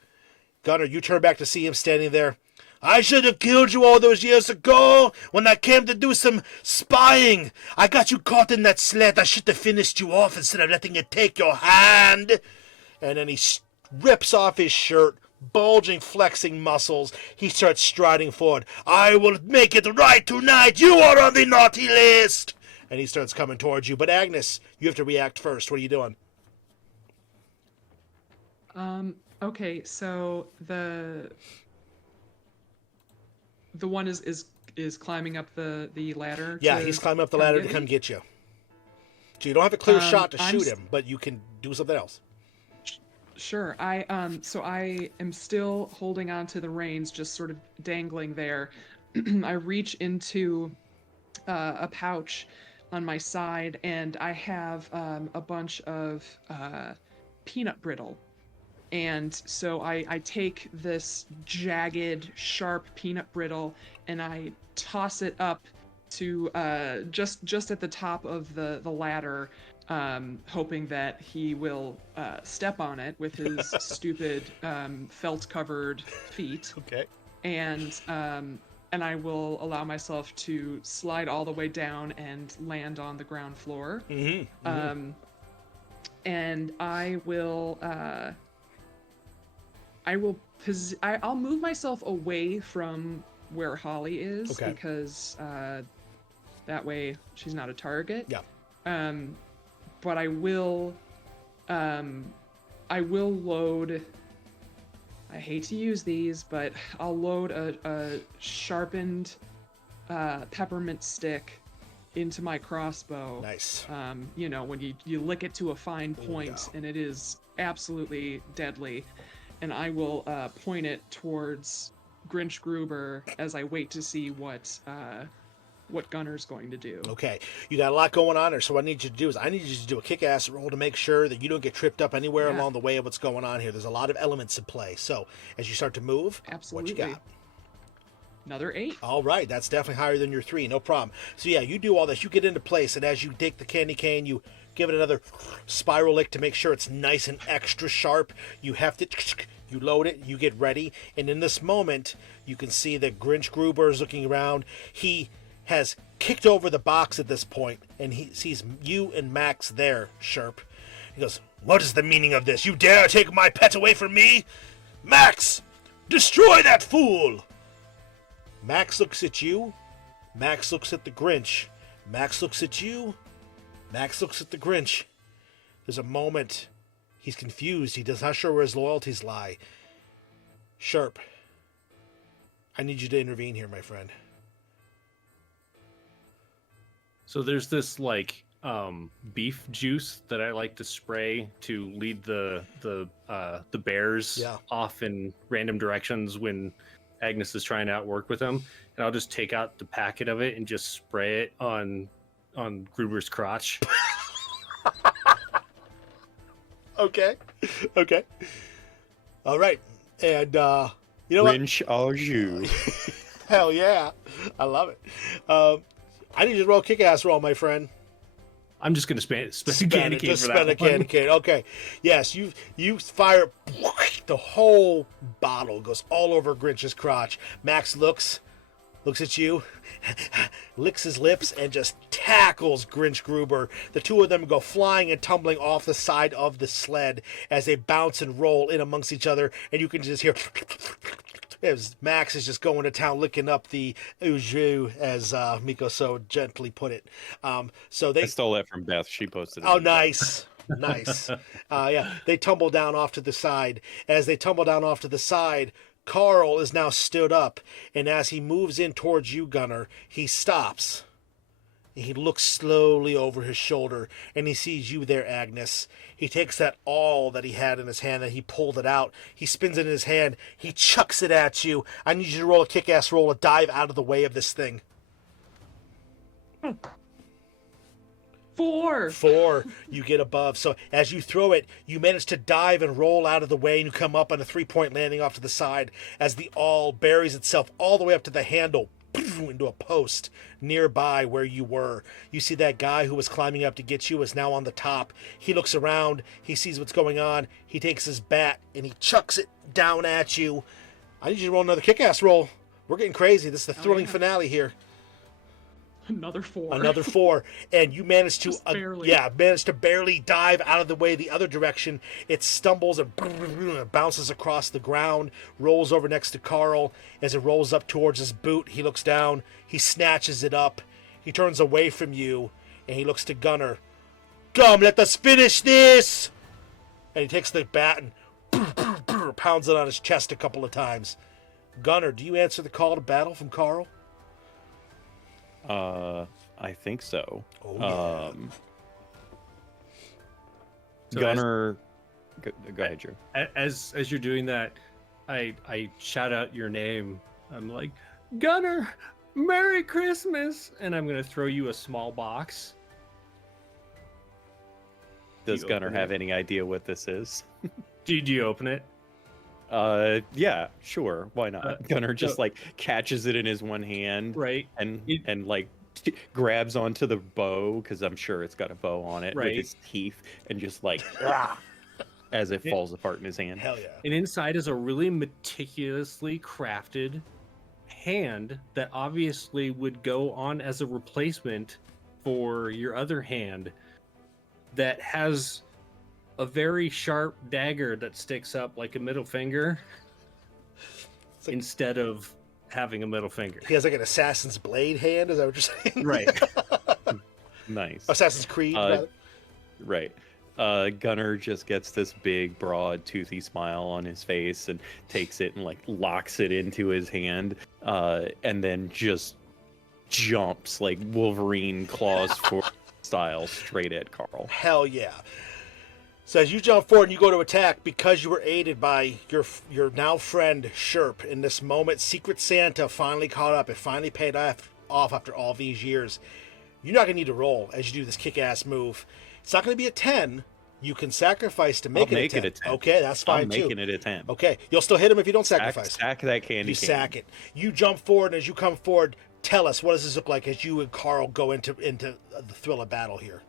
Gunnar, you turn back to see him standing there. I should have killed you all those years ago when I came to do some spying. I got you caught in that sled. I should have finished you off instead of letting it take your hand. And then he rips off his shirt, bulging, flexing muscles. He starts striding forward. I will make it right tonight. You are on the naughty list. And he starts coming towards you. But Agnes, you have to react first. What are you doing? Okay, so the one is climbing up the ladder. Yeah, he's climbing up the ladder to come get you. So you don't have a clear shot to shoot him, but you can do something else. Sure. I am still holding on to the reins, just sort of dangling there. I reach into a pouch on my side, and I have a bunch of peanut brittle. And so I take this jagged, sharp peanut brittle, and I toss it up to just at the top of the ladder, hoping that he will step on it with his stupid felt-covered feet. Okay. And I will allow myself to slide all the way down and land on the ground floor. Mm-hmm. And I'll move myself away from where Holly is, okay, because that way she's not a target. Yeah. But I will load. I hate to use these, but I'll load a sharpened peppermint stick into my crossbow. Nice. You know, when you lick it to a fine point, and it is absolutely deadly. And I will point it towards Grinch Gruber as I wait to see what Gunnar's going to do. Okay, you got a lot going on there, so what I need you to do is I need you to do a kick-ass roll to make sure that you don't get tripped up anywhere along the way of what's going on here. There's a lot of elements in play. So as you start to move, absolutely, what you got? Another 8. All right, that's definitely higher than your 3, no problem. So yeah, you do all this, you get into place, and as you take the candy cane, you give it another spiral lick to make sure it's nice and extra sharp. You have to, you load it, you get ready, and in this moment, you can see that Grinch Gruber is looking around. He has kicked over the box at this point, and he sees you and Max there, Sherp. He goes, "What is the meaning of this? You dare take my pet away from me? Max, destroy that fool!" Max looks at you. Max looks at the Grinch. Max looks at you. Max looks at the Grinch. There's a moment. He's confused. He does not sure where his loyalties lie. Sherp, I need you to intervene here, my friend. So there's this like beef juice that I like to spray to lead the bears off in random directions when Agnes is trying to outwork with him, and I'll just take out the packet of it and just spray it on Gruber's crotch. Okay. All right. And you know Rinch au jus. what? Hell yeah. I love it. I need you to roll a kick-ass roll, my friend. I'm just gonna spend a candy cane Just for spend a that one. candy cane. Okay. Yes, you fire the whole bottle goes all over Grinch's crotch. Max looks at you, licks his lips, and just tackles Grinch Gruber. The two of them go flying and tumbling off the side of the sled as they bounce and roll in amongst each other, and you can just hear as Max is just going to town licking up the uju, as Miko so gently put it. So I they stole that from Beth. She posted it. Oh, nice. Nice. Yeah, they tumble down off to the side. As they tumble down off to the side, Carl is now stood up, and as he moves in towards you, Gunner, he stops. He looks slowly over his shoulder, and he sees you there, Agnes. He takes that awl that he had in his hand, and he pulled it out. He spins it in his hand. He chucks it at you. I need you to roll a kick-ass roll, a dive out of the way of this thing. 4. 4, you get above. So as you throw it, you manage to dive and roll out of the way, and you come up on a 3-point landing off to the side as the awl buries itself all the way up to the handle into a post nearby where you were. You see that guy who was climbing up to get you is now on the top. He looks around. He sees what's going on. He takes his bat and he chucks it down at you. I need you to roll another kick-ass roll. We're getting crazy. This is the thrilling finale here. Another 4. Another 4, and you manage to Just barely. manage to barely dive out of the way the other direction. It stumbles and bounces across the ground, rolls over next to Carl. As it rolls up towards his boot, he looks down, he snatches it up, he turns away from you, and he looks to Gunner. Come, let us finish this! And he takes the bat and pounds it on his chest a couple of times. Gunner, do you answer the call to battle from Carl? I think so. Oh, yeah. So Gunner, go ahead, Drew. As you're doing that, I shout out your name. I'm like, Gunner, Merry Christmas, and I'm gonna throw you a small box. Does You Gunner open have it? any idea what this is? Do you open it? Yeah, sure. Why not? Gunner just so- like catches it in his one hand, Right. and It- and like grabs onto the bow because I'm sure it's got a bow on it with Right. his teeth, and just like as it falls apart in his hand. Hell yeah. And inside is a really meticulously crafted hand that obviously would go on as a replacement for your other hand that has a very sharp dagger that sticks up like a middle finger like- instead of having a middle finger. He has like an Assassin's Blade hand, is that what you're saying? Right. Nice. Assassin's Creed, rather. Right. Gunner just gets this big, broad, toothy smile on his face and takes it and like locks it into his hand, and then just jumps like Wolverine claws for style straight at Carl. Hell yeah. So as you jump forward and you go to attack, because you were aided by your now friend Sherp, in this moment, Secret Santa finally caught up. It finally paid off after all these years. You're not going to need to roll as you do this kick-ass move. It's not going to be a 10. You can sacrifice to make, I'll it, make a 10. it a 10. Okay, that's fine I'm too. making it a 10. Okay, you'll still hit him if you don't sacrifice. Sack that candy You cane. sack it. You jump forward, and as you come forward, tell us, what does this look like as you and Carl go into the thrill of battle here?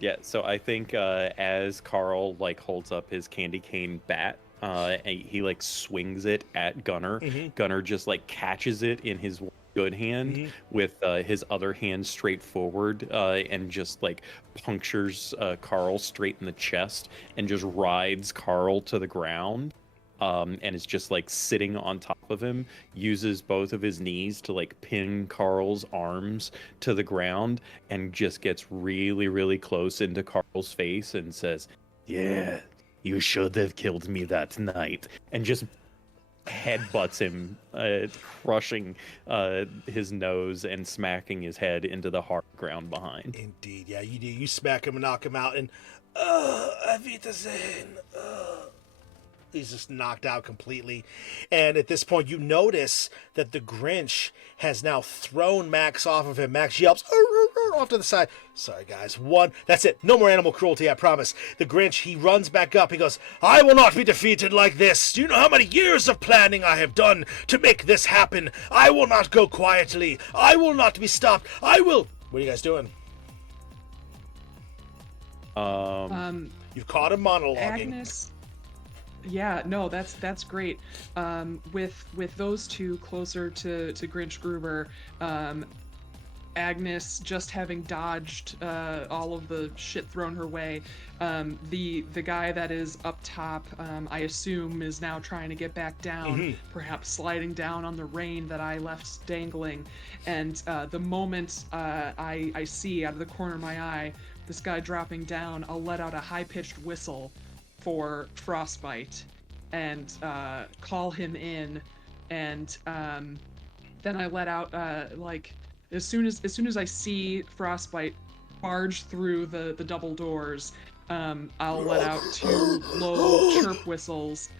Yeah, so I think as Carl like holds up his candy cane bat, and he like swings it at Gunner. Mhm. Gunner just like catches it in his good hand with his other hand straight forward, and just like punctures Carl straight in the chest and just rides Carl to the ground. And is just like sitting on top of him, uses both of his knees to like pin Carl's arms to the ground, and just gets really, really close into Carl's face and says, "Yeah, you should have killed me that night," and just headbutts him, crushing his nose and smacking his head into the hard ground behind. Indeed, yeah, you do. You smack him and knock him out, and Auf Wiedersehen. knocked out completely. And at this point, you notice that the Grinch has now thrown Max off of him. Max yelps off to the side. Sorry, guys. That's it. No more animal cruelty, I promise. The Grinch, he runs back up. He goes, I will not be defeated like this. Do you know how many years of planning I have done to make this happen? I will not go quietly. I will not be stopped. I will. What are you guys doing? You've caught him monologuing. Agnes. Yeah, no, that's great. With those two closer to Grinch Gruber, Agnes just having dodged all of the shit thrown her way, the guy that is up top, I assume, is now trying to get back down, perhaps sliding down on the rein that I left dangling. And the moment I see out of the corner of my eye this guy dropping down, I'll let out a high-pitched whistle for Frostbite and call him in, and then I let out as soon as I see Frostbite barge through the double doors, I'll let out 2 low chirp whistles,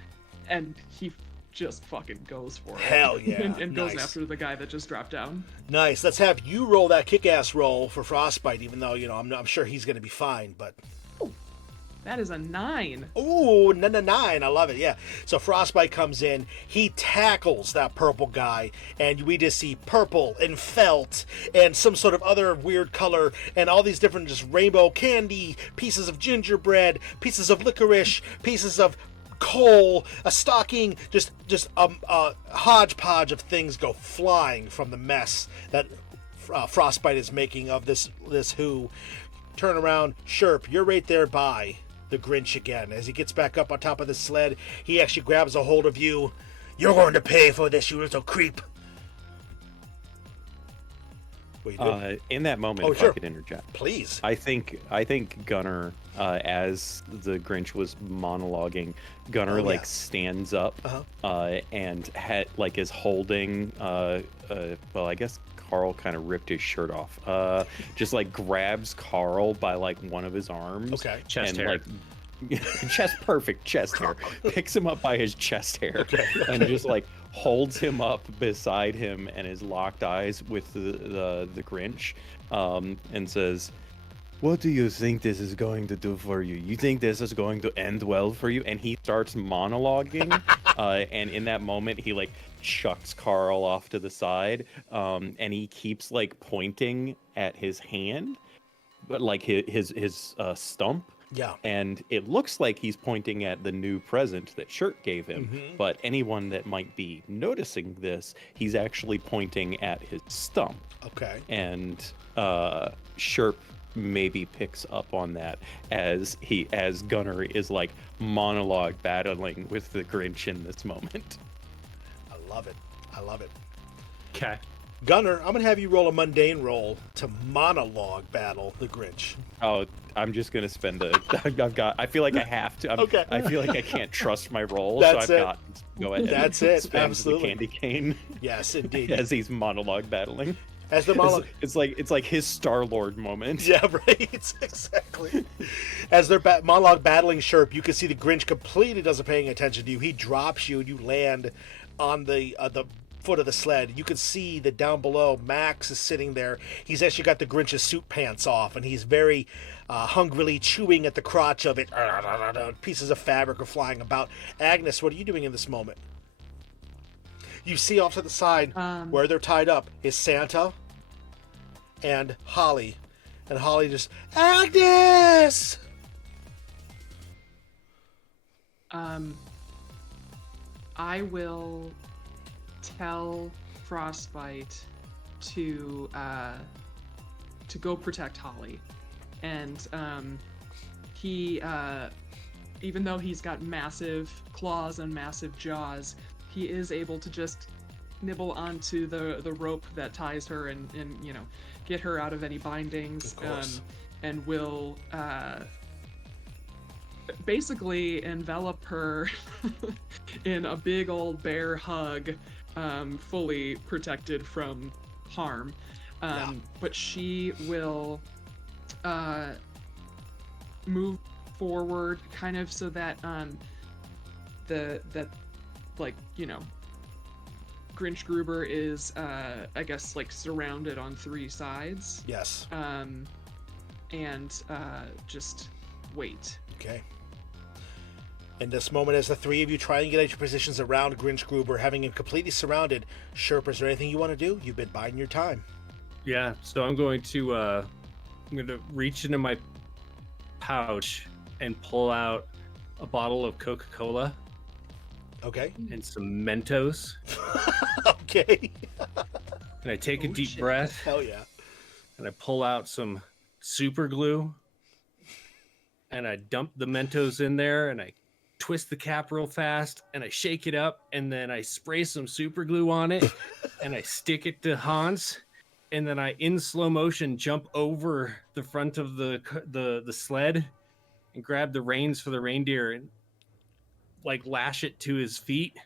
and he just fucking goes for it. Hell yeah. and goes after the guy that just dropped down. Nice. Let's have you roll that kick-ass roll for Frostbite, even though, I'm sure he's going to be fine, but... That is a 9. Ooh, 9. I love it, yeah. So Frostbite comes in, he tackles that purple guy, and we just see purple and felt and some sort of other weird color and all these different just rainbow candy, pieces of gingerbread, pieces of licorice, pieces of coal, a stocking, just a hodgepodge of things go flying from the mess that Frostbite is making of this Who. Turn around, Sherp, you're right there by the Grinch again. As he gets back up on top of the sled, he actually grabs a hold of you. You're going to pay for this, you little creep. What are you doing? In that moment, if sure. I could interject. Please. I think Gunner, as the Grinch was monologuing, Gunner stands up and is holding well, I guess Carl kind of ripped his shirt off. Just grabs Carl by one of his arms. Okay. Chest and hair. perfect chest hair. Picks him up by his chest hair and just holds him up beside him and his locked eyes with the Grinch, and says, what do you think this is going to do for you? You think this is going to end well for you? And he starts monologuing, and in that moment, he chucks Carl off to the side, and he keeps pointing at his hand, but his stump. Yeah. And it looks like he's pointing at the new present that Shirt gave him. But anyone that might be noticing this, he's actually pointing at his stump. Okay. And Sherp maybe picks up on that as Gunner is monologue battling with the Grinch in this moment. I love it. Okay. Gunner, I'm gonna have you roll a mundane roll to monologue battle the Grinch. Oh, I'm just gonna spend I feel like I have to. Okay. I feel like I can't trust my roll, That's so I've it. got to go ahead. That's it. Spam Absolutely. the candy cane Yes, indeed. as he's monologue battling. As the monologue. It's like his Star-Lord moment. Yeah, right. Exactly. As they're monologue battling Sherp, you can see the Grinch completely doesn't paying attention to you. He drops you, and you land on the foot of the sled. You can see that down below, Max is sitting there. He's actually got the Grinch's suit pants off, and he's very hungrily chewing at the crotch of it. Pieces of fabric are flying about. Agnes, what are you doing in this moment? You see off to the side where they're tied up is Santa and Holly. And Holly just, Agnes! I will tell Frostbite to go protect Holly, and he even though he's got massive claws and massive jaws, he is able to just nibble onto the rope that ties her and get her out of any bindings. Of course. And will basically envelop her in a big old bear hug, fully protected from harm. But she will move forward kind of so that that like, you know, Grinch Gruber is I guess like surrounded on 3 sides. Yes. And just wait. Okay. In this moment, as the 3 of you try and get out your positions around Grinch Gruber, having him completely surrounded, Sherpa, is there anything you want to do? You've been biding your time. Yeah, so I'm going to reach into my pouch and pull out a bottle of Coca-Cola Okay. and some Mentos, Okay. and I take a Oh, deep shit. breath, Hell yeah. and I pull out some super glue, and I dump the Mentos in there, and I twist the cap real fast, and I shake it up, and then I spray some super glue on it, and I stick it to Hans, and then I, in slow motion, jump over the front of the sled and grab the reins for the reindeer and like lash it to his feet,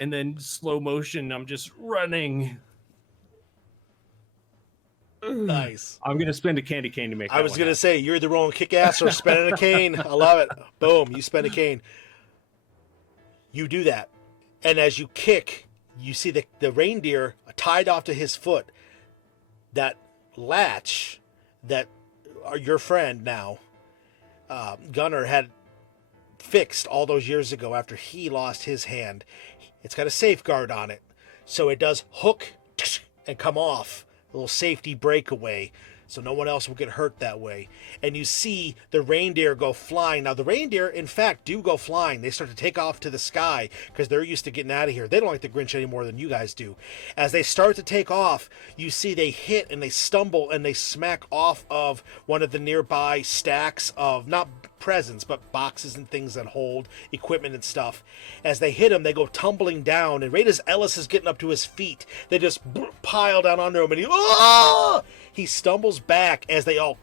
and then slow motion, I'm just running. Nice. I'm gonna spend a candy cane to make. I was going to say, you're either rolling kick-ass or spending a cane. I love it. Boom, you spend a cane. You do that. And as you kick, you see the reindeer tied off to his foot. That latch that your friend now, Gunnar, had fixed all those years ago after he lost his hand. It's got a safeguard on it. So it does hook and come off. A little safety breakaway, so no one else will get hurt that way. And you see the reindeer go flying. Now, the reindeer, in fact, do go flying. They start to take off to the sky because they're used to getting out of here. They don't like the Grinch any more than you guys do. As they start to take off, you see they hit and they stumble and they smack off of one of the nearby stacks of, not presents, but boxes and things that hold equipment and stuff. As they hit him, they go tumbling down, and right as Ellis is getting up to his feet, they just pile down under him, and he stumbles back as they all,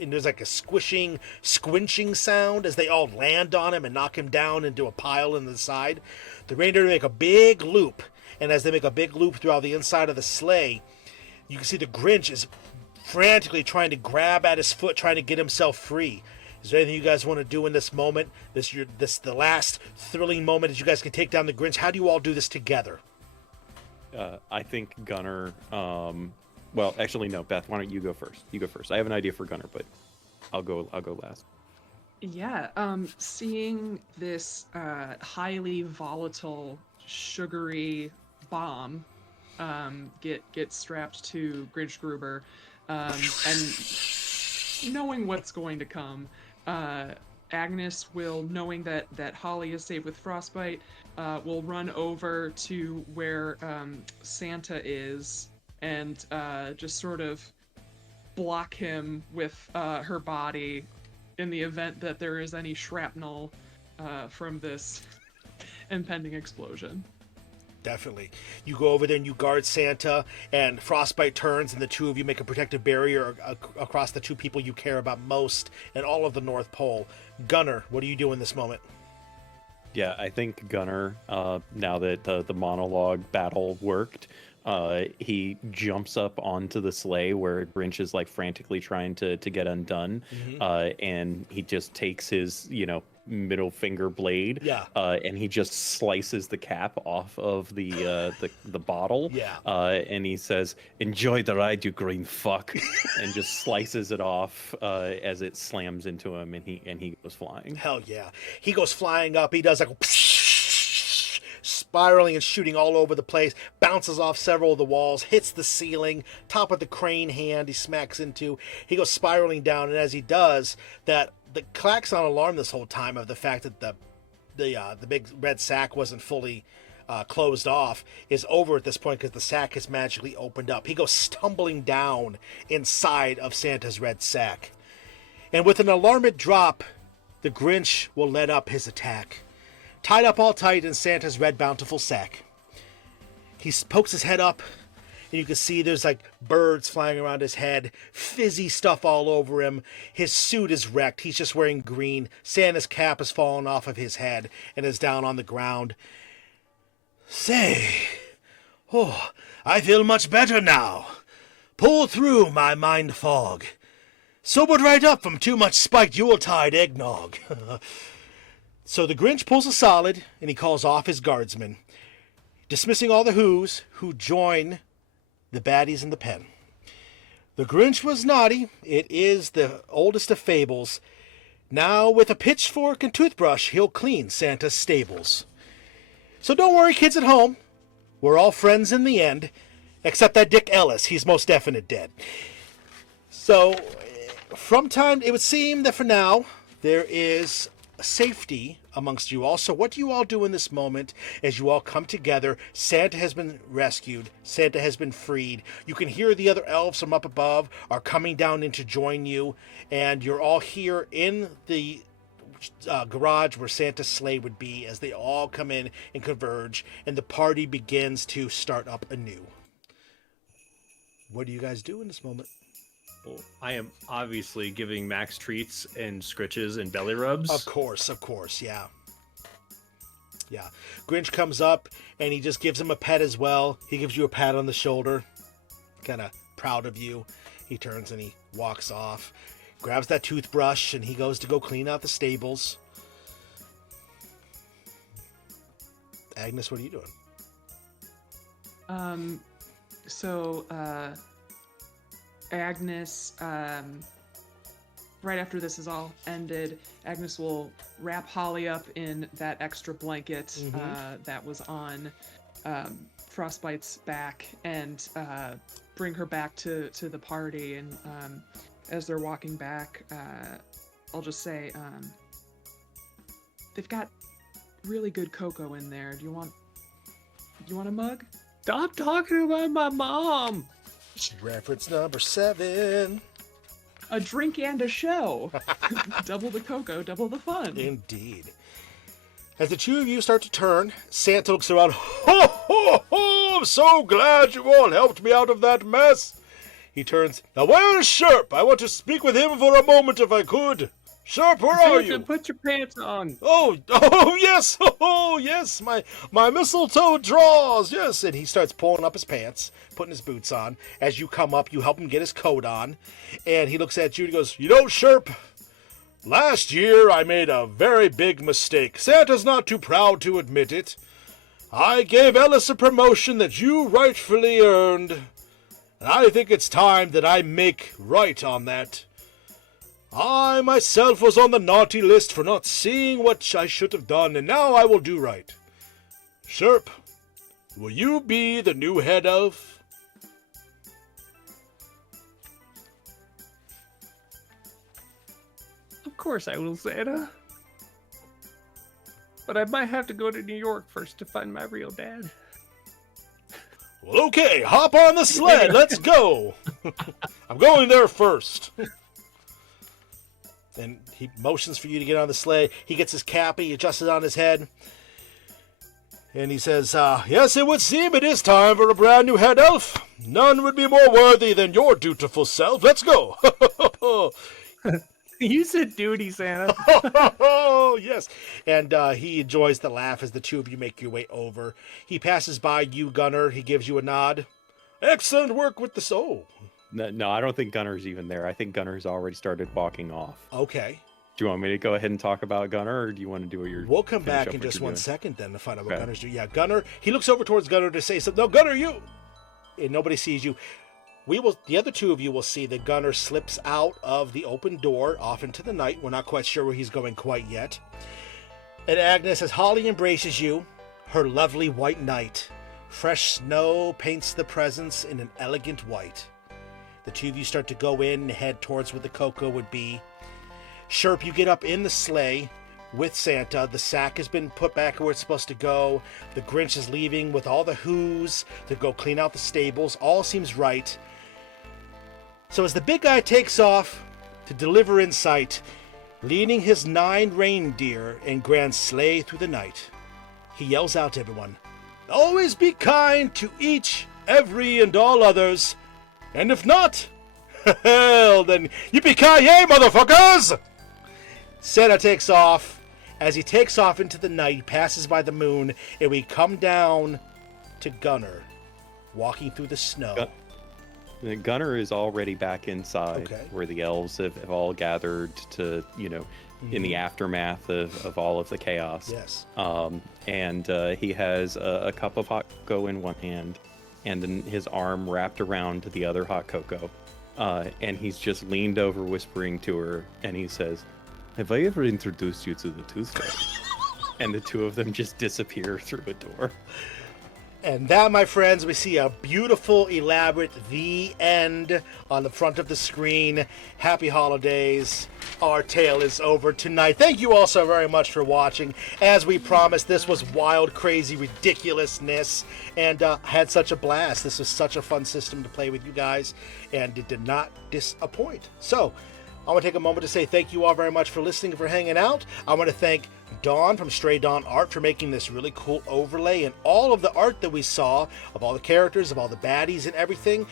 and there's like a squinching sound as they all land on him and knock him down into a pile in the side. The reindeer make a big loop, and as they make a big loop throughout the inside of the sleigh, you can see the Grinch is frantically trying to grab at his foot, trying to get himself free. Is there anything you guys want to do in this moment? The last thrilling moment that you guys can take down the Grinch. How do you all do this together? I think Gunnar. Well, actually, no. Beth, why don't you go first? You go first. I have an idea for Gunnar, but I'll go last. Yeah, seeing this highly volatile, sugary bomb get strapped to Grinch Gruber, and knowing what's going to come, Agnes will, knowing that Holly is safe with frostbite, will run over to where Santa is and just sort of block him with her body in the event that there is any shrapnel from this impending explosion. Definitely. You go over there and you guard Santa, and frostbite turns, and the two of you make a protective barrier across the two people you care about most in all of the North Pole. Gunnar, what do you do in this moment? Yeah, I think Gunnar, now that the monologue battle worked, he jumps up onto the sleigh where Grinch is like frantically trying to get undone, and he just takes his, middle finger blade, and he just slices the cap off of the bottle, and he says, "Enjoy the ride, you green fuck," and just slices it off as it slams into him, and he goes flying. Hell yeah. He goes flying up. He does like spiraling and shooting all over the place, bounces off several of the walls, hits the ceiling, top of the crane hand he smacks into. He goes spiraling down, and as he does that, the klaxon alarm this whole time of the fact that the big red sack wasn't fully closed off is over at this point because the sack has magically opened up. He goes stumbling down inside of Santa's red sack. And with an alarming drop, the Grinch will let up his attack. Tied up all tight in Santa's red bountiful sack. He pokes his head up, and you can see there's like birds flying around his head, fizzy stuff all over him. His suit is wrecked. He's just wearing green. Santa's cap has fallen off of his head and is down on the ground. Say, I feel much better now. Pull through my mind fog. Sobered right up from too much spiked Yuletide eggnog. So the Grinch pulls a solid, and he calls off his guardsmen, dismissing all the Who's who join the baddies in the pen. The Grinch was naughty. It is the oldest of fables. Now, with a pitchfork and toothbrush, he'll clean Santa's stables. So don't worry, kids at home. We're all friends in the end, except that Dick Ellis. He's most definite dead. So, it would seem that for now, there is safety amongst you all. So what do you all do in this moment as you all come together? Santa has been rescued. Santa has been freed. You can hear the other elves from up above are coming down in to join you. And you're all here in the garage where Santa's sleigh would be as they all come in and converge. And the party begins to start up anew. What do you guys do in this moment? Well, I am obviously giving Max treats and scritches and belly rubs. Of course, yeah. Yeah. Grinch comes up and he just gives him a pet as well. He gives you a pat on the shoulder. Kind of proud of you. He turns and he walks off. Grabs that toothbrush and he goes to go clean out the stables. Agnes, what are you doing? Agnes, right after this is all ended, Agnes will wrap Holly up in that extra blanket that was on Frostbite's back and bring her back to the party. And as they're walking back, I'll just say, they've got really good cocoa in there. Do you want a mug? Stop talking about my mom! Reference number 7. A drink and a show. Double the cocoa, double the fun. Indeed. As the two of you start to turn, Santa looks around. Ho, ho, ho! I'm so glad you all helped me out of that mess. He turns. Now where is Sherp? I want to speak with him for a moment if I could. Sherp, where are you? Put your pants on. Oh, yes, my mistletoe draws, yes. And he starts pulling up his pants, putting his boots on. As you come up, you help him get his coat on. And he looks at you and he goes, you know, Sherp, last year I made a very big mistake. Santa's not too proud to admit it. I gave Ellis a promotion that you rightfully earned. And I think it's time that I make right on that. I myself was on the naughty list for not seeing what I should have done, and now I will do right. Sherp, will you be the new head elf? Of course I will, Santa. But I might have to go to New York first to find my real dad. Well, okay, hop on the sled, let's go. I'm going there first. And he motions for you to get on the sleigh. He gets his cap, he adjusts it on his head. And he says, yes, it would seem it is time for a brand new head elf. None would be more worthy than your dutiful self. Let's go. You said duty, Santa. Oh, yes. And he enjoys the laugh as the two of you make your way over. He passes by you, Gunner. He gives you a nod. Excellent work with the soul. No, I don't think Gunner's even there. I think Gunner's already started walking off. Okay. Do you want me to go ahead and talk about Gunner, or do you want to do what you're... We'll come back in just 1 second then to find out what Gunner's doing. Yeah, Gunner, he looks over towards Gunner to say something. No, Gunner, you! And nobody sees you. The other two of you will see that Gunner slips out of the open door off into the night. We're not quite sure where he's going quite yet. And Agnes, as Holly embraces you, her lovely white night, fresh snow paints the presents in an elegant white. The two of you start to go in and head towards where the cocoa would be. Sherp, you get up in the sleigh with Santa. The sack has been put back where it's supposed to go. The Grinch is leaving with all the Who's to go clean out the stables. All seems right. So as the big guy takes off to deliver in sight, leading his 9 reindeer in grand sleigh through the night, he yells out to everyone, always be kind to each, every, and all others. And if not, hell, then yippee-ki-yay, motherfuckers! Santa takes off. As he takes off into the night, he passes by the moon, and we come down to Gunner, walking through the snow. Gunner is already back inside, Okay. where the elves have all gathered to, in the aftermath of all of the chaos. Yes. And he has a cup of hot cocoa in one hand, and then his arm wrapped around the other hot cocoa. And he's just leaned over, whispering to her, and he says, "Have I ever introduced you to the Tooth Fairy?" And the two of them just disappear through a door. And that, my friends, we see a beautiful, elaborate "The End" on the front of the screen. Happy holidays. Our tale is over tonight. Thank you all so very much for watching. As we promised, this was wild, crazy ridiculousness, and had such a blast. This was such a fun system to play with you guys, and it did not disappoint. So, I want to take a moment to say thank you all very much for listening and for hanging out. I want to thank Dawn from Stray Dawn Art for making this really cool overlay, and all of the art that we saw of all the characters, of all the baddies and everything.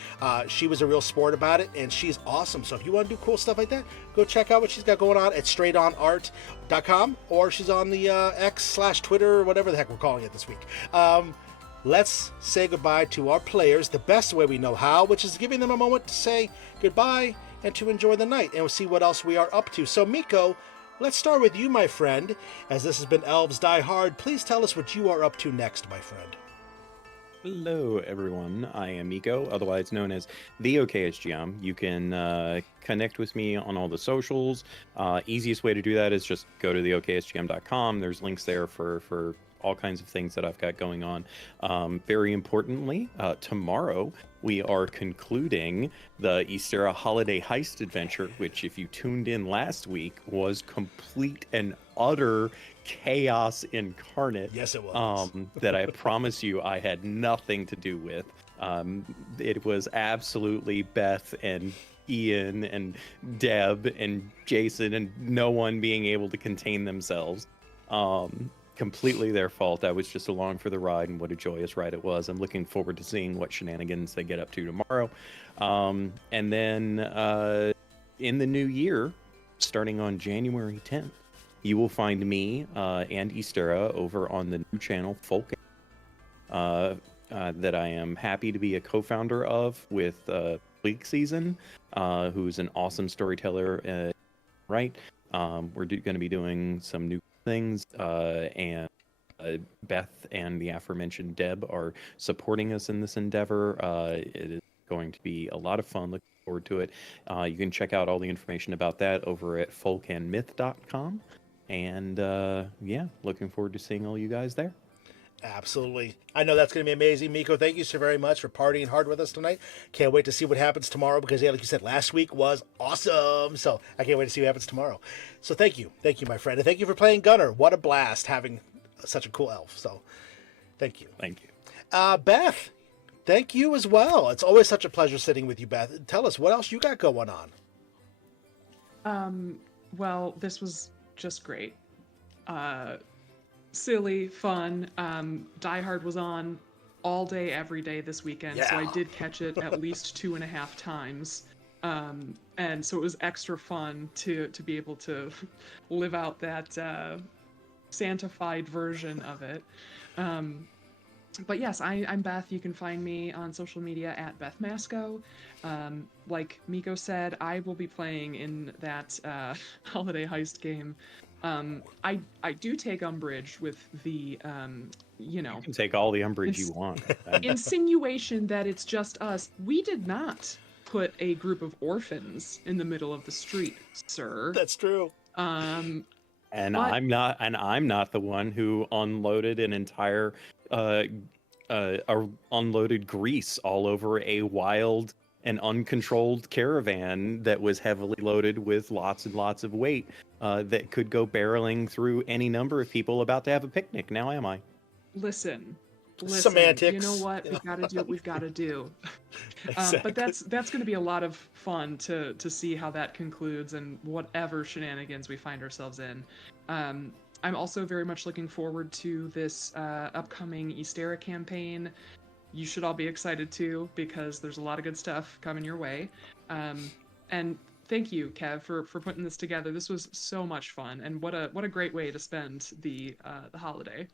She was a real sport about it, and she's awesome. So if you want to do cool stuff like that, go check out what she's got going on at straydawnart.com, or she's on the X/Twitter, or whatever the heck we're calling it this week. Let's say goodbye to our players the best way we know how, which is giving them a moment to say goodbye and to enjoy the night, and we'll see what else we are up to. So, Miko, let's start with you, my friend. As this has been Elves Die Hard, please tell us what you are up to next, my friend. Hello, everyone. I am Miko, otherwise known as the OKSGM. You can connect with me on all the socials. Easiest way to do that is just go to theoksgm.com. There's links there for all kinds of things that I've got going on. Very importantly, tomorrow we are concluding the Ystera Holiday Heist Adventure, which, if you tuned in last week, was complete and utter chaos incarnate. Yes, it was. That I promise you I had nothing to do with. It was absolutely Beth and Ian and Deb and Jason and no one being able to contain themselves. Completely their fault. I was just along for the ride, and what a joyous ride it was. I'm looking forward to seeing what shenanigans they get up to tomorrow. And then in the new year, starting on January 10th, you will find me and Ystera over on the new channel Folk, that I am happy to be a co-founder of with Bleak Season, who's an awesome storyteller. Right, we're going to be doing some new things, and Beth and the aforementioned Deb are supporting us in this endeavor. It is going to be a lot of fun. Looking forward to it. You can check out all the information about that over at folkandmyth.com. And yeah, looking forward to seeing all you guys there. Absolutely. I know that's going to be amazing. Miko, thank you so very much for partying hard with us tonight. Can't wait to see what happens tomorrow because, yeah, like you said, last week was awesome. So I can't wait to see what happens tomorrow. So thank you. Thank you, my friend. And thank you for playing Gunner. What a blast having such a cool elf. So thank you. Thank you. Beth, thank you as well. It's always such a pleasure sitting with you, Beth. Tell us, what else you got going on? Well, this was just great. Silly, fun. Die Hard was on all day, every day this weekend, so I did catch it at least 2.5 times. And so it was extra fun to be able to live out that Santified version of it. But yes, I'm Beth. You can find me on social media at Beth Masco. Like Miko said, I will be playing in that holiday heist game. I do take umbrage with the, you can take all the umbrage you want. Insinuation that it's just us. We did not put a group of orphans in the middle of the street, sir. That's true. And I'm not the one who unloaded an entire unloaded grease all over a wild and uncontrolled caravan that was heavily loaded with lots and lots of weight that could go barreling through any number of people about to have a picnic. Now am I? Listen. Semantics. You know what? We've got to do what we've got to do. Exactly. But that's going to be a lot of fun to see how that concludes and whatever shenanigans we find ourselves in. I'm also very much looking forward to this upcoming Ystera campaign. You should all be excited too, because there's a lot of good stuff coming your way. And thank you, Kev, for putting this together. This was so much fun, and what a great way to spend the holiday.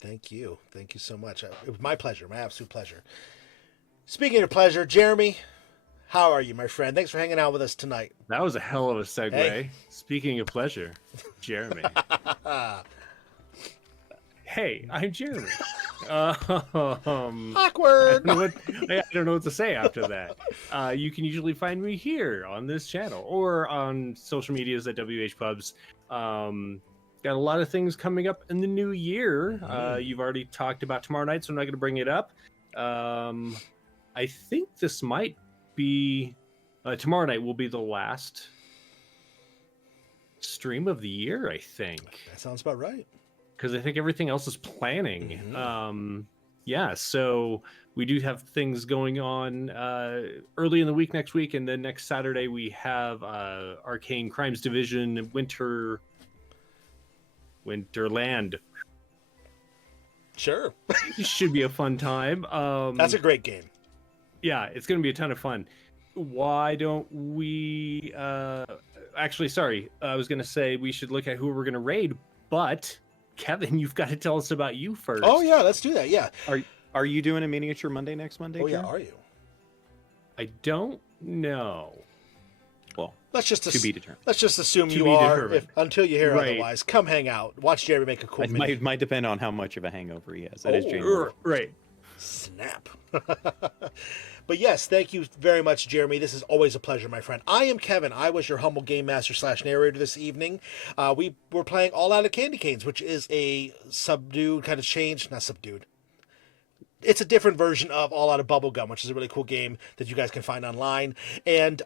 Thank you so much. It was my pleasure, my absolute pleasure. Speaking of pleasure, Jeremy, how are you, my friend? Thanks for hanging out with us tonight. That was a hell of a segue. Hey. Speaking of pleasure, Jeremy. Hey, I'm Jeremy. Awkward. I don't know what to say after that. You can usually find me here on this channel or on social medias at WH Pubs. Got a lot of things coming up in the new year. You've already talked about tomorrow night, so I'm not going to bring it up. I think this might be tomorrow night will be the last stream of the year, I think. That sounds about right. Because I think everything else is planning. Yeah, so we do have things going on early in the week next week, and then next Saturday we have Arcane Crimes Division Winterland. Sure. It should be a fun time. That's a great game. Yeah, it's going to be a ton of fun. Why don't we... Actually, sorry. I was going to say we should look at who we're going to raid, but Kevin, you've got to tell us about you first. Oh, yeah, let's do that, yeah. Are you doing a miniature Monday next Monday? Oh, yeah, Jeremy? are you? I don't know. Well, Let's just to be determined. Let's just assume To you be are, determined. until you hear Right. otherwise. Come hang out. Watch Jeremy make a cool It mini. might depend on how much of a hangover he has. That is Oh. January. Right. Snap. But yes, thank you very much, Jeremy. This is always a pleasure, my friend. I am Kevin. I was your humble game master / narrator this evening. We were playing All Out of Candy Canes, which is a subdued kind of change. Not subdued. It's a different version of All Out of Bubblegum, which is a really cool game that you guys can find online. And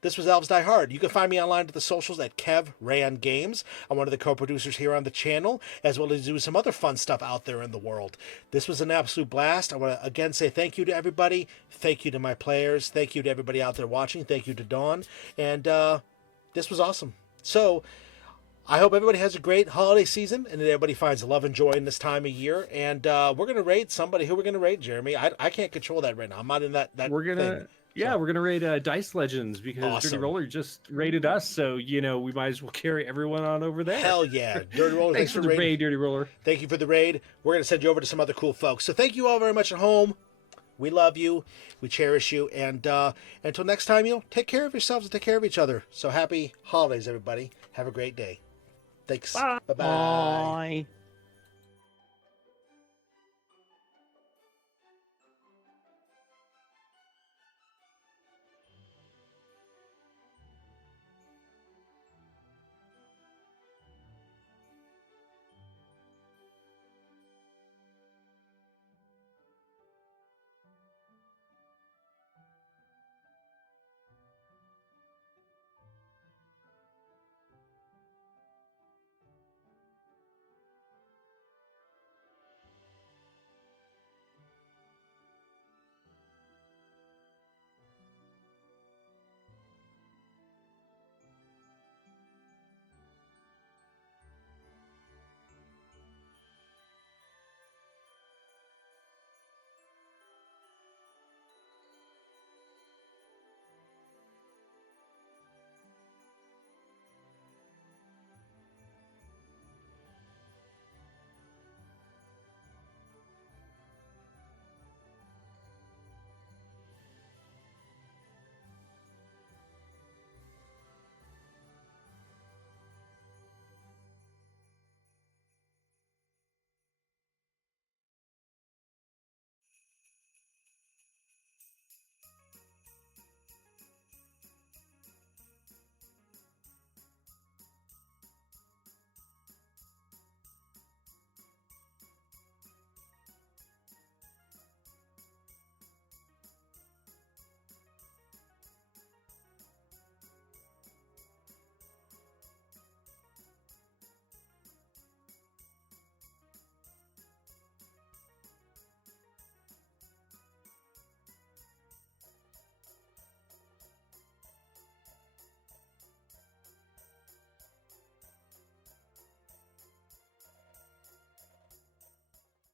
this was Elves Die Hard. You can find me online at the socials at Kev Ran Games. I'm one of the co-producers here on the channel, as well as do some other fun stuff out there in the world. This was an absolute blast. I want to again say thank you to everybody. Thank you to my players. Thank you to everybody out there watching. Thank you to Dawn. And this was awesome. So I hope everybody has a great holiday season and that everybody finds love and joy in this time of year. And we're going to raid somebody. Who we're going to raid, Jeremy? I can't control that right now. I'm not in that We're gonna thing. we're gonna raid Dice Legends because Awesome. Dirty Roller just raided us, so we might as well carry everyone on over there. Hell yeah. Dirty Roller, Thanks for the raiding. raid, Dirty Roller. Thank you for the raid. We're going to send you over to some other cool folks. So thank you all very much at home. We love you. We cherish you. And until next time, take care of yourselves and take care of each other. So happy holidays, everybody. Have a great day. Thanks. Bye. Bye-bye. Bye.